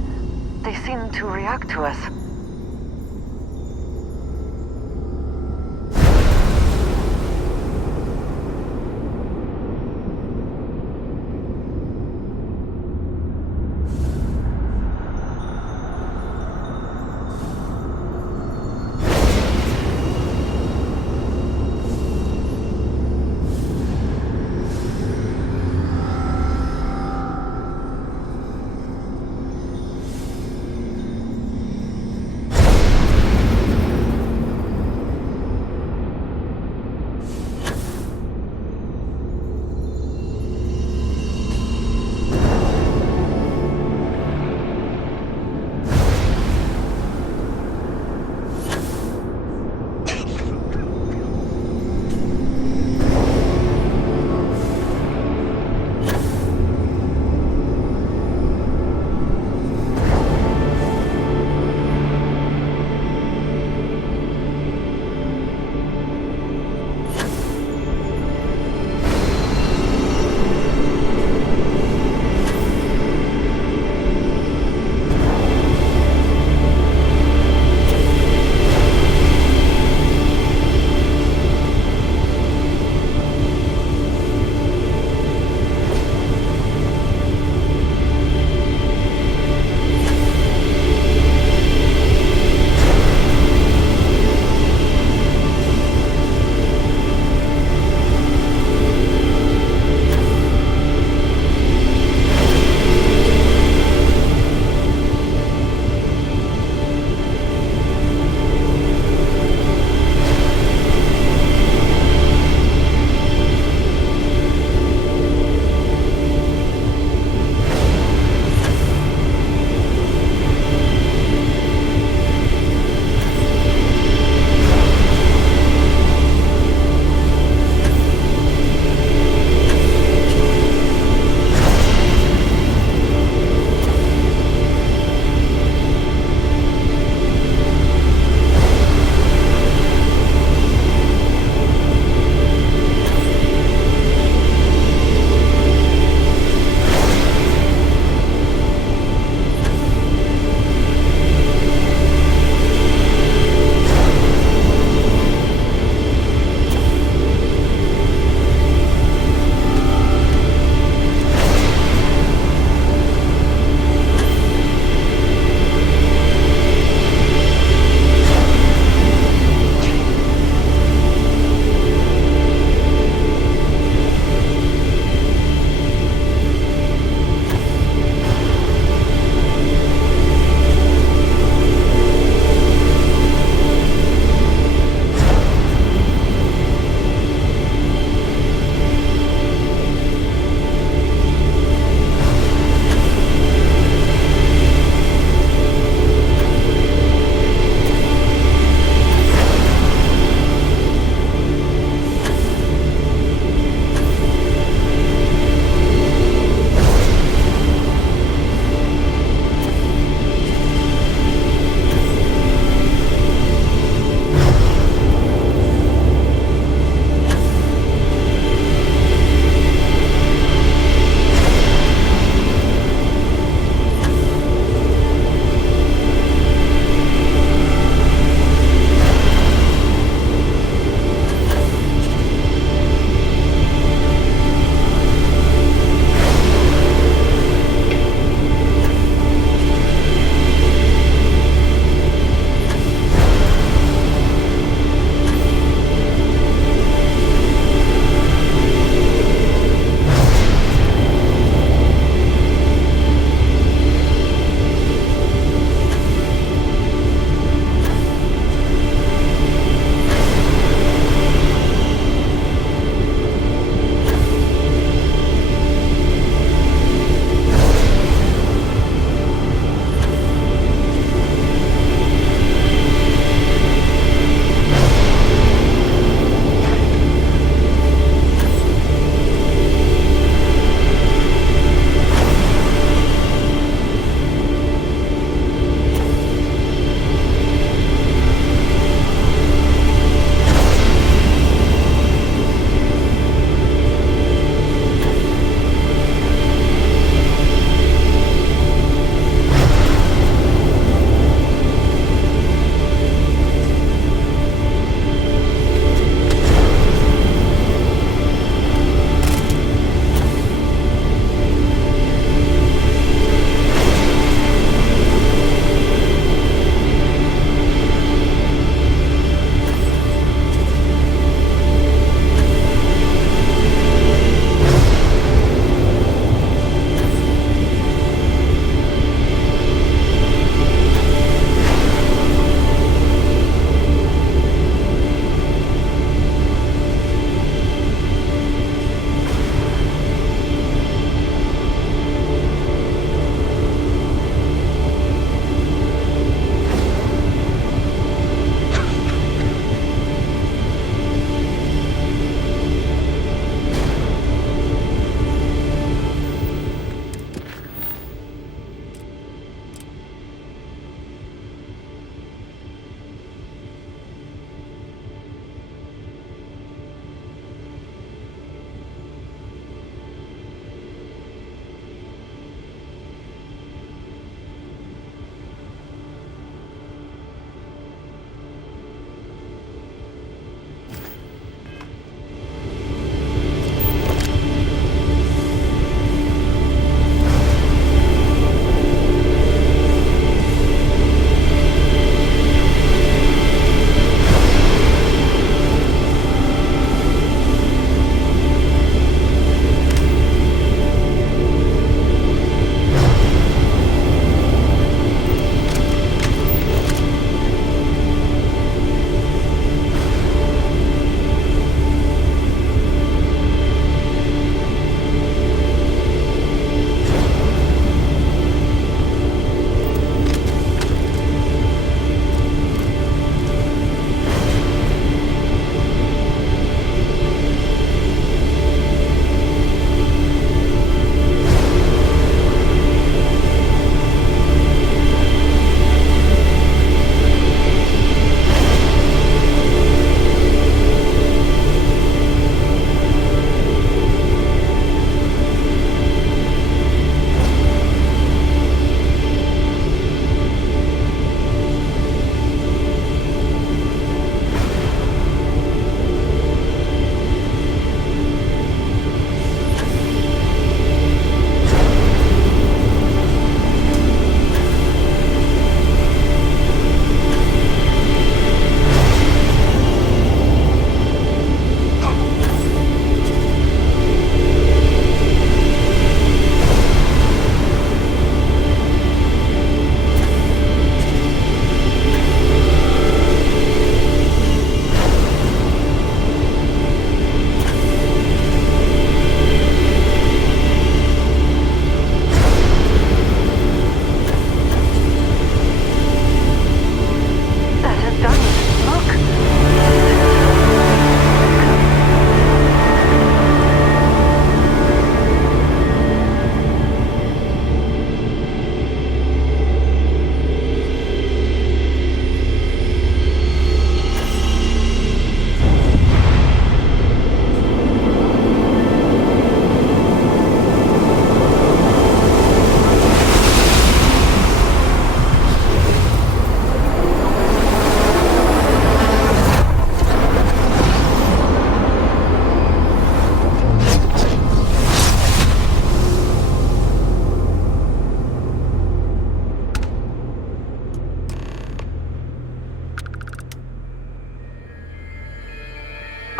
They seem to react to us.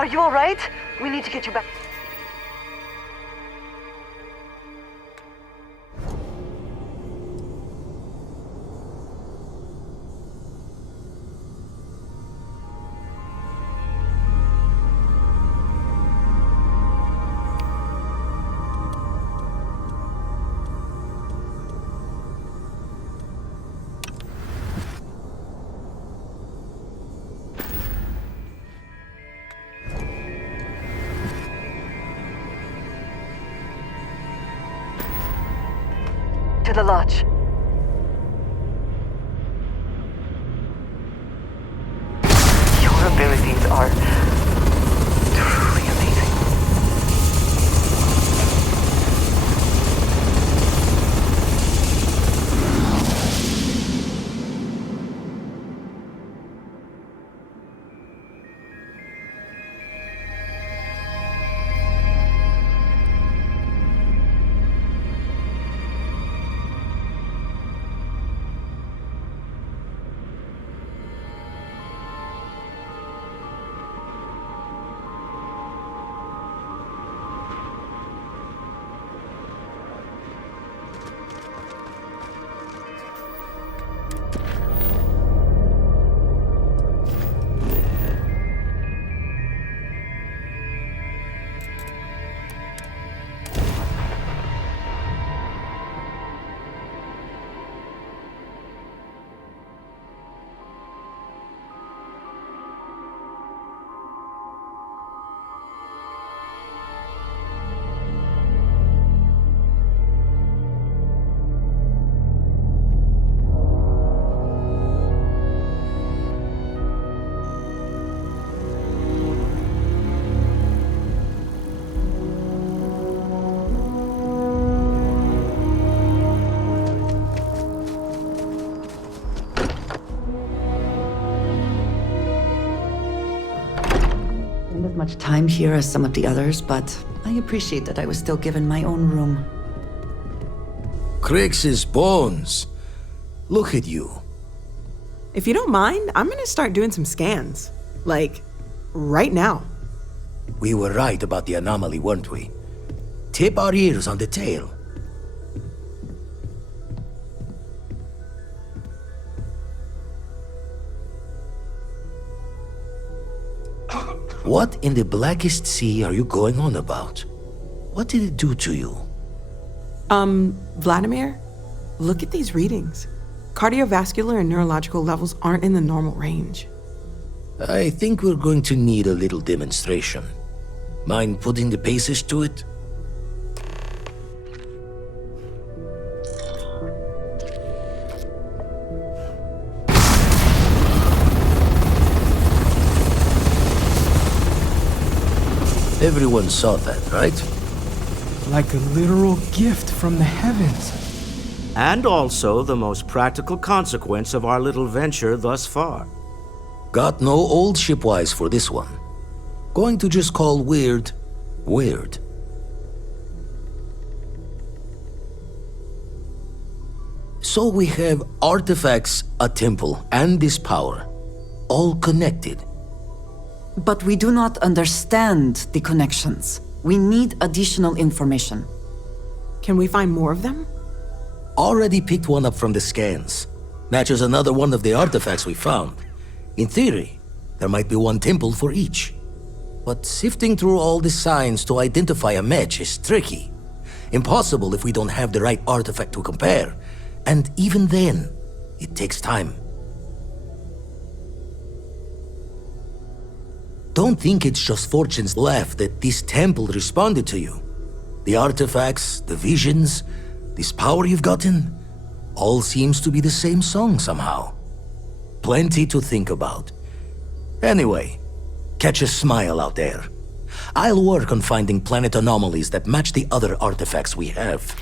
Are you alright? We need to get you back. To the lodge. Your abilities are truly amazing. As much time here as some of the others, but I appreciate that I was still given my own room. Crix's bones. Look at you. If you don't mind, I'm gonna start doing some scans. Like, right now. We were right about the anomaly, weren't we? Tip our ears on the tail. What in the blackest sea are you going on about? What did it do to you? Vladimir, look at these readings. Cardiovascular and neurological levels aren't in the normal range. I think we're going to need a little demonstration. Mind putting the paces to it? Everyone saw that, right? Like a literal gift from the heavens. And also the most practical consequence of our little venture thus far. Got no old shipwise for this one. Going to just call weird, weird. So we have artifacts, a temple, and this power. All connected. But we do not understand the connections. We need additional information. Can we find more of them? Already picked one up from the scans. Matches another one of the artifacts we found. In theory, there might be one temple for each. But sifting through all the signs to identify a match is tricky. Impossible if we don't have the right artifact to compare. And even then, it takes time. Don't think it's just Fortune's laugh that this temple responded to you. The artifacts, the visions, this power you've gotten, all seems to be the same song somehow. Plenty to think about. Anyway, catch a smile out there. I'll work on finding planet anomalies that match the other artifacts we have.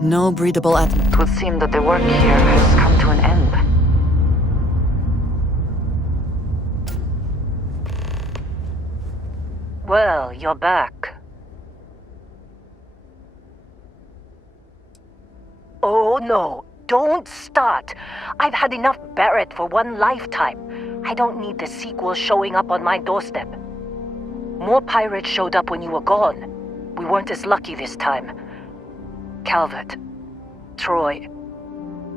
No breathable It would seem that the work here has come to an end. Well, you're back. Oh no, don't start. I've had enough Barrett for one lifetime. I don't need the sequel showing up on my doorstep. More pirates showed up when you were gone. We weren't as lucky this time. Calvert, Troy,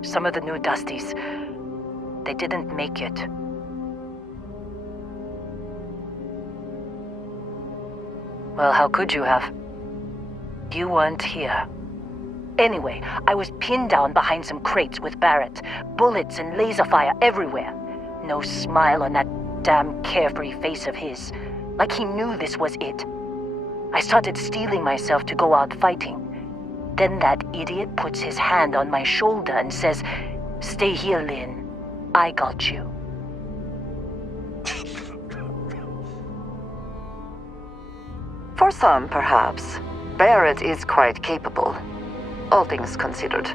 some of the new Dusties, they didn't make it. Well, how could you have? You weren't here. Anyway, I was pinned down behind some crates with Barrett. Bullets and laser fire everywhere. No smile on that damn carefree face of his. Like he knew this was it. I started steeling myself to go out fighting. Then that idiot puts his hand on my shoulder and says, "Stay here, Lynn. I got you." For some, perhaps, Barrett is quite capable, all things considered.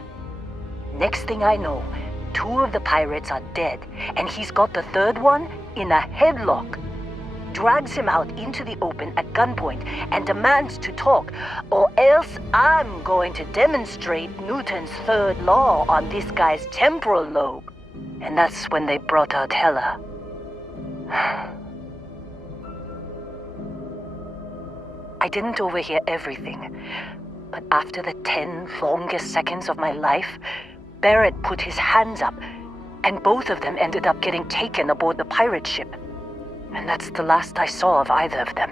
Next thing I know, 2 of the pirates are dead, and he's got the 3rd one in a headlock. Drags him out into the open at gunpoint and demands to talk, or else I'm going to demonstrate Newton's 3rd law on this guy's temporal lobe. And that's when they brought out Hela. I didn't overhear everything, but after the 10 longest seconds of my life, Barrett put his hands up, and both of them ended up getting taken aboard the pirate ship. And that's the last I saw of either of them.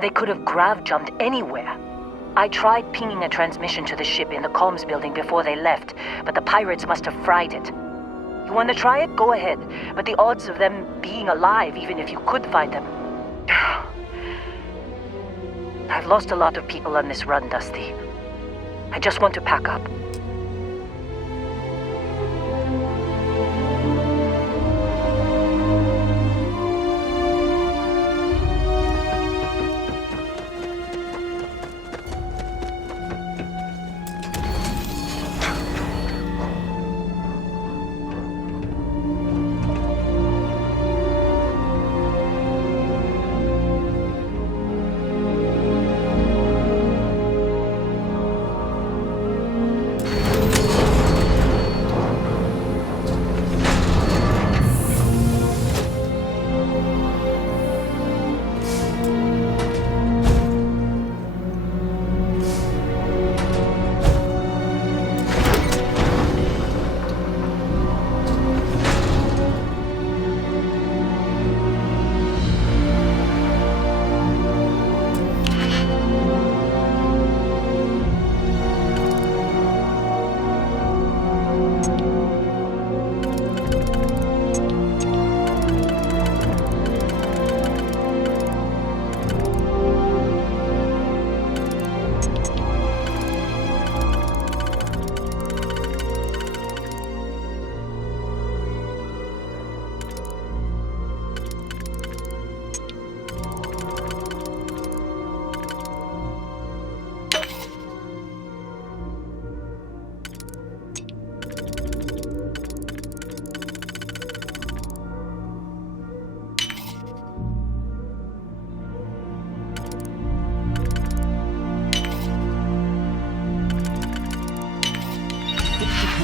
They could have grav-jumped anywhere. I tried pinging a transmission to the ship in the comms building before they left, but the pirates must have fried it. You want to try it? Go ahead. But the odds of them being alive, even if you could find them... I've lost a lot of people on this run, Dusty. I just want to pack up.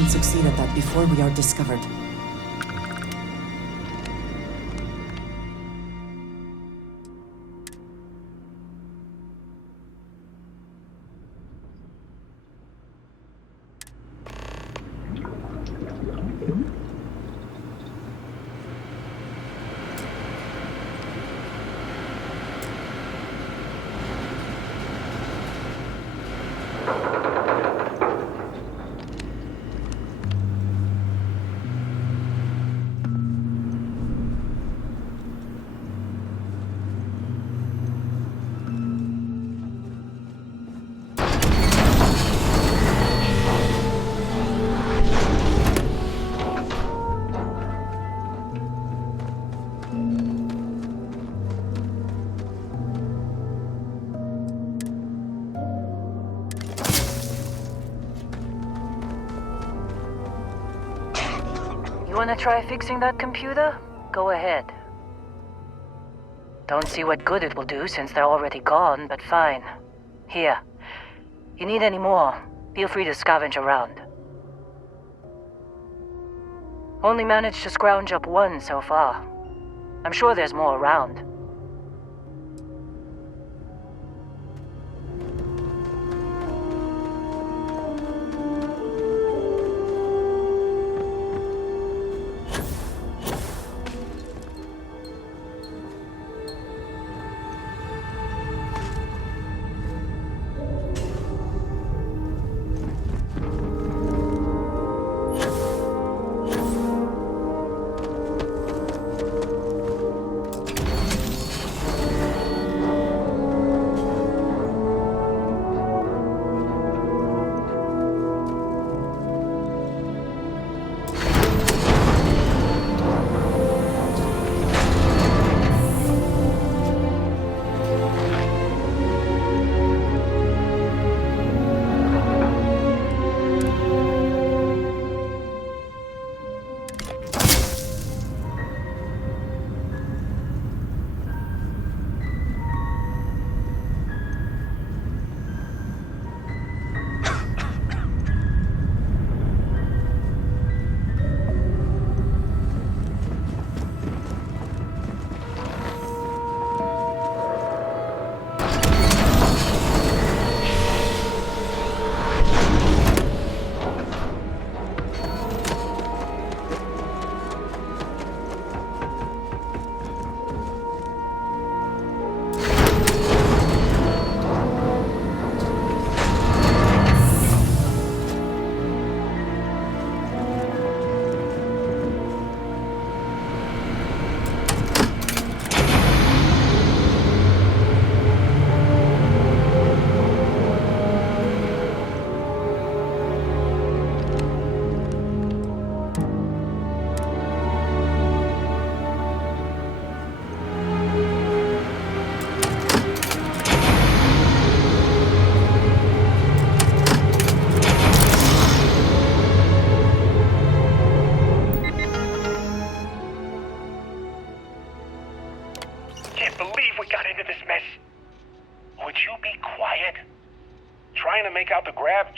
Succeed at that before we are discovered. wanna try fixing that computer? Go ahead. Don't see what good it will do since they're already gone, but fine. Here. You need any more, feel free to scavenge around. Only managed to scrounge up one so far. I'm sure there's more around.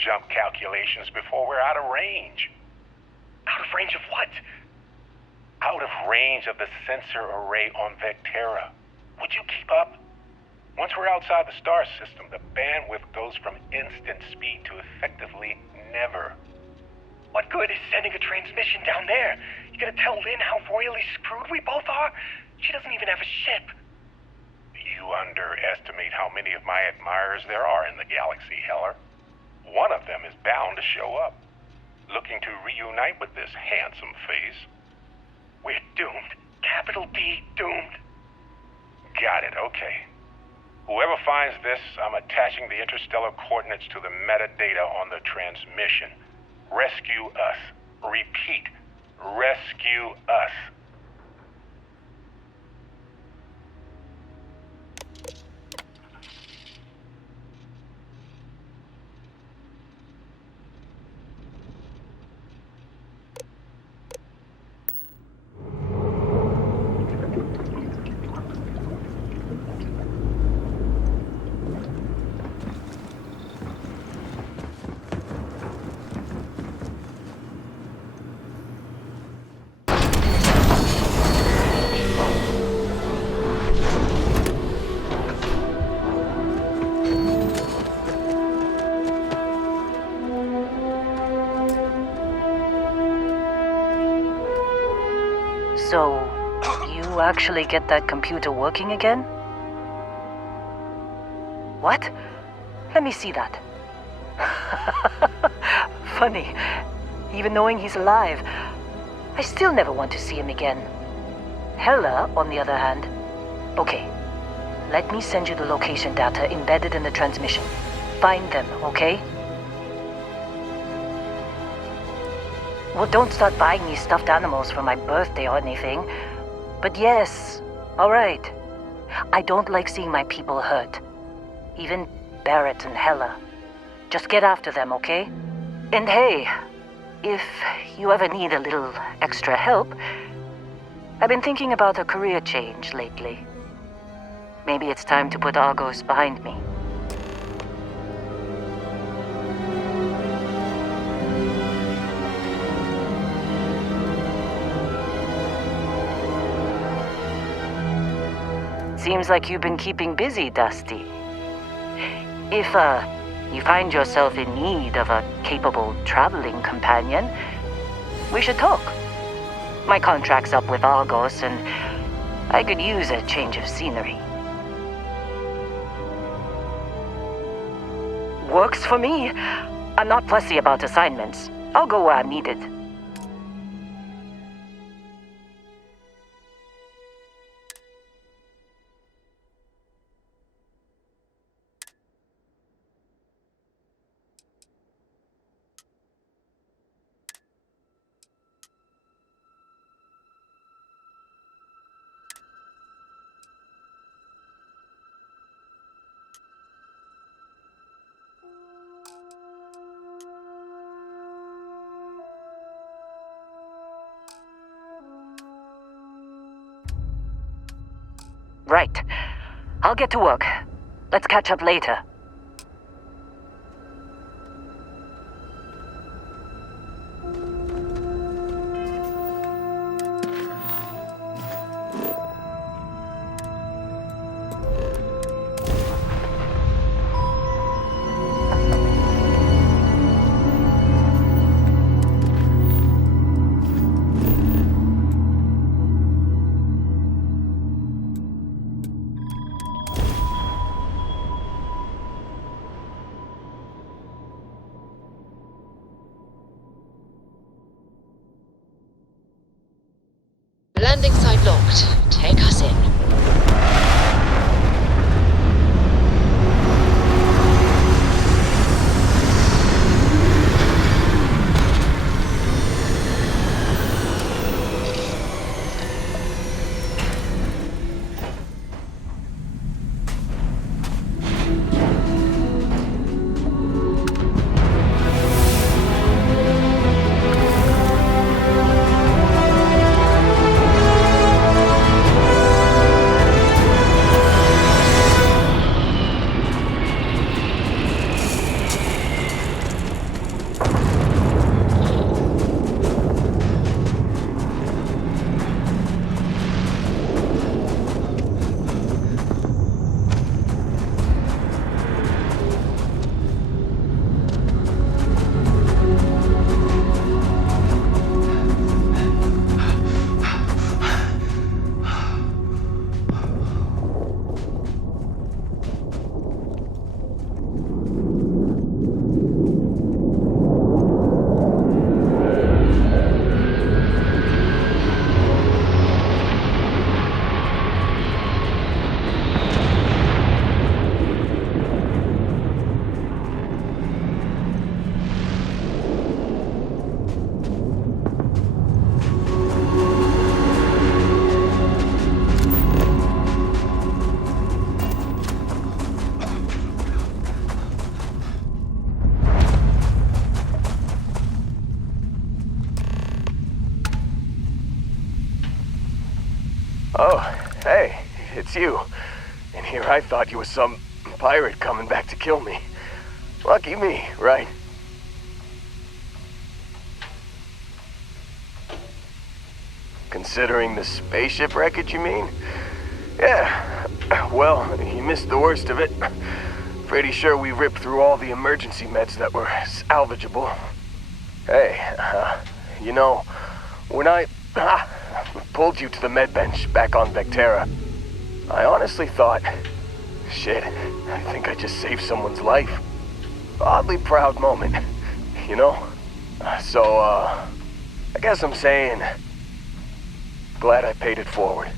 Jump calculations before we're out of range. Out of range of what? Out of range of the sensor array on Vectera. Would you keep up? Once we're outside the star system, the bandwidth goes from instant speed to effectively never. What good is sending a transmission down there? You gonna tell Lynn how royally screwed we both are? She doesn't even have a ship. You underestimate how many of my admirers there are in the galaxy, Heller. One of them is bound to show up, looking to reunite with this handsome face. We're doomed. Capital D, doomed. Got it, okay. Whoever finds this, I'm attaching the interstellar coordinates to the metadata on the transmission. Rescue us. Repeat, rescue us. So, you actually get that computer working again? What? Let me see that. Funny. Even knowing he's alive, I still never want to see him again. Hella, on the other hand. Okay, let me send you the location data embedded in the transmission. Find them, okay? Well, don't start buying me stuffed animals for my birthday or anything. But yes, alright. I don't like seeing my people hurt. Even Barrett and Hella. Just get after them, okay? And hey, if you ever need a little extra help, I've been thinking about a career change lately. Maybe it's time to put Argos behind me. Seems like you've been keeping busy, Dusty. If, you find yourself in need of a capable traveling companion, we should talk. My contract's up with Argos, and I could use a change of scenery. Works for me. I'm not fussy about assignments. I'll go where I'm needed. Right. I'll get to work. Let's catch up later. Landing site locked. Take us in. Oh, hey, it's you. And here I thought you was some pirate coming back to kill me. Lucky me, right? Considering the spaceship wreckage, you mean? Yeah, well, you missed the worst of it. Pretty sure we ripped through all the emergency meds that were salvageable. Hey, you know, when I pulled you to the med bench back on Vectera, I honestly thought, shit, I think I just saved someone's life. Oddly proud moment, you know? So, I guess I'm saying, glad I paid it forward.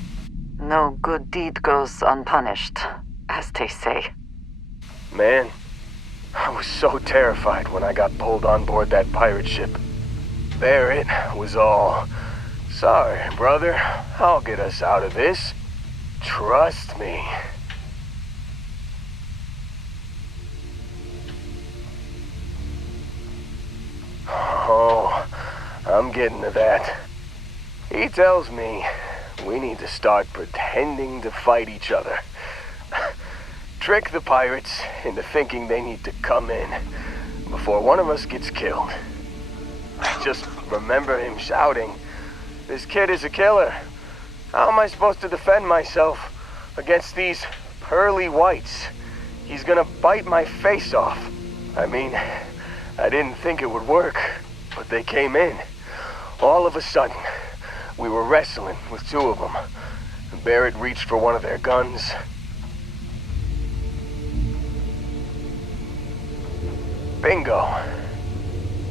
No good deed goes unpunished, as they say. Man, I was so terrified when I got pulled on board that pirate ship. Barrett was all, sorry, brother, I'll get us out of this. Trust me. Oh, I'm getting to that. He tells me we need to start pretending to fight each other. Trick the pirates into thinking they need to come in before one of us gets killed. I just remember him shouting, "This kid is a killer. How am I supposed to defend myself against these pearly whites? He's gonna bite my face off." I mean, I didn't think it would work, but they came in. All of a sudden, we were wrestling with two of them. Barrett reached for one of their guns. Bingo.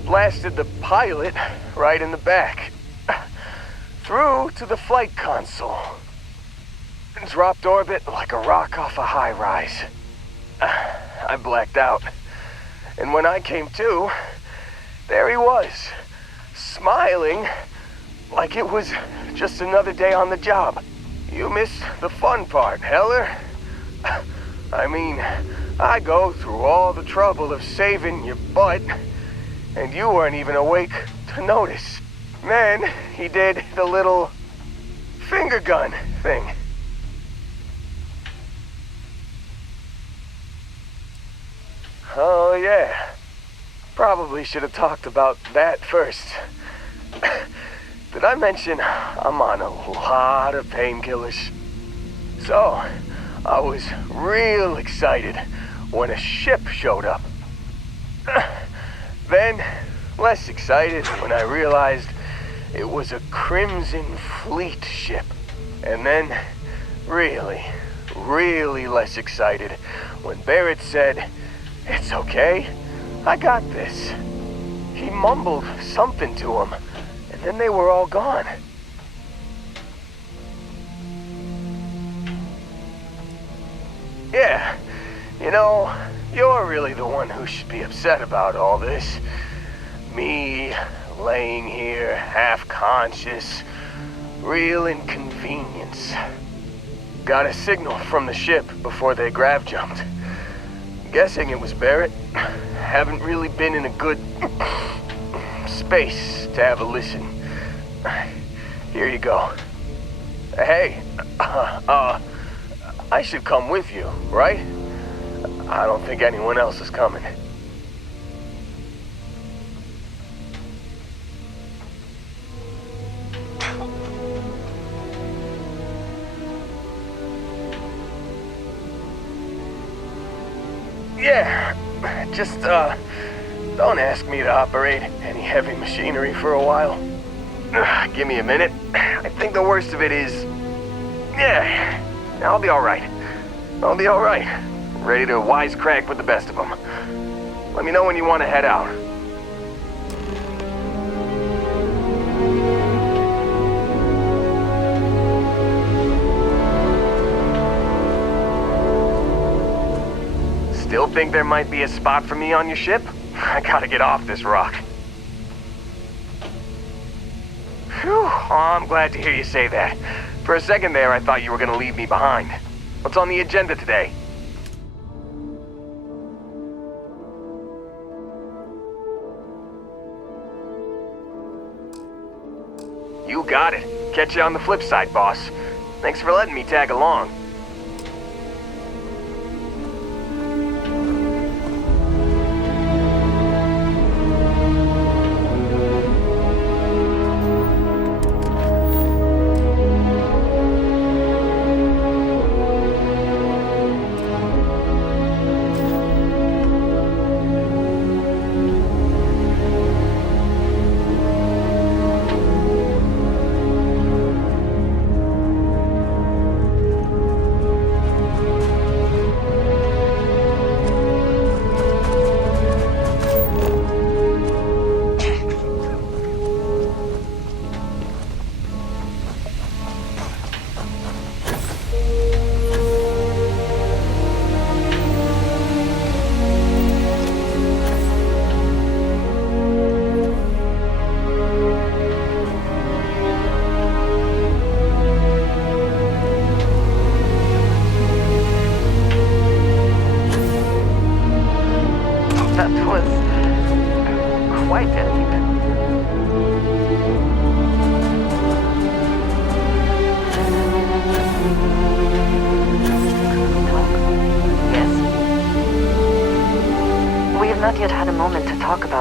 Blasted the pilot right in the back. Through to the flight console. Dropped orbit like a rock off a high-rise. I blacked out. And when I came to, there he was, smiling like it was just another day on the job. You missed the fun part, Heller. I mean, I go through all the trouble of saving your butt, and you weren't even awake to notice. Then he did the little finger gun thing. Oh yeah, probably should have talked about that first. Did I mention I'm on a lot of painkillers? So, I was real excited when a ship showed up. Then, less excited when I realized it was a Crimson Fleet ship. And then, really, really less excited when Barrett said, "It's okay, I got this." He mumbled something to him, and then they were all gone. Yeah, you know, you're really the one who should be upset about all this. Me, laying here, half-conscious, real inconvenience. Got a signal from the ship before they grav-jumped. Guessing it was Barrett. Haven't really been in a good space to have a listen. Here you go. Hey, I should come with you, right? I don't think anyone else is coming. Yeah, just, don't ask me to operate any heavy machinery for a while. Give me a minute. I think the worst of it is... Yeah, I'll be alright. I'll be alright. Ready to wisecrack with the best of them. Let me know when you want to head out. Still think there might be a spot for me on your ship? I gotta get off this rock. Phew, oh, I'm glad to hear you say that. For a second there, I thought you were gonna leave me behind. What's on the agenda today? You got it. Catch you on the flip side, boss. Thanks for letting me tag along.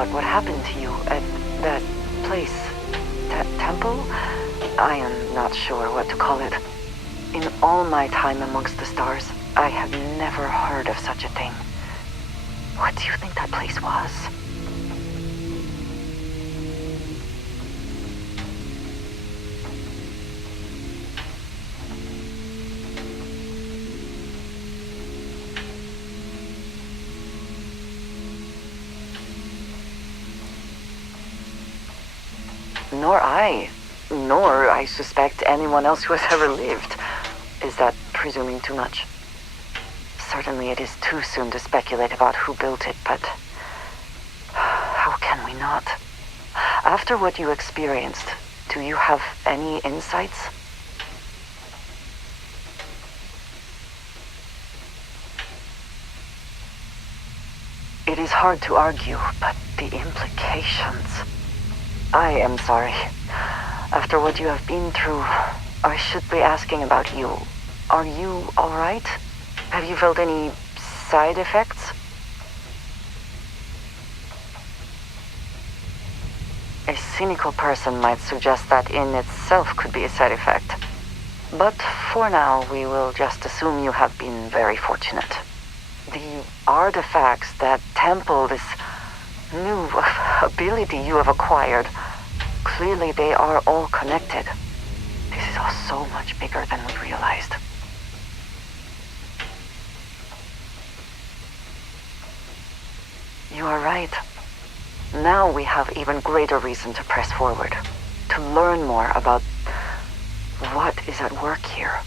about what happened to you at that place. That temple? I am not sure what to call it. In all my time amongst the stars, I have never heard of such a thing. What do you think that place was? Nor I suspect anyone else who has ever lived. Is that presuming too much? Certainly it is too soon to speculate about who built it, but how can we not? After what you experienced, do you have any insights? It is hard to argue, but the implications... I am sorry. After what you have been through, I should be asking about you. Are you alright? Have you felt any side effects? A cynical person might suggest that in itself could be a side effect. But for now, we will just assume you have been very fortunate. The artifacts, that temple, this new ability you have acquired, clearly they are all connected. This is all so much bigger than we realized. You are right. Now we have even greater reason to press forward, to learn more about what is at work here.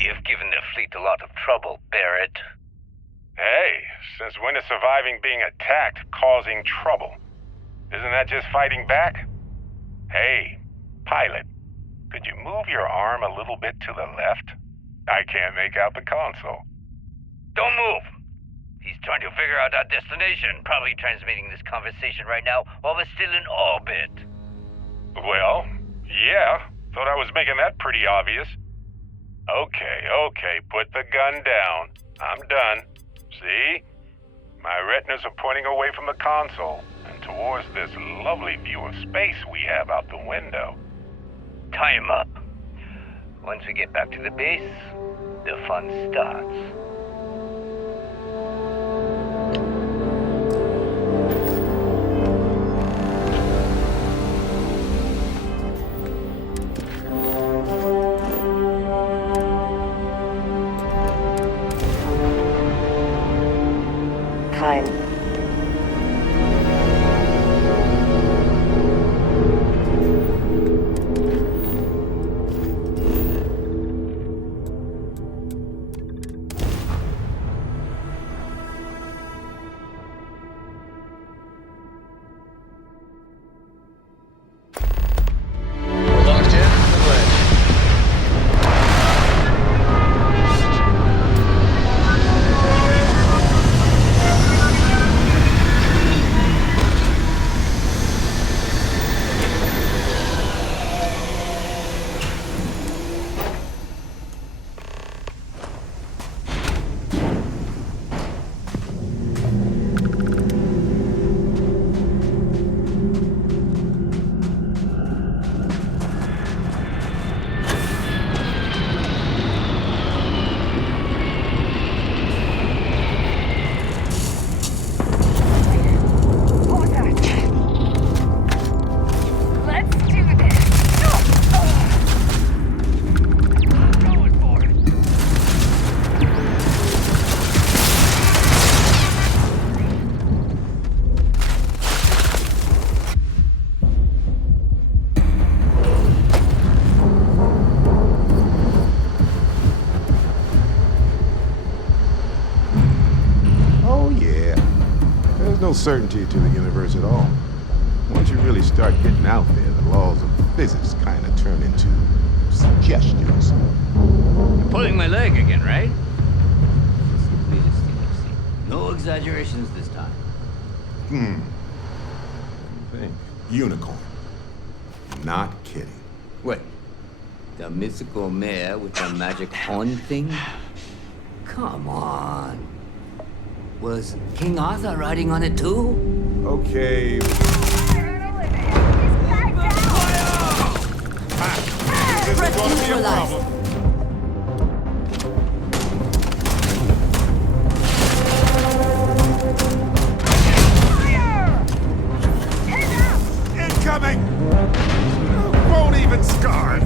You've given the fleet a lot of trouble, Barrett. Hey, since when is surviving being attacked causing trouble? Isn't that just fighting back? Hey, pilot, could you move your arm a little bit to the left? I can't make out the console. Don't move! He's trying to figure out our destination, probably transmitting this conversation right now while we're still in orbit. Well, yeah, thought I was making that pretty obvious. Okay, put the gun down. I'm done. See? My retinas are pointing away from the console and towards this lovely view of space we have out the window. Tie him up. Once we get back to the base, the fun starts. Fine. uncertainty to the universe at all. Once you really start getting out there, the laws of physics kind of turn into suggestions. You're pulling my leg again, right? No exaggerations this time. Think. Unicorn. Not kidding. What? The mythical mare with the magic horn thing? Come on. Was King Arthur riding on it too? Okay. This is going to be a problem. Incoming! Won't even scar.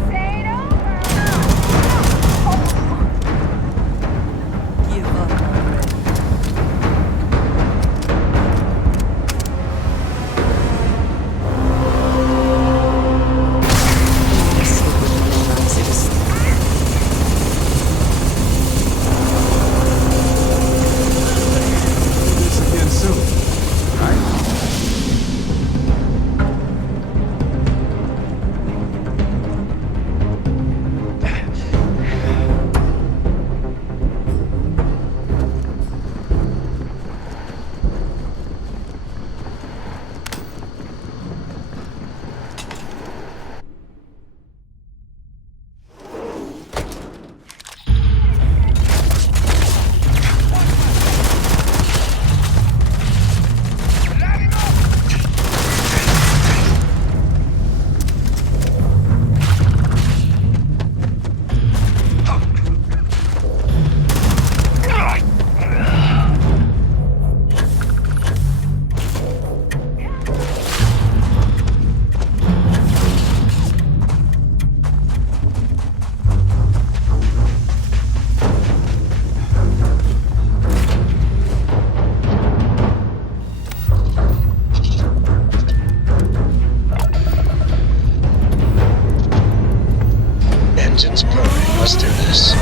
Engines purring. Let's do this.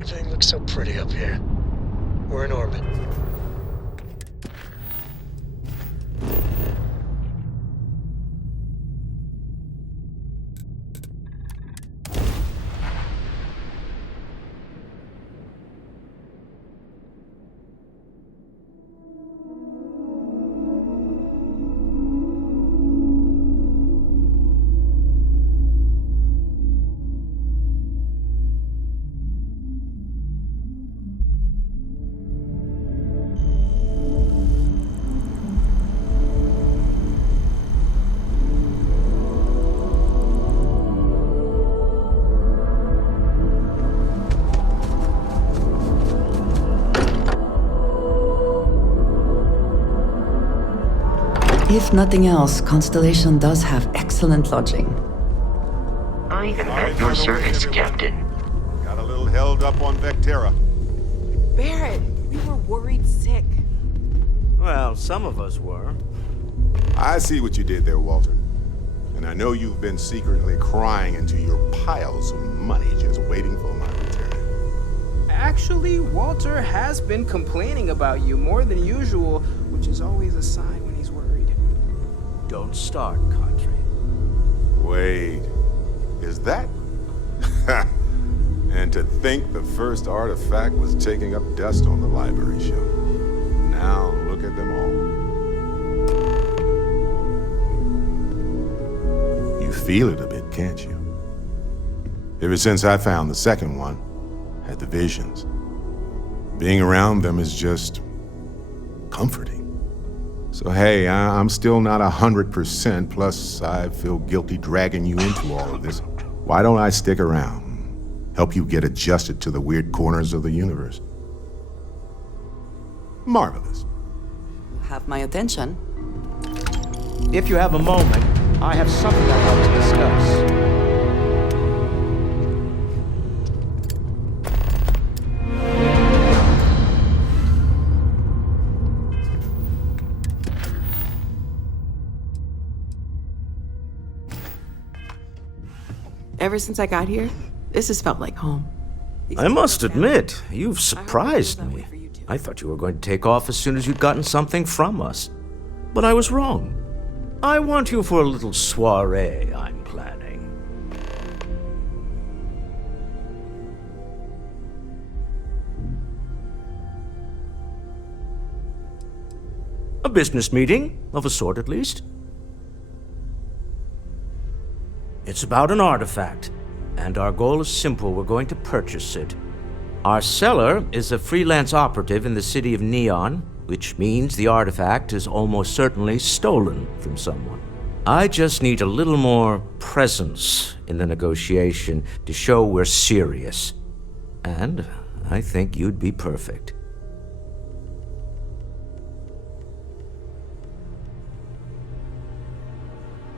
Everything looks so pretty up here. We're in orbit. If nothing else, Constellation does have excellent lodging. I am at your service, Captain. Got a little held up on Vectera. Barrett, we were worried sick. Well, some of us were. I see what you did there, Walter. And I know you've been secretly crying into your piles of money just waiting for my return. Actually, Walter has been complaining about you more than usual, which is always a sign when he's worried. Don't start, Country. Wait, is that? And to think the first artifact was taking up dust on the library shelf. Now look at them all. You feel it a bit, can't you? Ever since I found the second one, had the visions. Being around them is just comforting. So hey, I'm still not 100%, plus I feel guilty dragging you into all of this. Why don't I stick around? Help you get adjusted to the weird corners of the universe. Marvelous. Have my attention. If you have a moment, I have something I'd like to discuss. Ever since I got here, this has felt like home. I must admit, you've surprised me. I thought you were going to take off as soon as you'd gotten something from us. But I was wrong. I want you for a little soiree I'm planning. A business meeting, of a sort at least. It's about an artifact, and our goal is simple. We're going to purchase it. Our seller is a freelance operative in the city of Neon, which means the artifact is almost certainly stolen from someone. I just need a little more presence in the negotiation to show we're serious. And I think you'd be perfect.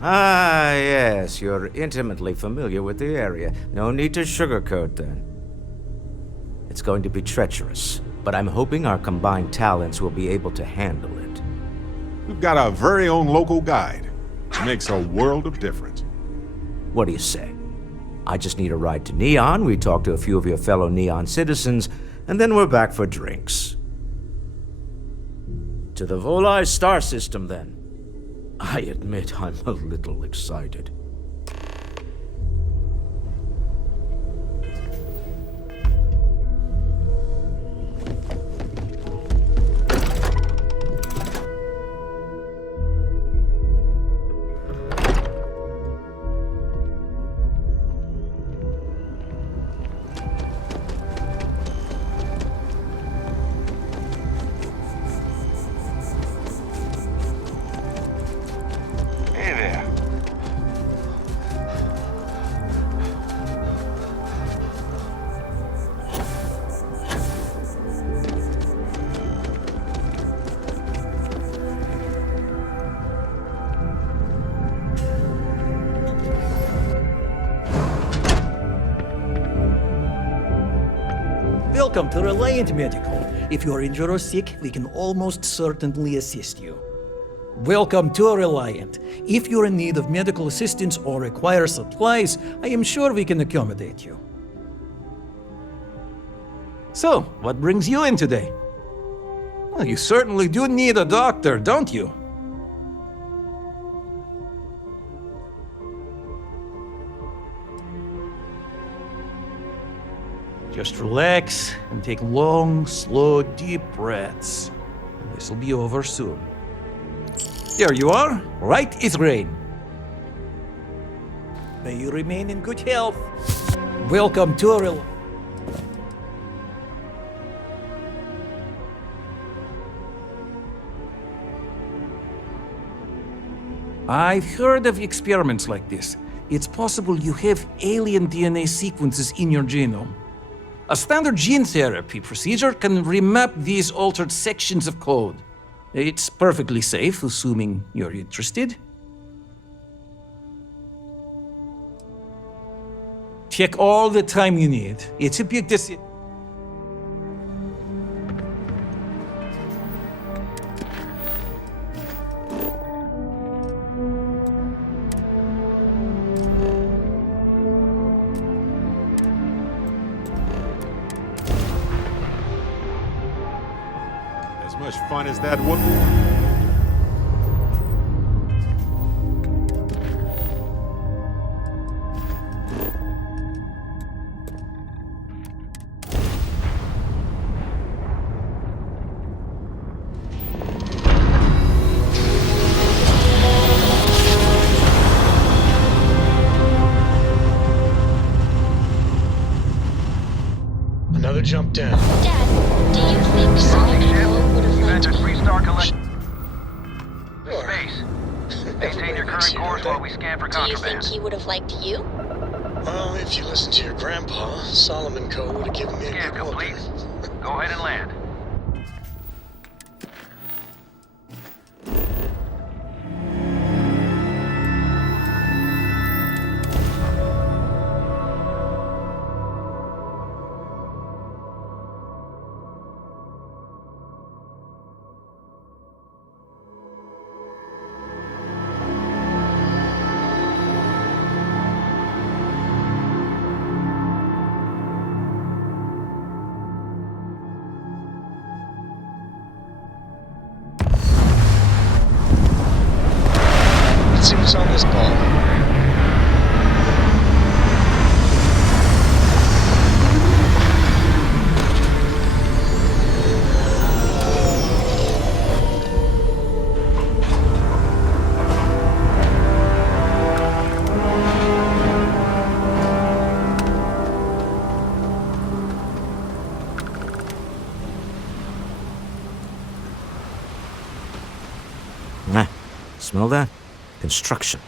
Ah, yes, you're intimately familiar with the area. No need to sugarcoat then. It's going to be treacherous, but I'm hoping our combined talents will be able to handle it. We've got our very own local guide. It makes a world of difference. What do you say? I just need a ride to Neon, we talk to a few of your fellow Neon citizens, and then we're back for drinks. To the Volai star system, then. I admit I'm a little excited. Welcome to Reliant Medical. If you are injured or sick, we can almost certainly assist you. Welcome to Reliant. If you're in need of medical assistance or require supplies, I am sure we can accommodate you. So, what brings you in today? Well, you certainly do need a doctor, don't you? Just relax and take long, slow, deep breaths. This will be over soon. There you are. Right is rain. May you remain in good health. Welcome to Reliant. I've heard of experiments like this. It's possible you have alien DNA sequences in your genome. A standard gene therapy procedure can remap these altered sections of code. It's perfectly safe, assuming you're interested. Take all the time you need. It's a big decision. As much fun as that would. Another jump down. Dad, do you think Solomon Cole would have liked me? Freestar Collective. Space. Maintain your current course while we scan for Do you contraband. think he would have liked you? Well, if you listen to your grandpa, Solomon Co. would have given me a Scan good complete. whooping. Go ahead and land. Let's see what's on this ball. Smell that? Construction,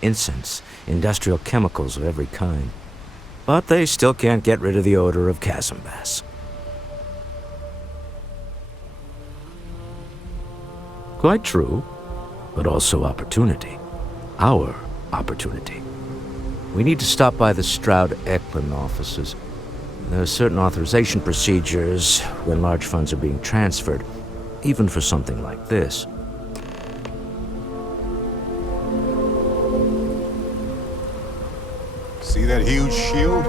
incense, industrial chemicals of every kind. But they still can't get rid of the odor of chasm bass. Quite true, but also opportunity. Our opportunity. We need to stop by the Stroud-Eklund offices. There are certain authorization procedures when large funds are being transferred, even for something like this. See that huge shield?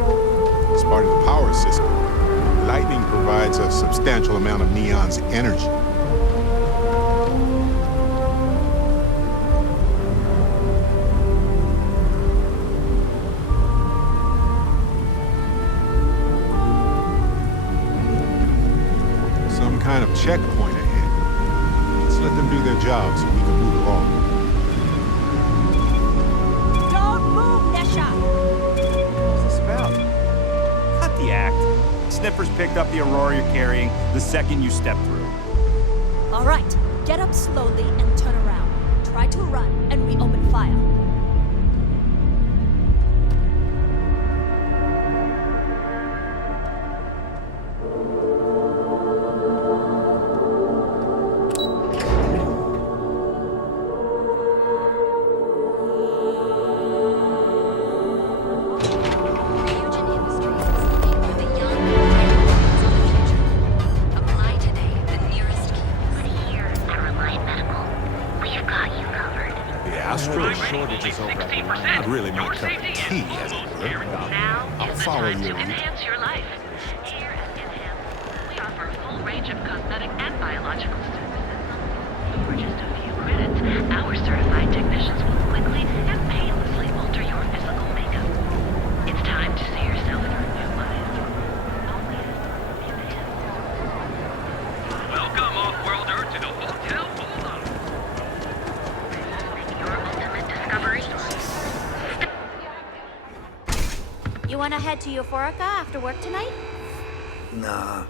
It's part of the power system. Lightning provides a substantial amount of Neon's energy. Some kind of checkpoint ahead. Let's let them do their job so we can move along. The act. Sniffers picked up the Aurora you're carrying the second you step through. All right, get up slowly and turn around. Try to run and we open fire. Really my cup of tea, as it were. I'll follow your lead. Enhance your life. Here at Enhance, we offer a full range of cosmetic and biological services. For just a few credits, our certified technicians will quickly and painlessly alter your physical makeup. It's time to see yourself through new eyes. Only at Enhance. Welcome, Off-Worlder, to the Hotel Polo. Your ultimate discovery. You wanna head to Euphorica after work tonight? Nah,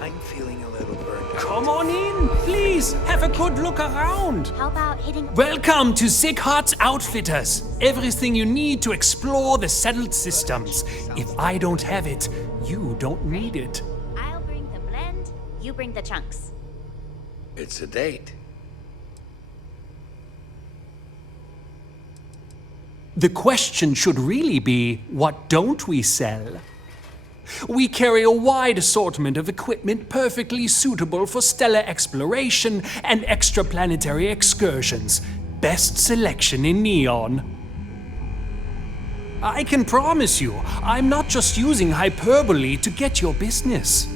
I'm feeling a little burned out. Come on in, please. Have a good look around. How about hitting... Welcome to Sick Hearts Outfitters. Everything you need to explore the settled systems. If I don't have it, you don't need it. I'll bring the blend, you bring the chunks. It's a date. The question should really be, what don't we sell? We carry a wide assortment of equipment perfectly suitable for stellar exploration and extraplanetary excursions. Best selection in Neon. I can promise you, I'm not just using hyperbole to get your business.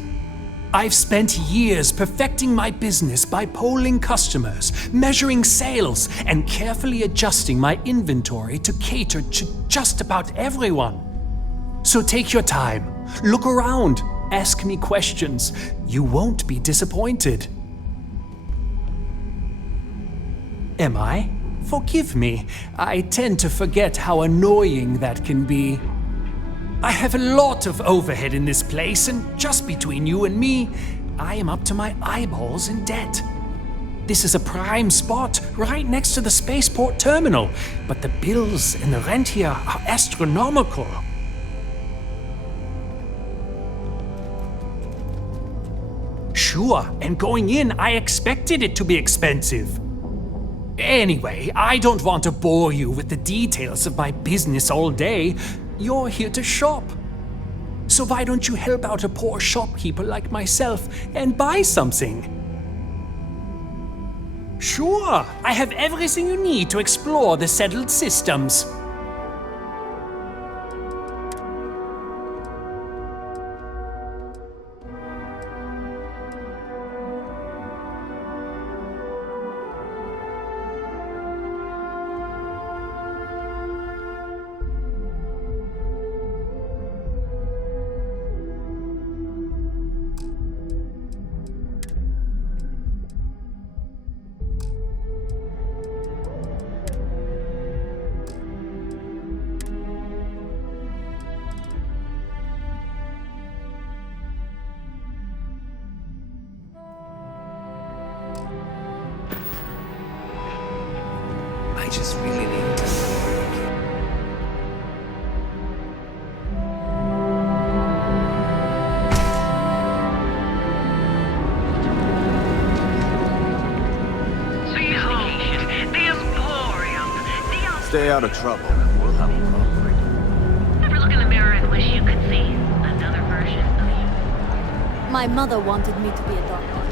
I've spent years perfecting my business by polling customers, measuring sales, and carefully adjusting my inventory to cater to just about everyone. So take your time, look around, ask me questions. You won't be disappointed. Am I? Forgive me. I tend to forget how annoying that can be. I have a lot of overhead in this place, and just between you and me, I am up to my eyeballs in debt. This is a prime spot, right next to the spaceport terminal, but the bills and the rent here are astronomical. Sure, and going in, I expected it to be expensive. Anyway, I don't want to bore you with the details of my business all day. You're here to shop. So why don't you help out a poor shopkeeper like myself and buy something? Sure, I have everything you need to explore the settled systems. just really need to. Stay out of trouble, and we'll have a problem. Ever look in the mirror and wish you could see another version of you? My mother wanted me to be a doctor.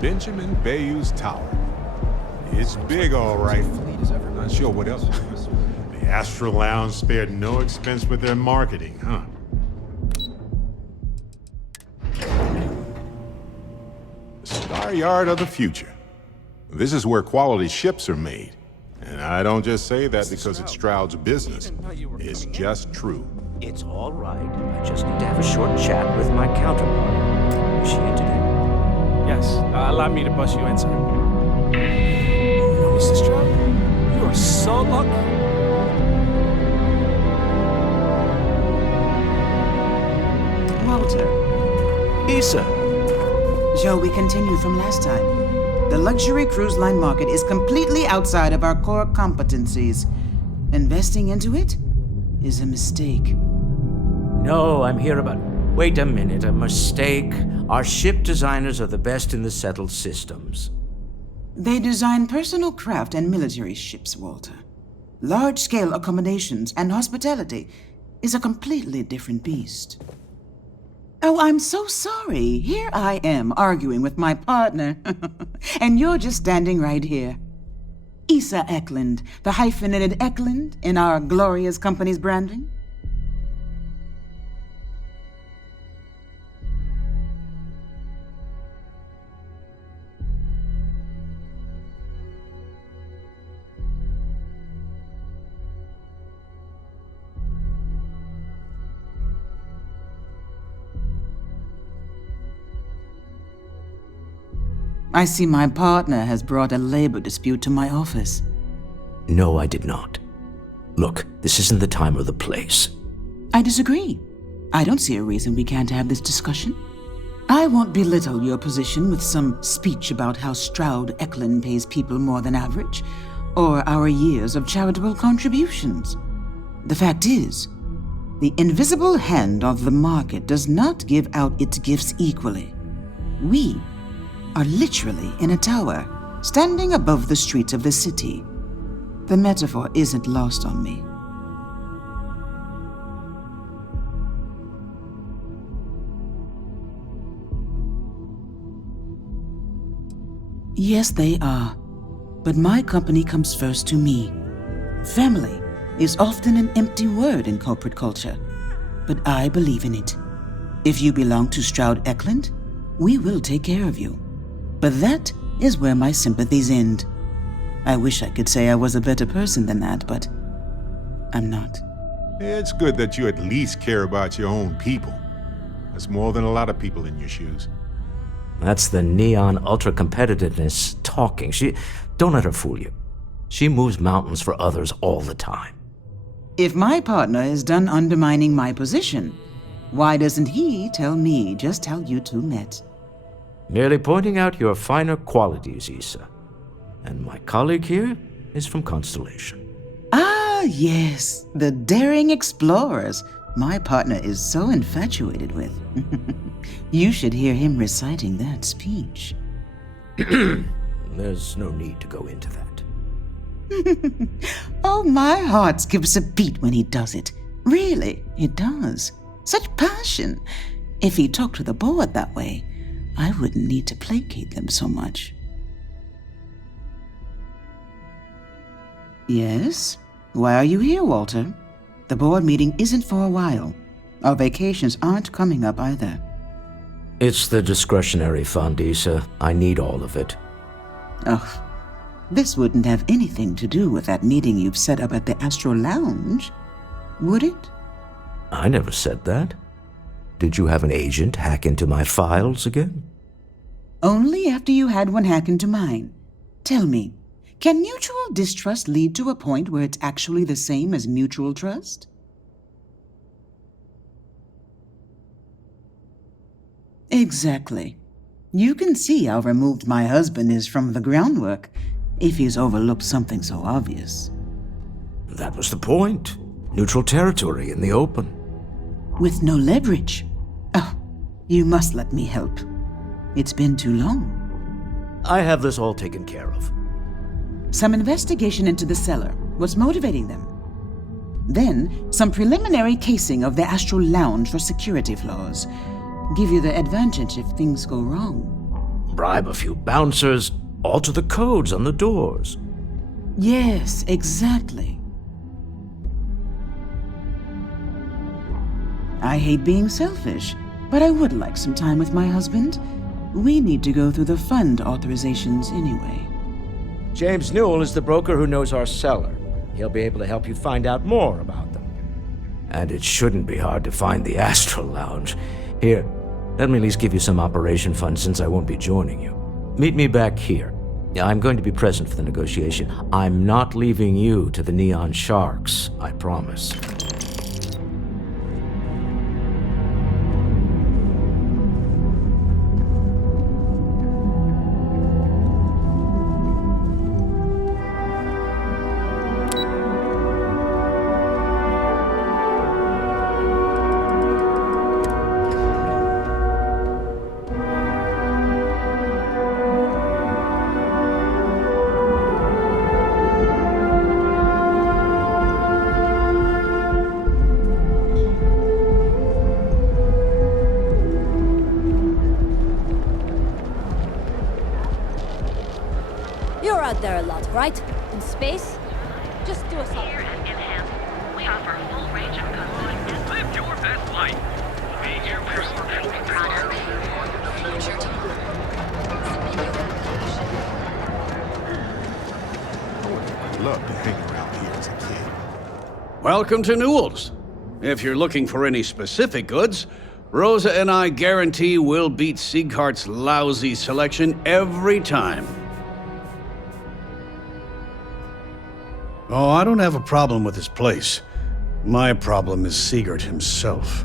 Benjamin Bayou's Tower. It's big, all right. Not sure what else. The Astro Lounge spared no expense with their marketing, huh? The Star Yard of the future. This is where quality ships are made. And I don't just say that because it's Stroud's business. It's just true. It's all right. I just need to have a short chat with my counterpart. Is she in today? Yes, allow me to bust you inside. You know, Mr. Stroud, you are so lucky. Walter. Issa. Shall we continue from last time? The luxury cruise line market is completely outside of our core competencies. Investing into it is a mistake. No, I'm here about... Wait a minute, a mistake? Our ship designers are the best in the settled systems. They design personal craft and military ships, Walter. Large-scale accommodations and hospitality is a completely different beast. Oh, I'm so sorry. Here I am arguing with my partner, and you're just standing right here. Issa Eklund, the hyphenated Eklund in our glorious company's branding. I see my partner has brought a labor dispute to my office. No, I did not. Look, this isn't the time or the place. I disagree. I don't see a reason we can't have this discussion. I won't belittle your position with some speech about how Stroud Eklund pays people more than average, or our years of charitable contributions. The fact is, the invisible hand of the market does not give out its gifts equally. We are literally in a tower, standing above the streets of the city. The metaphor isn't lost on me. Yes, they are. But my company comes first to me. Family is often an empty word in corporate culture, but I believe in it. If you belong to Stroud Eklund, we will take care of you. But that is where my sympathies end. I wish I could say I was a better person than that, but I'm not. It's good that you at least care about your own people. That's more than a lot of people in your shoes. That's the neon ultra-competitiveness talking. Don't let her fool you. She moves mountains for others all the time. If my partner is done undermining my position, why doesn't he tell me just how you two met? Merely pointing out your finer qualities, Issa. And my colleague here is from Constellation. Ah, yes, the daring explorers my partner is so infatuated with. You should hear him reciting that speech. There's no need to go into that. Oh, my heart skips a beat when he does it. Really, it does. Such passion. If he talked to the board that way, I wouldn't need to placate them so much. Yes? Why are you here, Walter? The board meeting isn't for a while. Our vacations aren't coming up either. It's the discretionary fund, Issa. I need all of it. Oh, this wouldn't have anything to do with that meeting you've set up at the Astro Lounge, would it? I never said that. Did you have an agent hack into my files again? Only after you had one hack into mine. Tell me, can mutual distrust lead to a point where it's actually the same as mutual trust? Exactly. You can see how removed my husband is from the groundwork. if he's overlooked something so obvious. That was the point. Neutral territory in the open. With no leverage. Oh, you must let me help. It's been too long. I have this all taken care of. Some investigation into the cellar. What's motivating them? Then, some preliminary casing of the Astral Lounge for security flaws. Give you the advantage if things go wrong. Bribe a few bouncers, alter the codes on the doors. Yes, exactly. I hate being selfish, but I would like some time with my husband. We need to go through the fund authorizations anyway. James Newell is the broker who knows our cellar. He'll be able to help you find out more about them. And it shouldn't be hard to find the Astral Lounge. Here, let me at least give you some operation funds since I won't be joining you. Meet me back here. I'm going to be present for the negotiation. I'm not leaving you to the Neon Sharks, I promise. You're out there a lot, right? In space? Just do us all. Here at Enhance, we offer a full range of cosmetic and Live your best life. Being here beauty products. Future I'd love to hang around here as a kid. Welcome to Newell's. If you're looking for any specific goods, Rosa and I guarantee we'll beat Sieghart's lousy selection every time. Oh, I don't have a problem with his place. My problem is Siegert himself.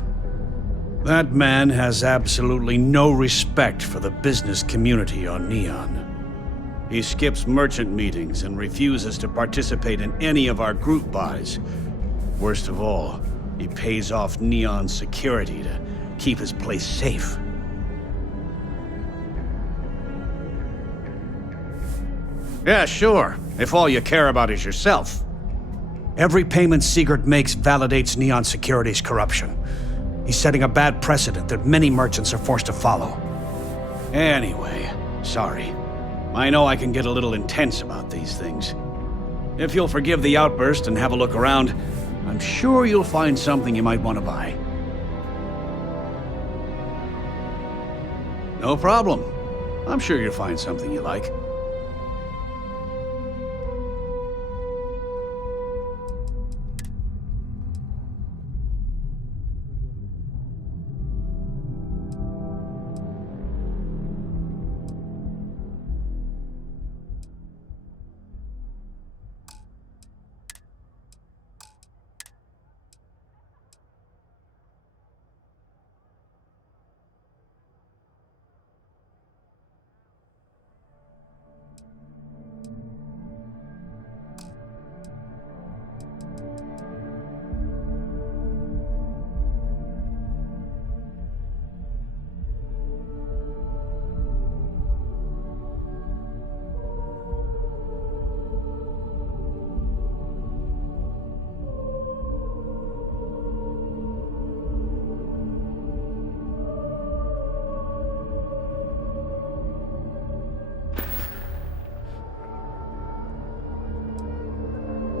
That man has absolutely no respect for the business community on Neon. He skips merchant meetings and refuses to participate in any of our group buys. Worst of all, he pays off Neon's security to keep his place safe. Yeah, sure, if all you care about is yourself. Every payment Siegert makes validates Neon Security's corruption. He's setting a bad precedent that many merchants are forced to follow. Anyway, sorry. I know I can get a little intense about these things. If you'll forgive the outburst and have a look around, I'm sure you'll find something you might want to buy. No problem. I'm sure you'll find something you like.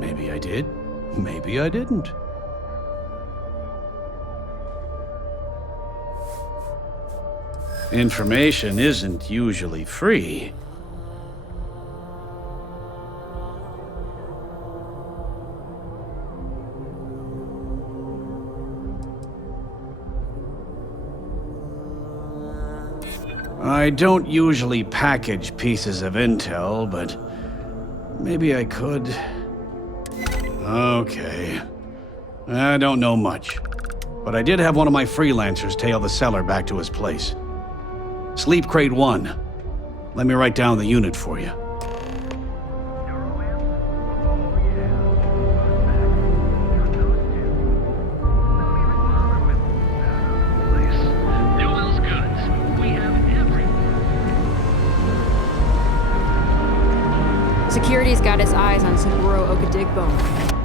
Maybe I did, maybe I didn't. Information isn't usually free. I don't usually package pieces of intel, but maybe I could. Okay. I don't know much, but I did have one of my freelancers tail the cellar back to his place. Sleep Crate 1. Let me write down the unit for you. He's got his eyes on Saburo Okadigbone.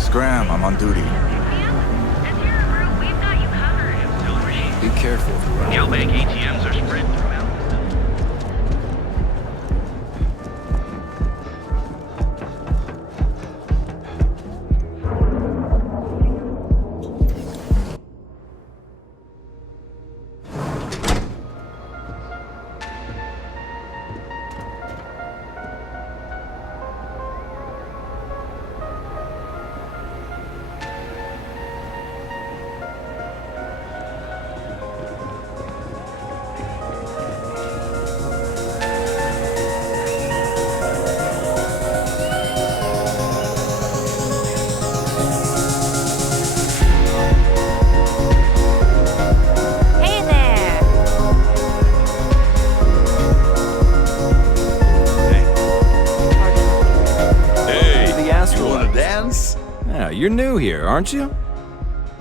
Scram, I'm on duty. Be careful. Gelbank ATMs are spread throughout. You're new here, aren't you?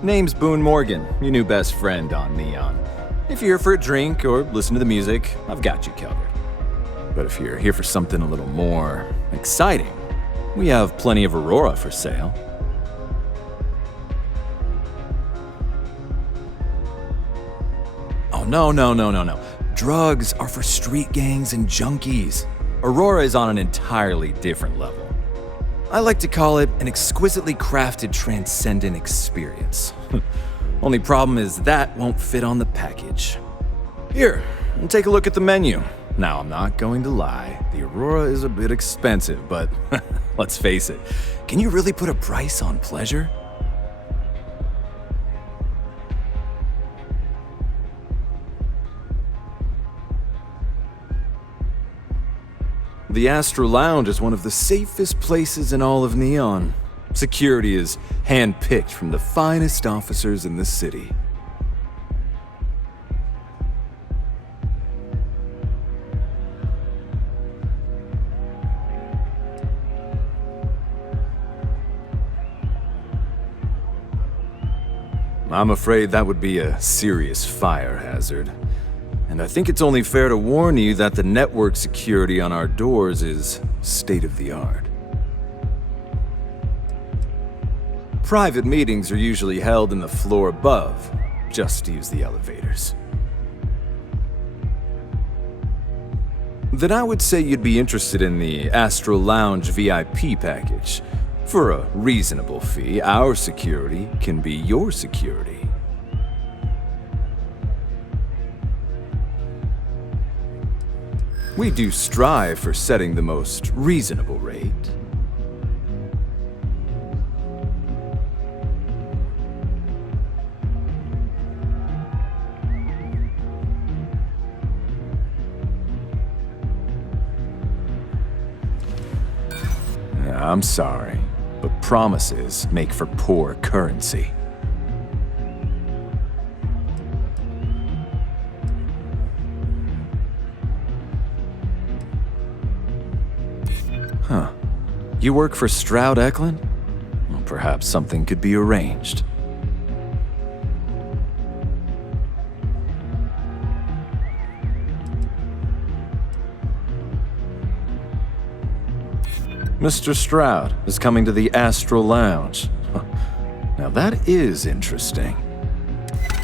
Name's Boone Morgan, your new best friend on Neon. If you're here for a drink or listen to the music, I've got you covered. But if you're here for something a little more exciting, we have plenty of Aurora for sale. Oh, no. Drugs are for street gangs and junkies. Aurora is on an entirely different level. I like to call it an exquisitely crafted, transcendent experience. Only problem is that won't fit on the package. Here, take a look at the menu. Now, I'm not going to lie, the Aurora is a bit expensive, but let's face it, can you really put a price on pleasure? The Astra Lounge is one of the safest places in all of Neon. Security is hand-picked from the finest officers in the city. I'm afraid that would be a serious fire hazard. And I think it's only fair to warn you that the network security on our doors is state-of-the-art. Private meetings are usually held in the floor above. Just use the elevators. Then I would say you'd be interested in the Astral Lounge VIP package. For a reasonable fee, our security can be your security. We do strive for setting the most reasonable rate. Yeah, I'm sorry, but promises make for poor currency. Huh. You work for Stroud Eklund? Well, perhaps something could be arranged. Mr. Stroud is coming to the Astral Lounge. Now that is interesting.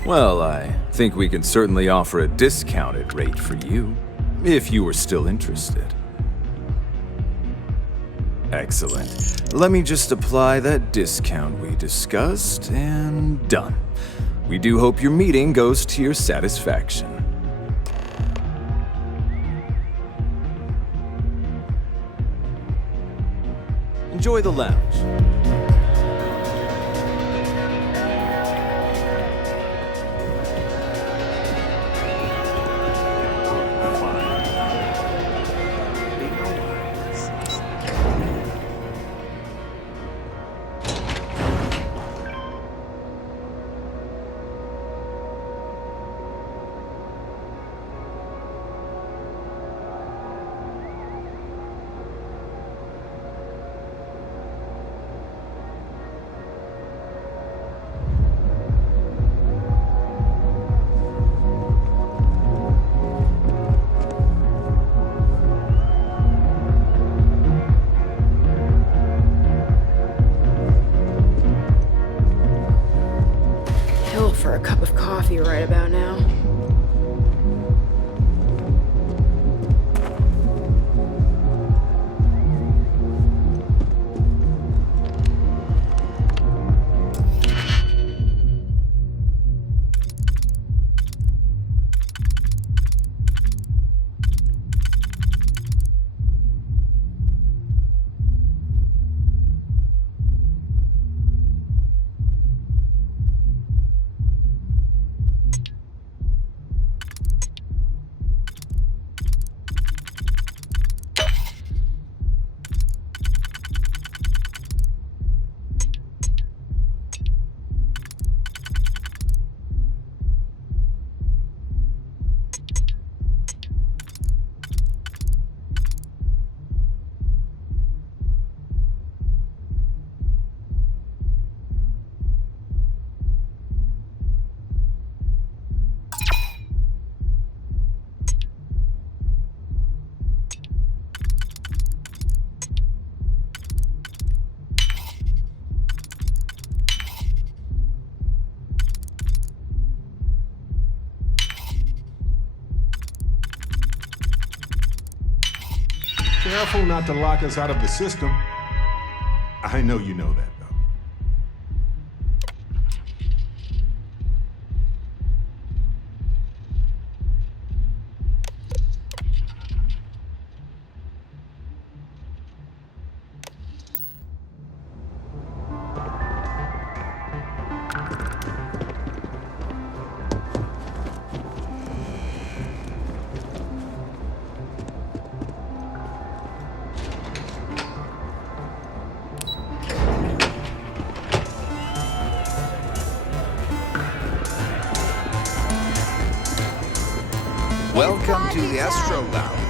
Well, I think we can certainly offer a discounted rate for you, if you were still interested. Excellent. Let me just apply that discount we discussed, and done. We do hope your meeting goes to your satisfaction. Enjoy the lounge. For a cup of coffee right about now. Careful not to lock us out of the system. I know you know that, though. Welcome to the Astro Lounge.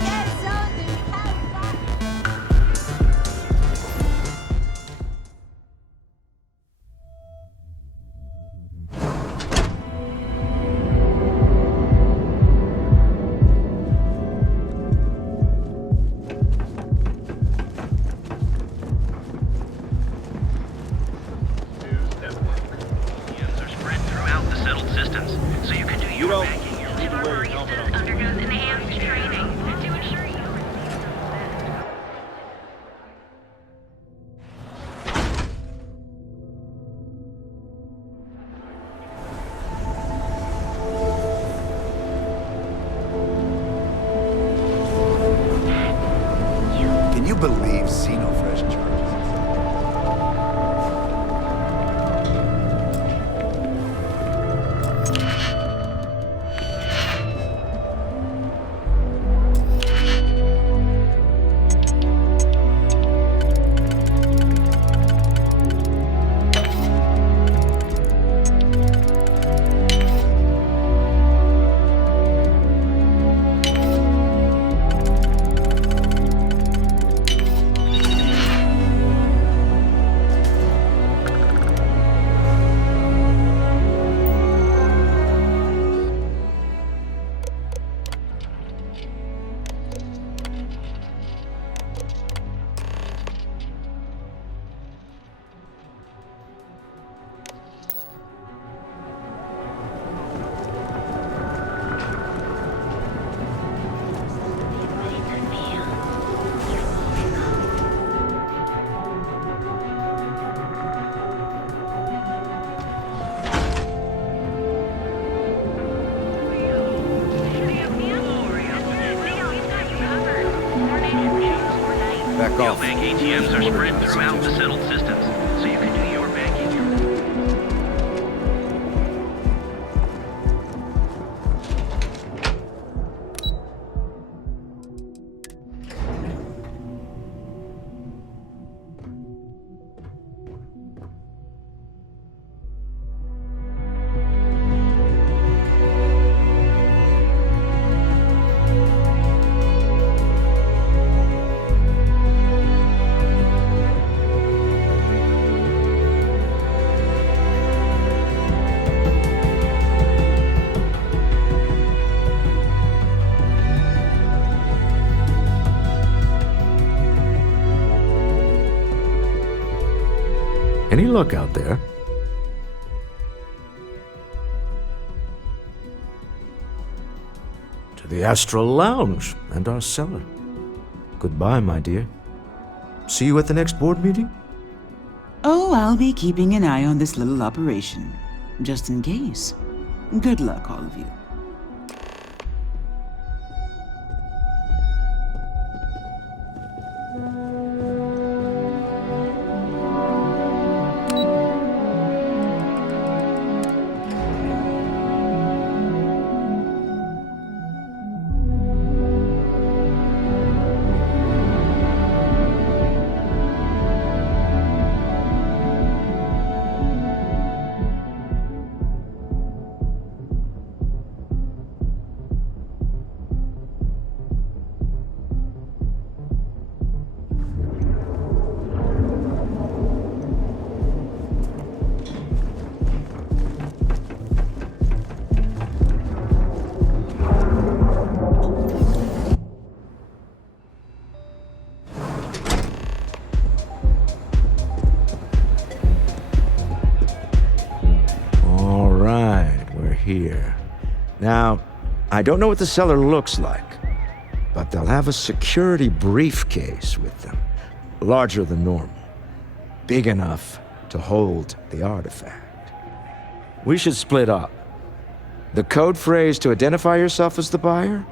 Can you believe Xenofresh charges? Back off. Neobank ATMs are spread throughout the settled systems, so you can do your banking here. Any luck out there? To the Astral Lounge and our cellar. Goodbye, my dear. See you at the next board meeting? Oh, I'll be keeping an eye on this little operation, just in case. Good luck, all of you. Here. Now, I don't know what the cellar looks like, but they'll have a security briefcase with them, larger than normal, big enough to hold the artifact. We should split up. The code phrase to identify yourself as the buyer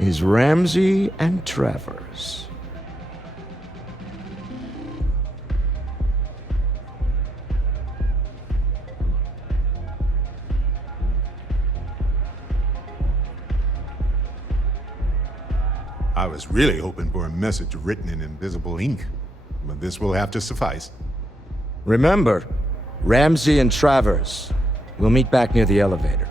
is Ramsey and Travers. I was really hoping for a message written in invisible ink, but this will have to suffice. Remember, Ramsey and Travers. We'll meet back near the elevator.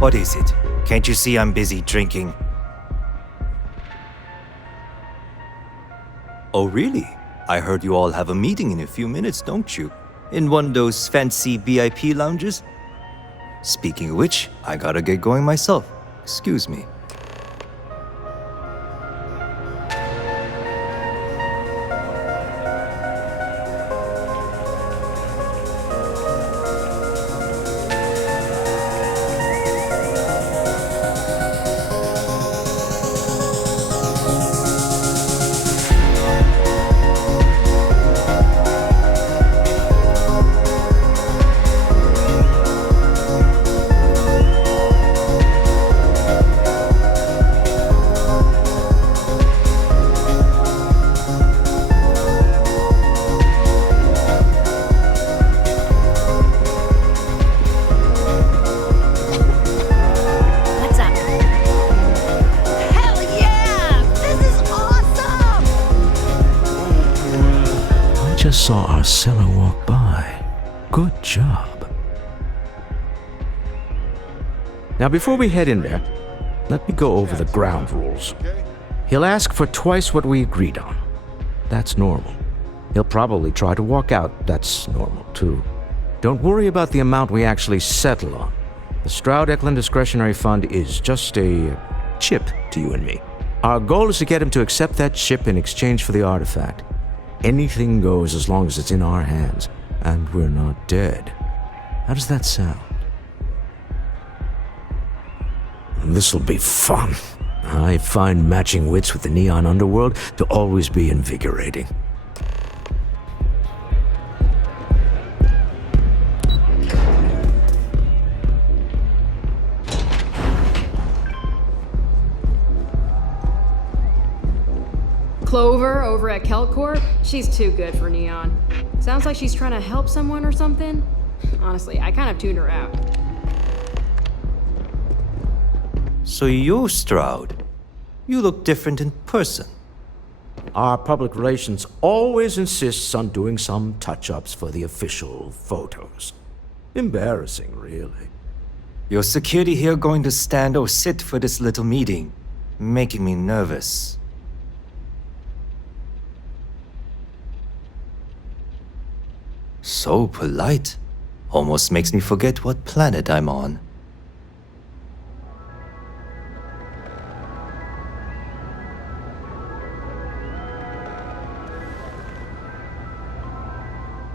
What is it? Can't you see I'm busy drinking? Oh, really? I heard you all have a meeting in a few minutes, don't you? In one of those fancy VIP lounges? Speaking of which, I gotta get going myself. Excuse me. saw our seller walk by. Good job. Now, before we head in there, let me go over the ground rules. He'll ask for twice what we agreed on. That's normal. He'll probably try to walk out. That's normal, too. Don't worry about the amount we actually settle on. The Stroud-Eklund Discretionary Fund is just a chip to you and me. Our goal is to get him to accept that chip in exchange for the artifact. Anything goes as long as it's in our hands, and we're not dead. How does that sound? This'll be fun. I find matching wits with the neon underworld to always be invigorating. Clover over at Kelcorp? She's too good for Neon. Sounds like she's trying to help someone or something. Honestly, I kind of tuned her out. So you're Stroud. You look different in person. Our public relations always insists on doing some touch-ups for the official photos. Embarrassing, really. Your security here going to stand or sit for this little meeting, making me nervous. So polite. Almost makes me forget what planet I'm on.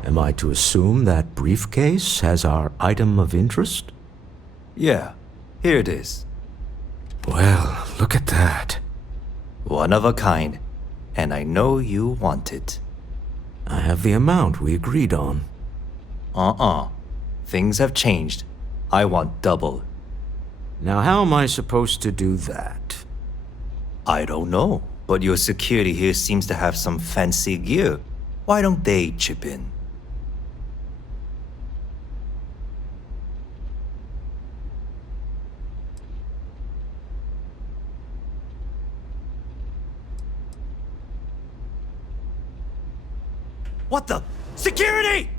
Am I to assume that briefcase has our item of interest? Yeah, here it is. Well, look at that. One of a kind, and I know you want it. I have the amount we agreed on. Things have changed. I want double. Now, how am I supposed to do that? I don't know, but your security here seems to have some fancy gear. Why don't they chip in? What the? Security!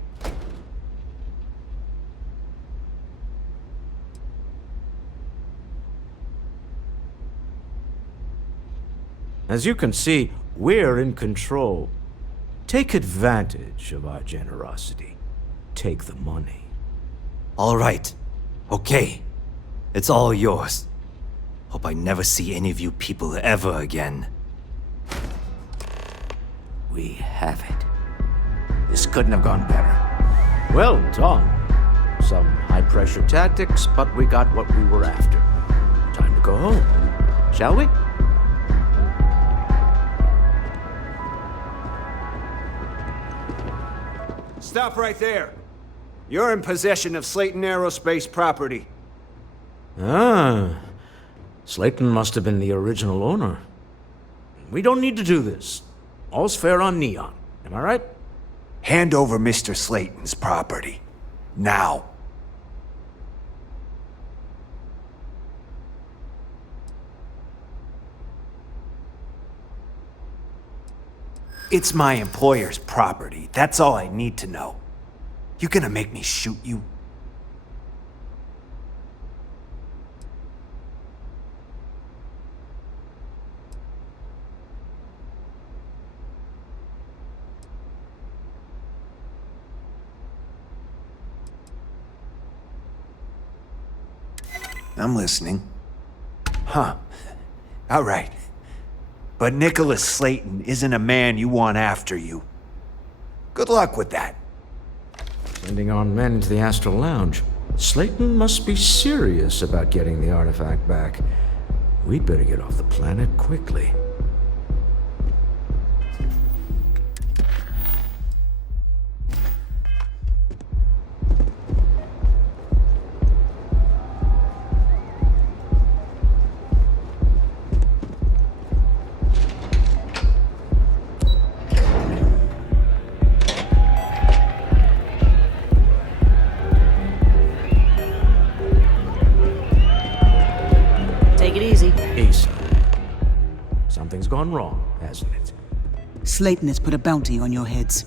As you can see, we're in control. Take advantage of our generosity. Take the money. All right. Okay. It's all yours. Hope I never see any of you people ever again. We have it. This couldn't have gone better. Well done. Some high-pressure tactics, but we got what we were after. Time to go home, shall we? Stop right there. You're in possession of Slayton Aerospace property. Ah, Slayton must have been the original owner. We don't need to do this. All's fair on Neon, am I right? Hand over Mr. Slayton's property. Now. It's my employer's property. That's all I need to know. You gonna make me shoot you? I'm listening. Huh. All right. But Nicholas Slayton isn't a man you want after you. Good luck with that. Sending our men to the Astral Lounge. Slayton must be serious about getting the artifact back. We'd better get off the planet quickly. Slayton has put a bounty on your heads.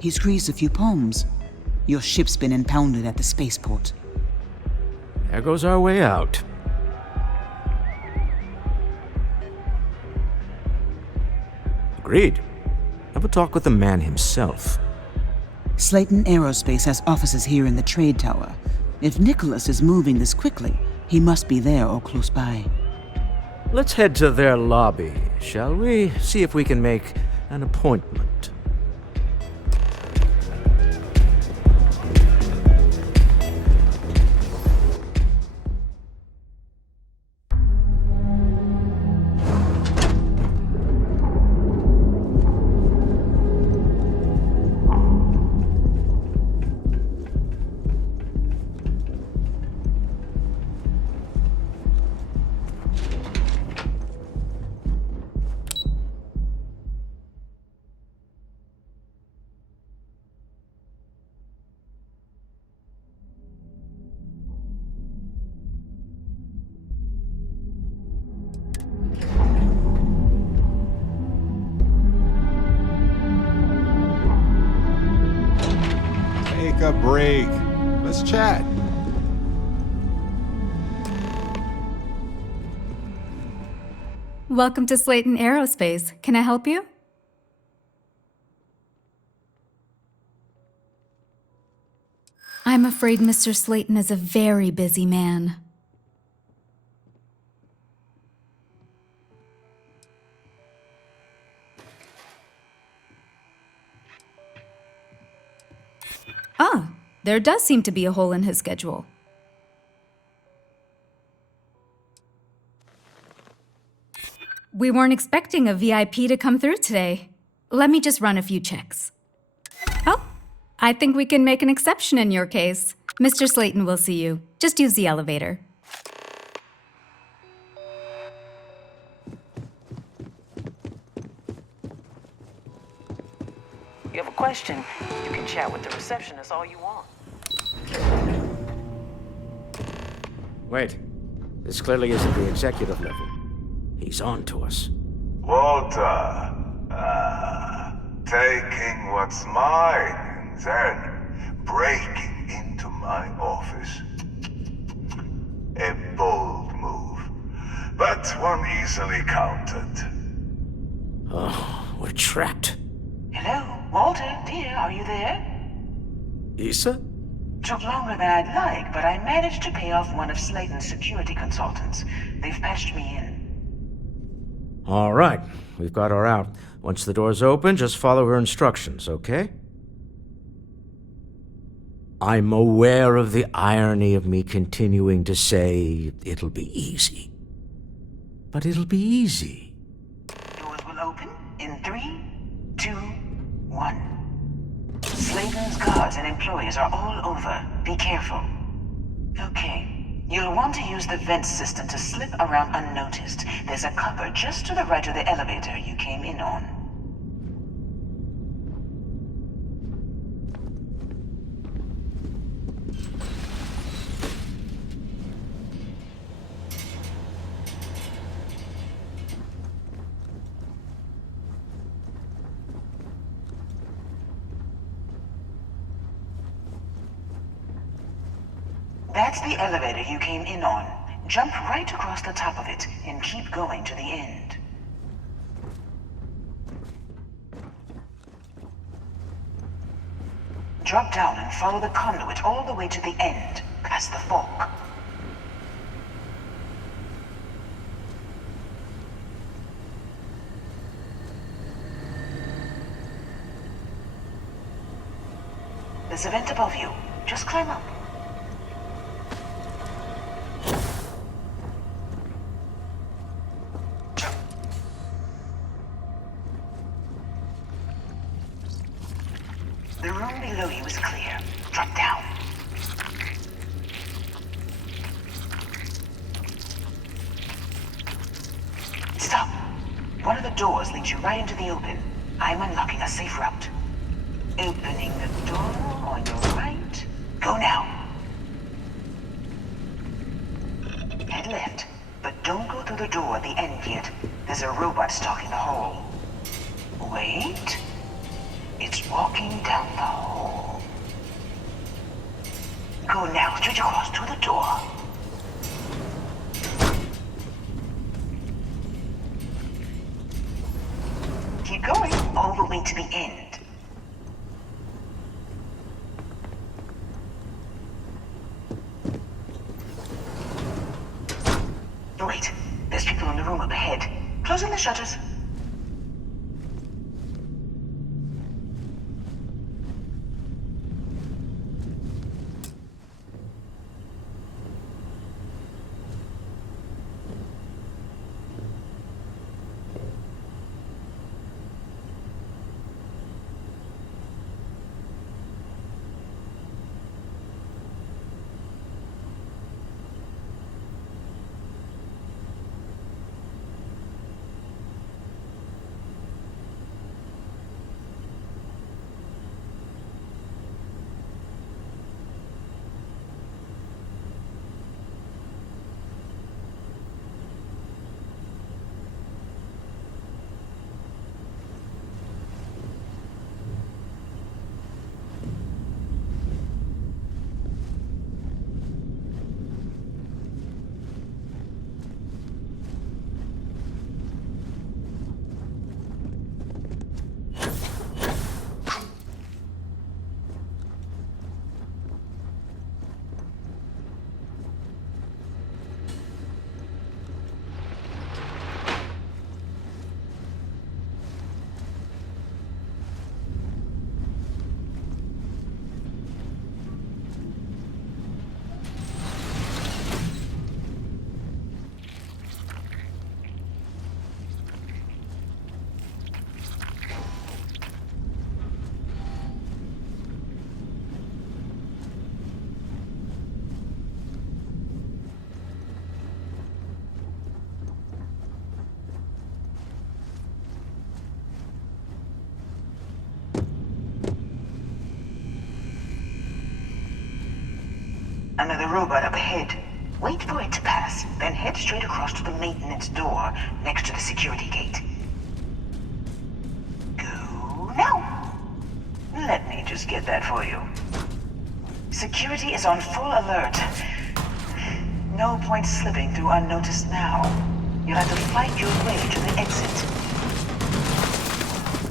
He squeezed a few poems. Your ship's been impounded at the spaceport. There goes our way out. Agreed. Have a talk with the man himself. Slayton Aerospace has offices here in the trade tower. If Nicholas is moving this quickly, he must be there or close by. Let's head to their lobby, shall we? See if we can make an appointment. Take a break. Let's chat. Welcome to Slayton Aerospace. Can I help you? I'm afraid Mr. Slayton is a very busy man. Ah, there does seem to be a hole in his schedule. We weren't expecting a VIP to come through today. Let me just run a few checks. Oh, I think we can make an exception in your case. Mr. Slayton will see you. Just use the elevator. You have a question, you can chat with the receptionist all you want. Wait. This clearly isn't the executive level. He's on to us. Walter, taking what's mine and then breaking into my office. A bold move, but one easily countered. Oh, we're trapped. Hello, Walter, dear, are you there? Issa? Took longer than I'd like, but I managed to pay off one of Slayton's security consultants. They've patched me in. All right, we've got her out. Once the door's open, just follow her instructions, okay? I'm aware of the irony of me continuing to say it'll be easy. But it'll be easy. Doors will open in 3, 2, 1. Slayton's guards and employees are all over. Be careful. Okay. You'll want to use the vent system to slip around unnoticed. There's a cupboard just to the right of the elevator you came in on. That's the elevator you came in on. Jump right across the top of it and keep going to the end. Drop down and follow the conduit all the way to the end, past the fork. There's a vent above you. Just climb up. The room below you is clear. Drop down. Stop. One of the doors leads you right into the open. I'm unlocking a safe route. Opening the door on your right. Go now. Head left, but don't go through the door at the end yet. There's a robot stalking the hall. Wait. It's walking down the hall. Go now, straight across to the door. Keep going all the way to the end. Wait, there's people in the room up ahead. Closing the shutters. Another robot up ahead. Wait for it to pass, then head straight across to the maintenance door next to the security gate. Go now. Let me just get that for you. Security is on full alert. No point slipping through unnoticed now. You'll have to fight your way to the exit.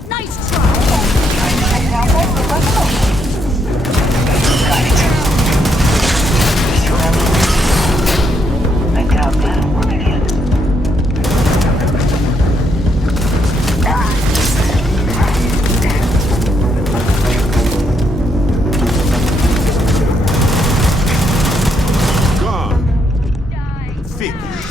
Nice try! Try to check it out all the way. Got it. I doubt that'll work again. Gone. Finish.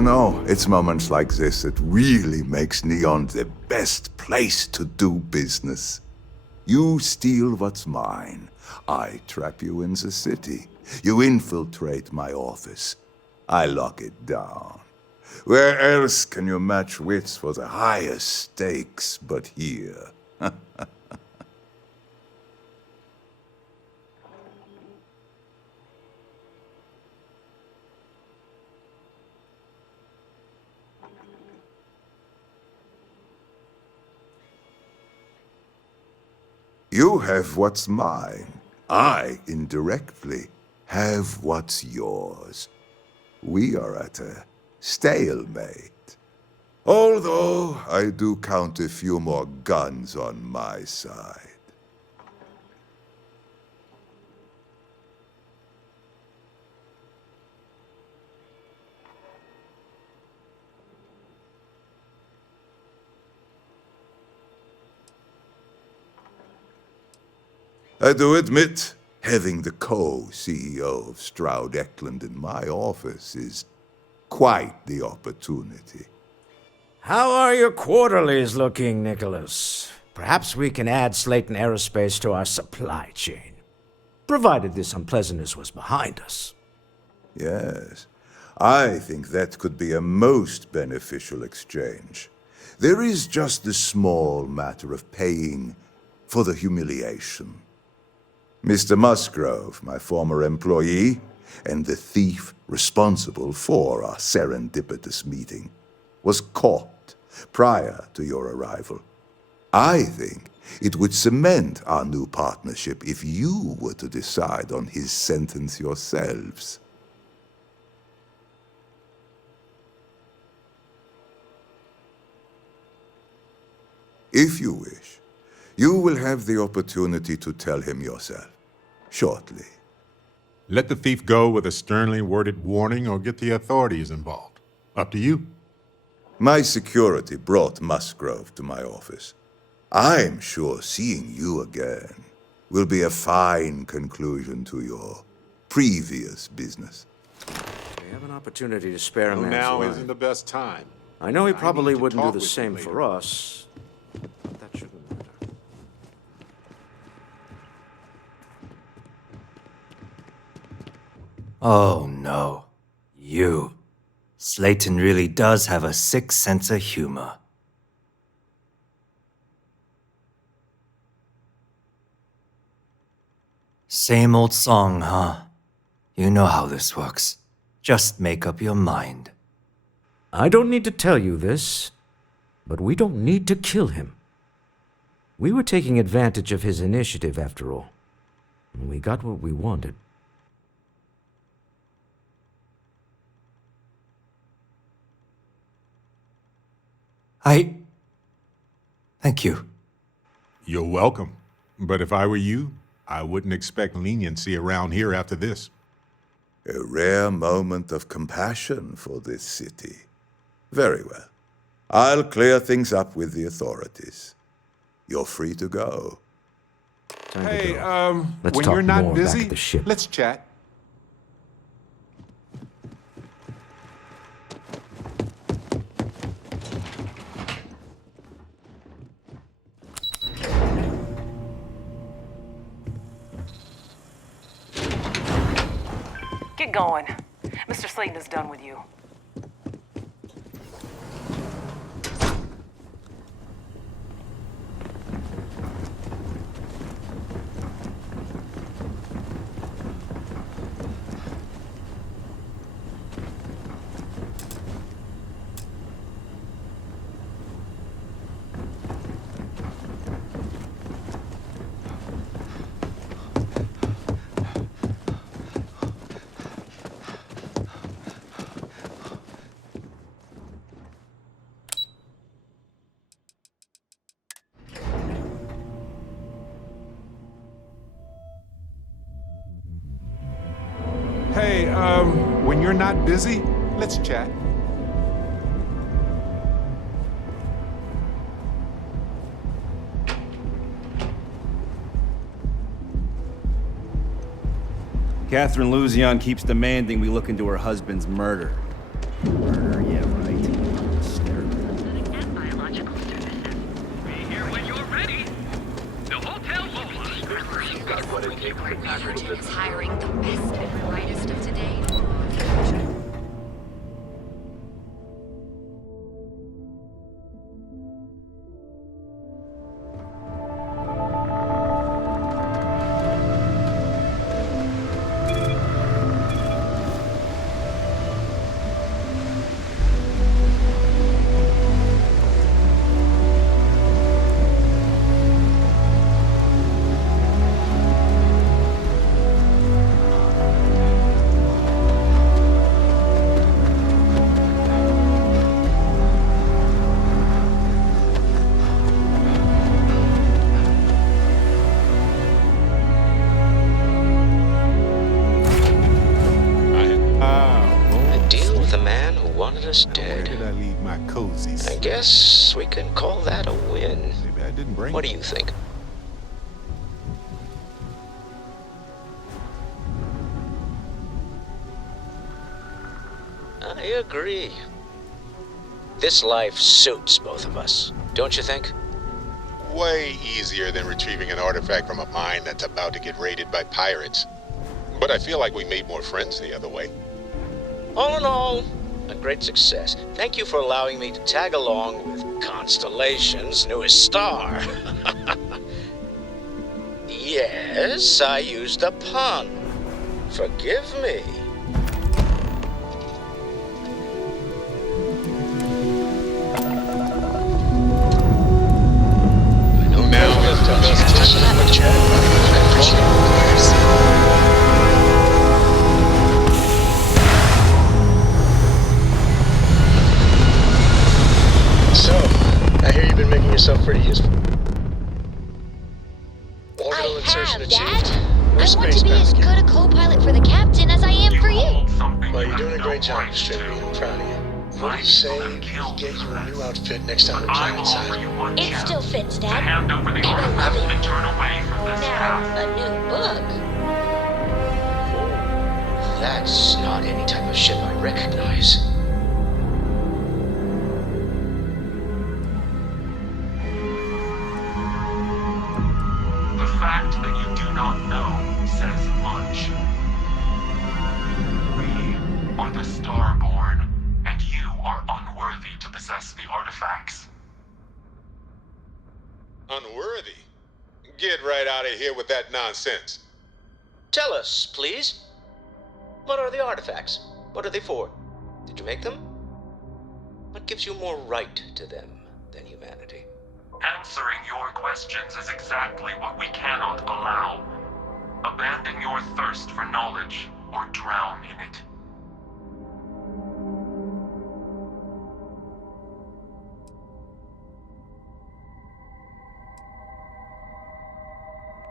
You know, it's moments like this that really makes Neon the best place to do business. You steal what's mine. I trap you in the city. You infiltrate my office. I lock it down. Where else can you match wits for the highest stakes but here? You have what's mine. I, indirectly, have what's yours. We are at a stalemate. Although I do count a few more guns on my side. I do admit, having the co-CEO of Stroud Eklund in my office is quite the opportunity. How are your quarterlies looking, Nicholas? Perhaps we can add Slayton Aerospace to our supply chain, provided this unpleasantness was behind us. Yes, I think that could be a most beneficial exchange. There is just the small matter of paying for the humiliation. Mr. Musgrove, my former employee, and the thief responsible for our serendipitous meeting, was caught prior to your arrival. I think it would cement our new partnership if you were to decide on his sentence yourselves. If you wish, you will have the opportunity to tell him yourself, shortly. Let the thief go with a sternly worded warning or get the authorities involved. Up to you. My security brought Musgrove to my office. I'm sure seeing you again will be a fine conclusion to your previous business. We have an opportunity to spare a man's Now life. isn't the best time. I know he I probably need to wouldn't do talk the with you same later. for us, but that shouldn't matter. Oh no. You. Slayton really does have a sick sense of humor. Same old song, huh? You know how this works. Just make up your mind. I don't need to tell you this, but we don't need to kill him. We were taking advantage of his initiative, after all. And we got what we wanted. Thank you. You're welcome. But if I were you, I wouldn't expect leniency around here after this. A rare moment of compassion for this city. Very well. I'll clear things up with the authorities. You're free to go. Hey, Let's when talk you're not more back busy, at the ship. let's chat. Get going. Mr. Slayton is done with you. Hey, when you're not busy, let's chat. Catherine Luzion keeps demanding we look into her husband's murder. Murder, yeah. Neogen is hiring the best and brightest of today. Dead. Where did I leave my cozies? I guess we can call that a win. Maybe I didn't bring What do you think? I agree. This life suits both of us, don't you think? Way easier than retrieving an artifact from a mine that's about to get raided by pirates. But I feel like we made more friends the other way. All in all, a great success. Thank you for allowing me to tag along with Constellation's newest star. Yes, I used a pun. Forgive me. I know now that So, I hear you've been making yourself pretty useful. I have, Dad. I want to be as good a co-pilot for the captain as I am for you. Well, you're doing a great job, Strippy. I'm proud of you. What do you say we get you a new outfit next time we play inside? It still fits, Dad. And I love it. Now, a new book. That's not any type of ship I recognize. The fact that you do not know says much. We are the Starborn, and you are unworthy to possess the artifacts. unworthy? Get right out of here with that nonsense. Tell us, please. What are the artifacts? What are they for? Did you make them? What gives you more right to them than humanity? Answering your questions is exactly what we cannot allow. Abandon your thirst for knowledge, or drown in it.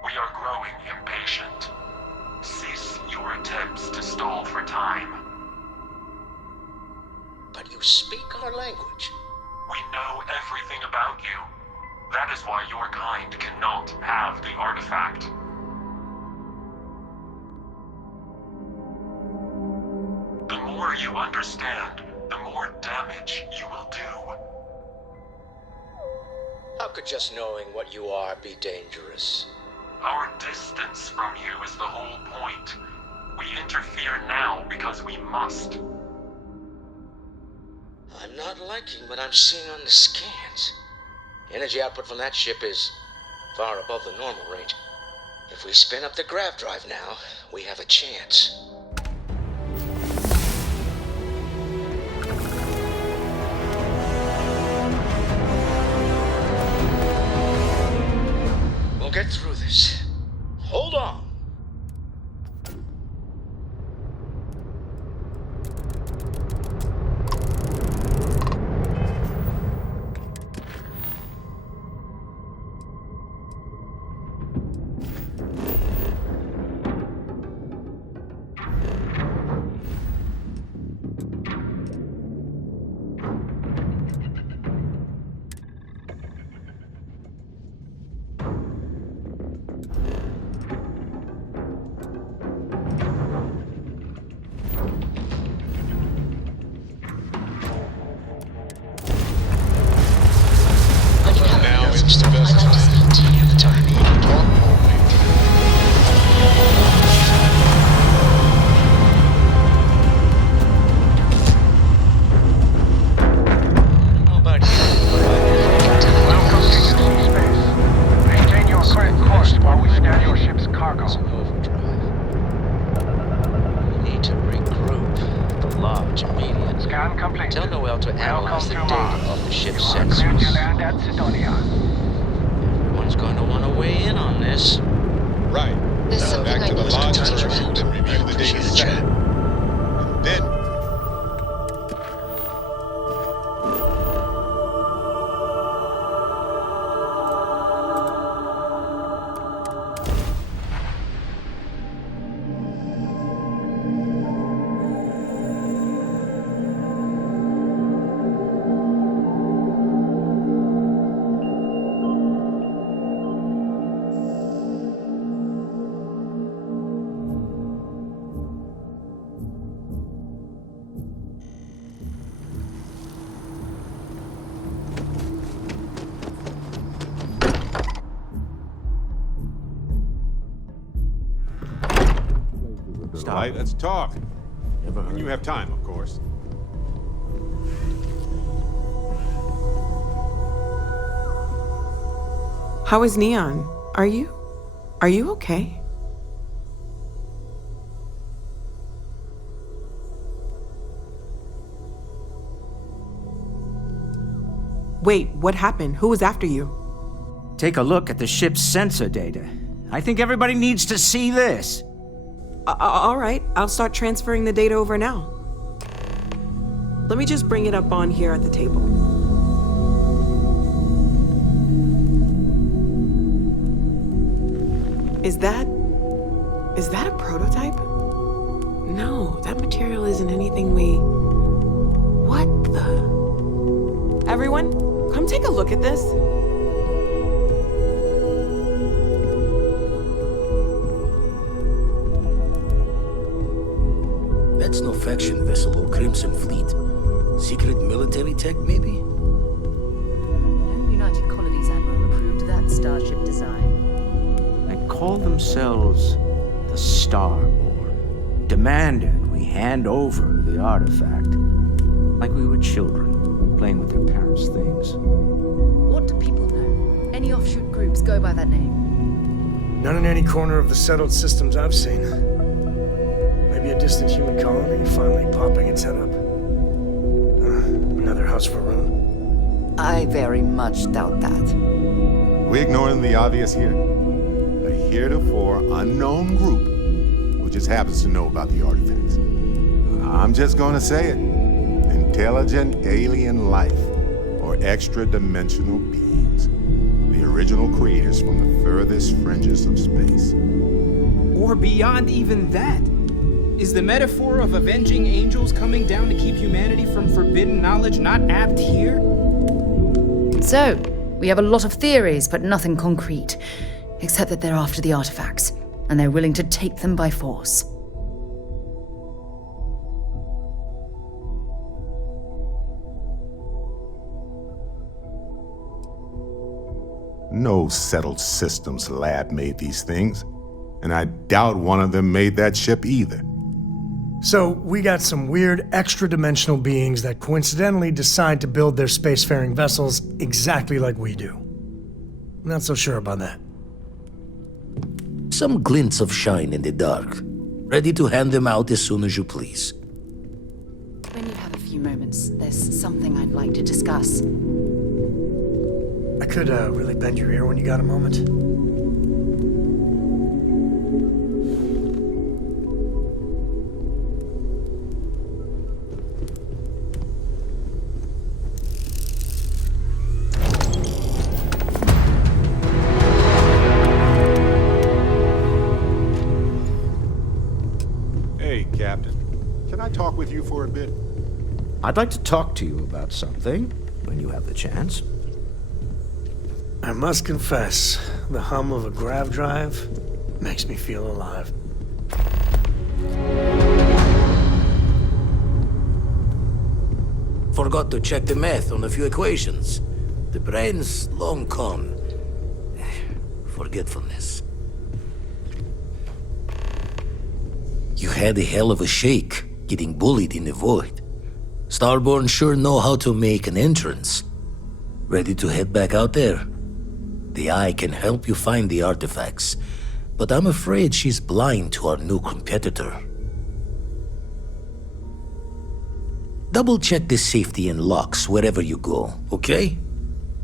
We are growing impatient. Cease your attempts to stall for time. But you speak our language. We know everything about you. That is why your kind cannot have the artifact. The more you understand, the more damage you will do. How could just knowing what you are be dangerous? Our distance from you is the whole point. We interfere now because we must. I'm not liking what I'm seeing on the scans. Energy output from that ship is far above the normal range. If we spin up the grav drive now, we have a chance. We'll get through this. Hold on. analyze the data off the ship's sensors. Everyone's going to want to weigh in on this. Right. There's something Back I to the need to lodge talk to you and about. review the data set. And then Stop. Right, let's talk. Never When heard. you have time, of course. How is Neon? Are you okay? Wait, what happened? Who was after you? Take a look at the ship's sensor data. I think everybody needs to see this. All right, I'll start transferring the data over now. Let me just bring it up on here at the table. Is that a prototype? No, that material isn't anything we... What the... Everyone, come take a look at this. That's no faction vessel or Crimson Fleet. Secret military tech, maybe? No United Colonies Admiral approved that starship design. They call themselves the Starborn. Demanded we hand over the artifact. Like we were children, playing with their parents' things. What do people know? Any offshoot groups go by that name? None in any corner of the settled systems I've seen. Maybe a distant human colony finally popping its head up. Another house for Rune. I very much doubt that. We ignoring the obvious here? A heretofore unknown group who just happens to know about the artifacts. I'm just gonna say it. Intelligent alien life, or extra-dimensional beings. The original creators from the furthest fringes of space. Or beyond even that. Is the metaphor of avenging angels coming down to keep humanity from forbidden knowledge not apt here? So, we have a lot of theories, but nothing concrete. Except that they're after the artifacts, and they're willing to take them by force. No settled systems lab made these things, and I doubt one of them made that ship either. So, we got some weird extra-dimensional beings that coincidentally decide to build their spacefaring vessels exactly like we do. Not so sure about that. Some glints of shine in the dark. Ready to hand them out as soon as you please. When you have a few moments, there's something I'd like to discuss. I could really bend your ear when you got a moment. Hey, Captain. Can I talk with you for a bit? I'd like to talk to you about something, when you have the chance. I must confess, the hum of a grav drive makes me feel alive. Forgot to check the math on a few equations. The brain's long gone. Forgetfulness. You had a hell of a shake, getting bullied in the void. Starborn sure know how to make an entrance. Ready to head back out there? The Eye can help you find the artifacts, but I'm afraid she's blind to our new competitor. double-check the safety and locks wherever you go, okay?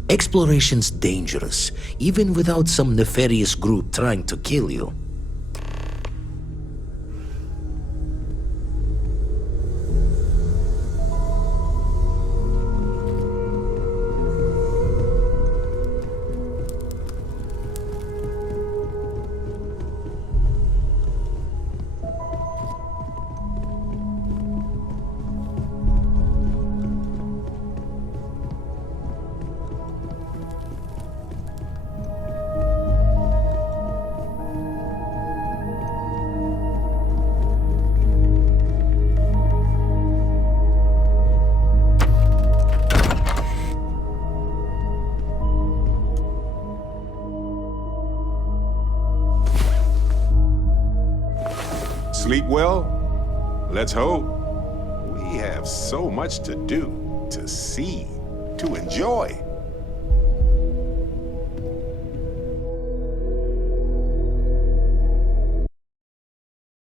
Exploration's dangerous, even without some nefarious group trying to kill you. Sleep well? Let's hope. We have so much to do, to see, to enjoy.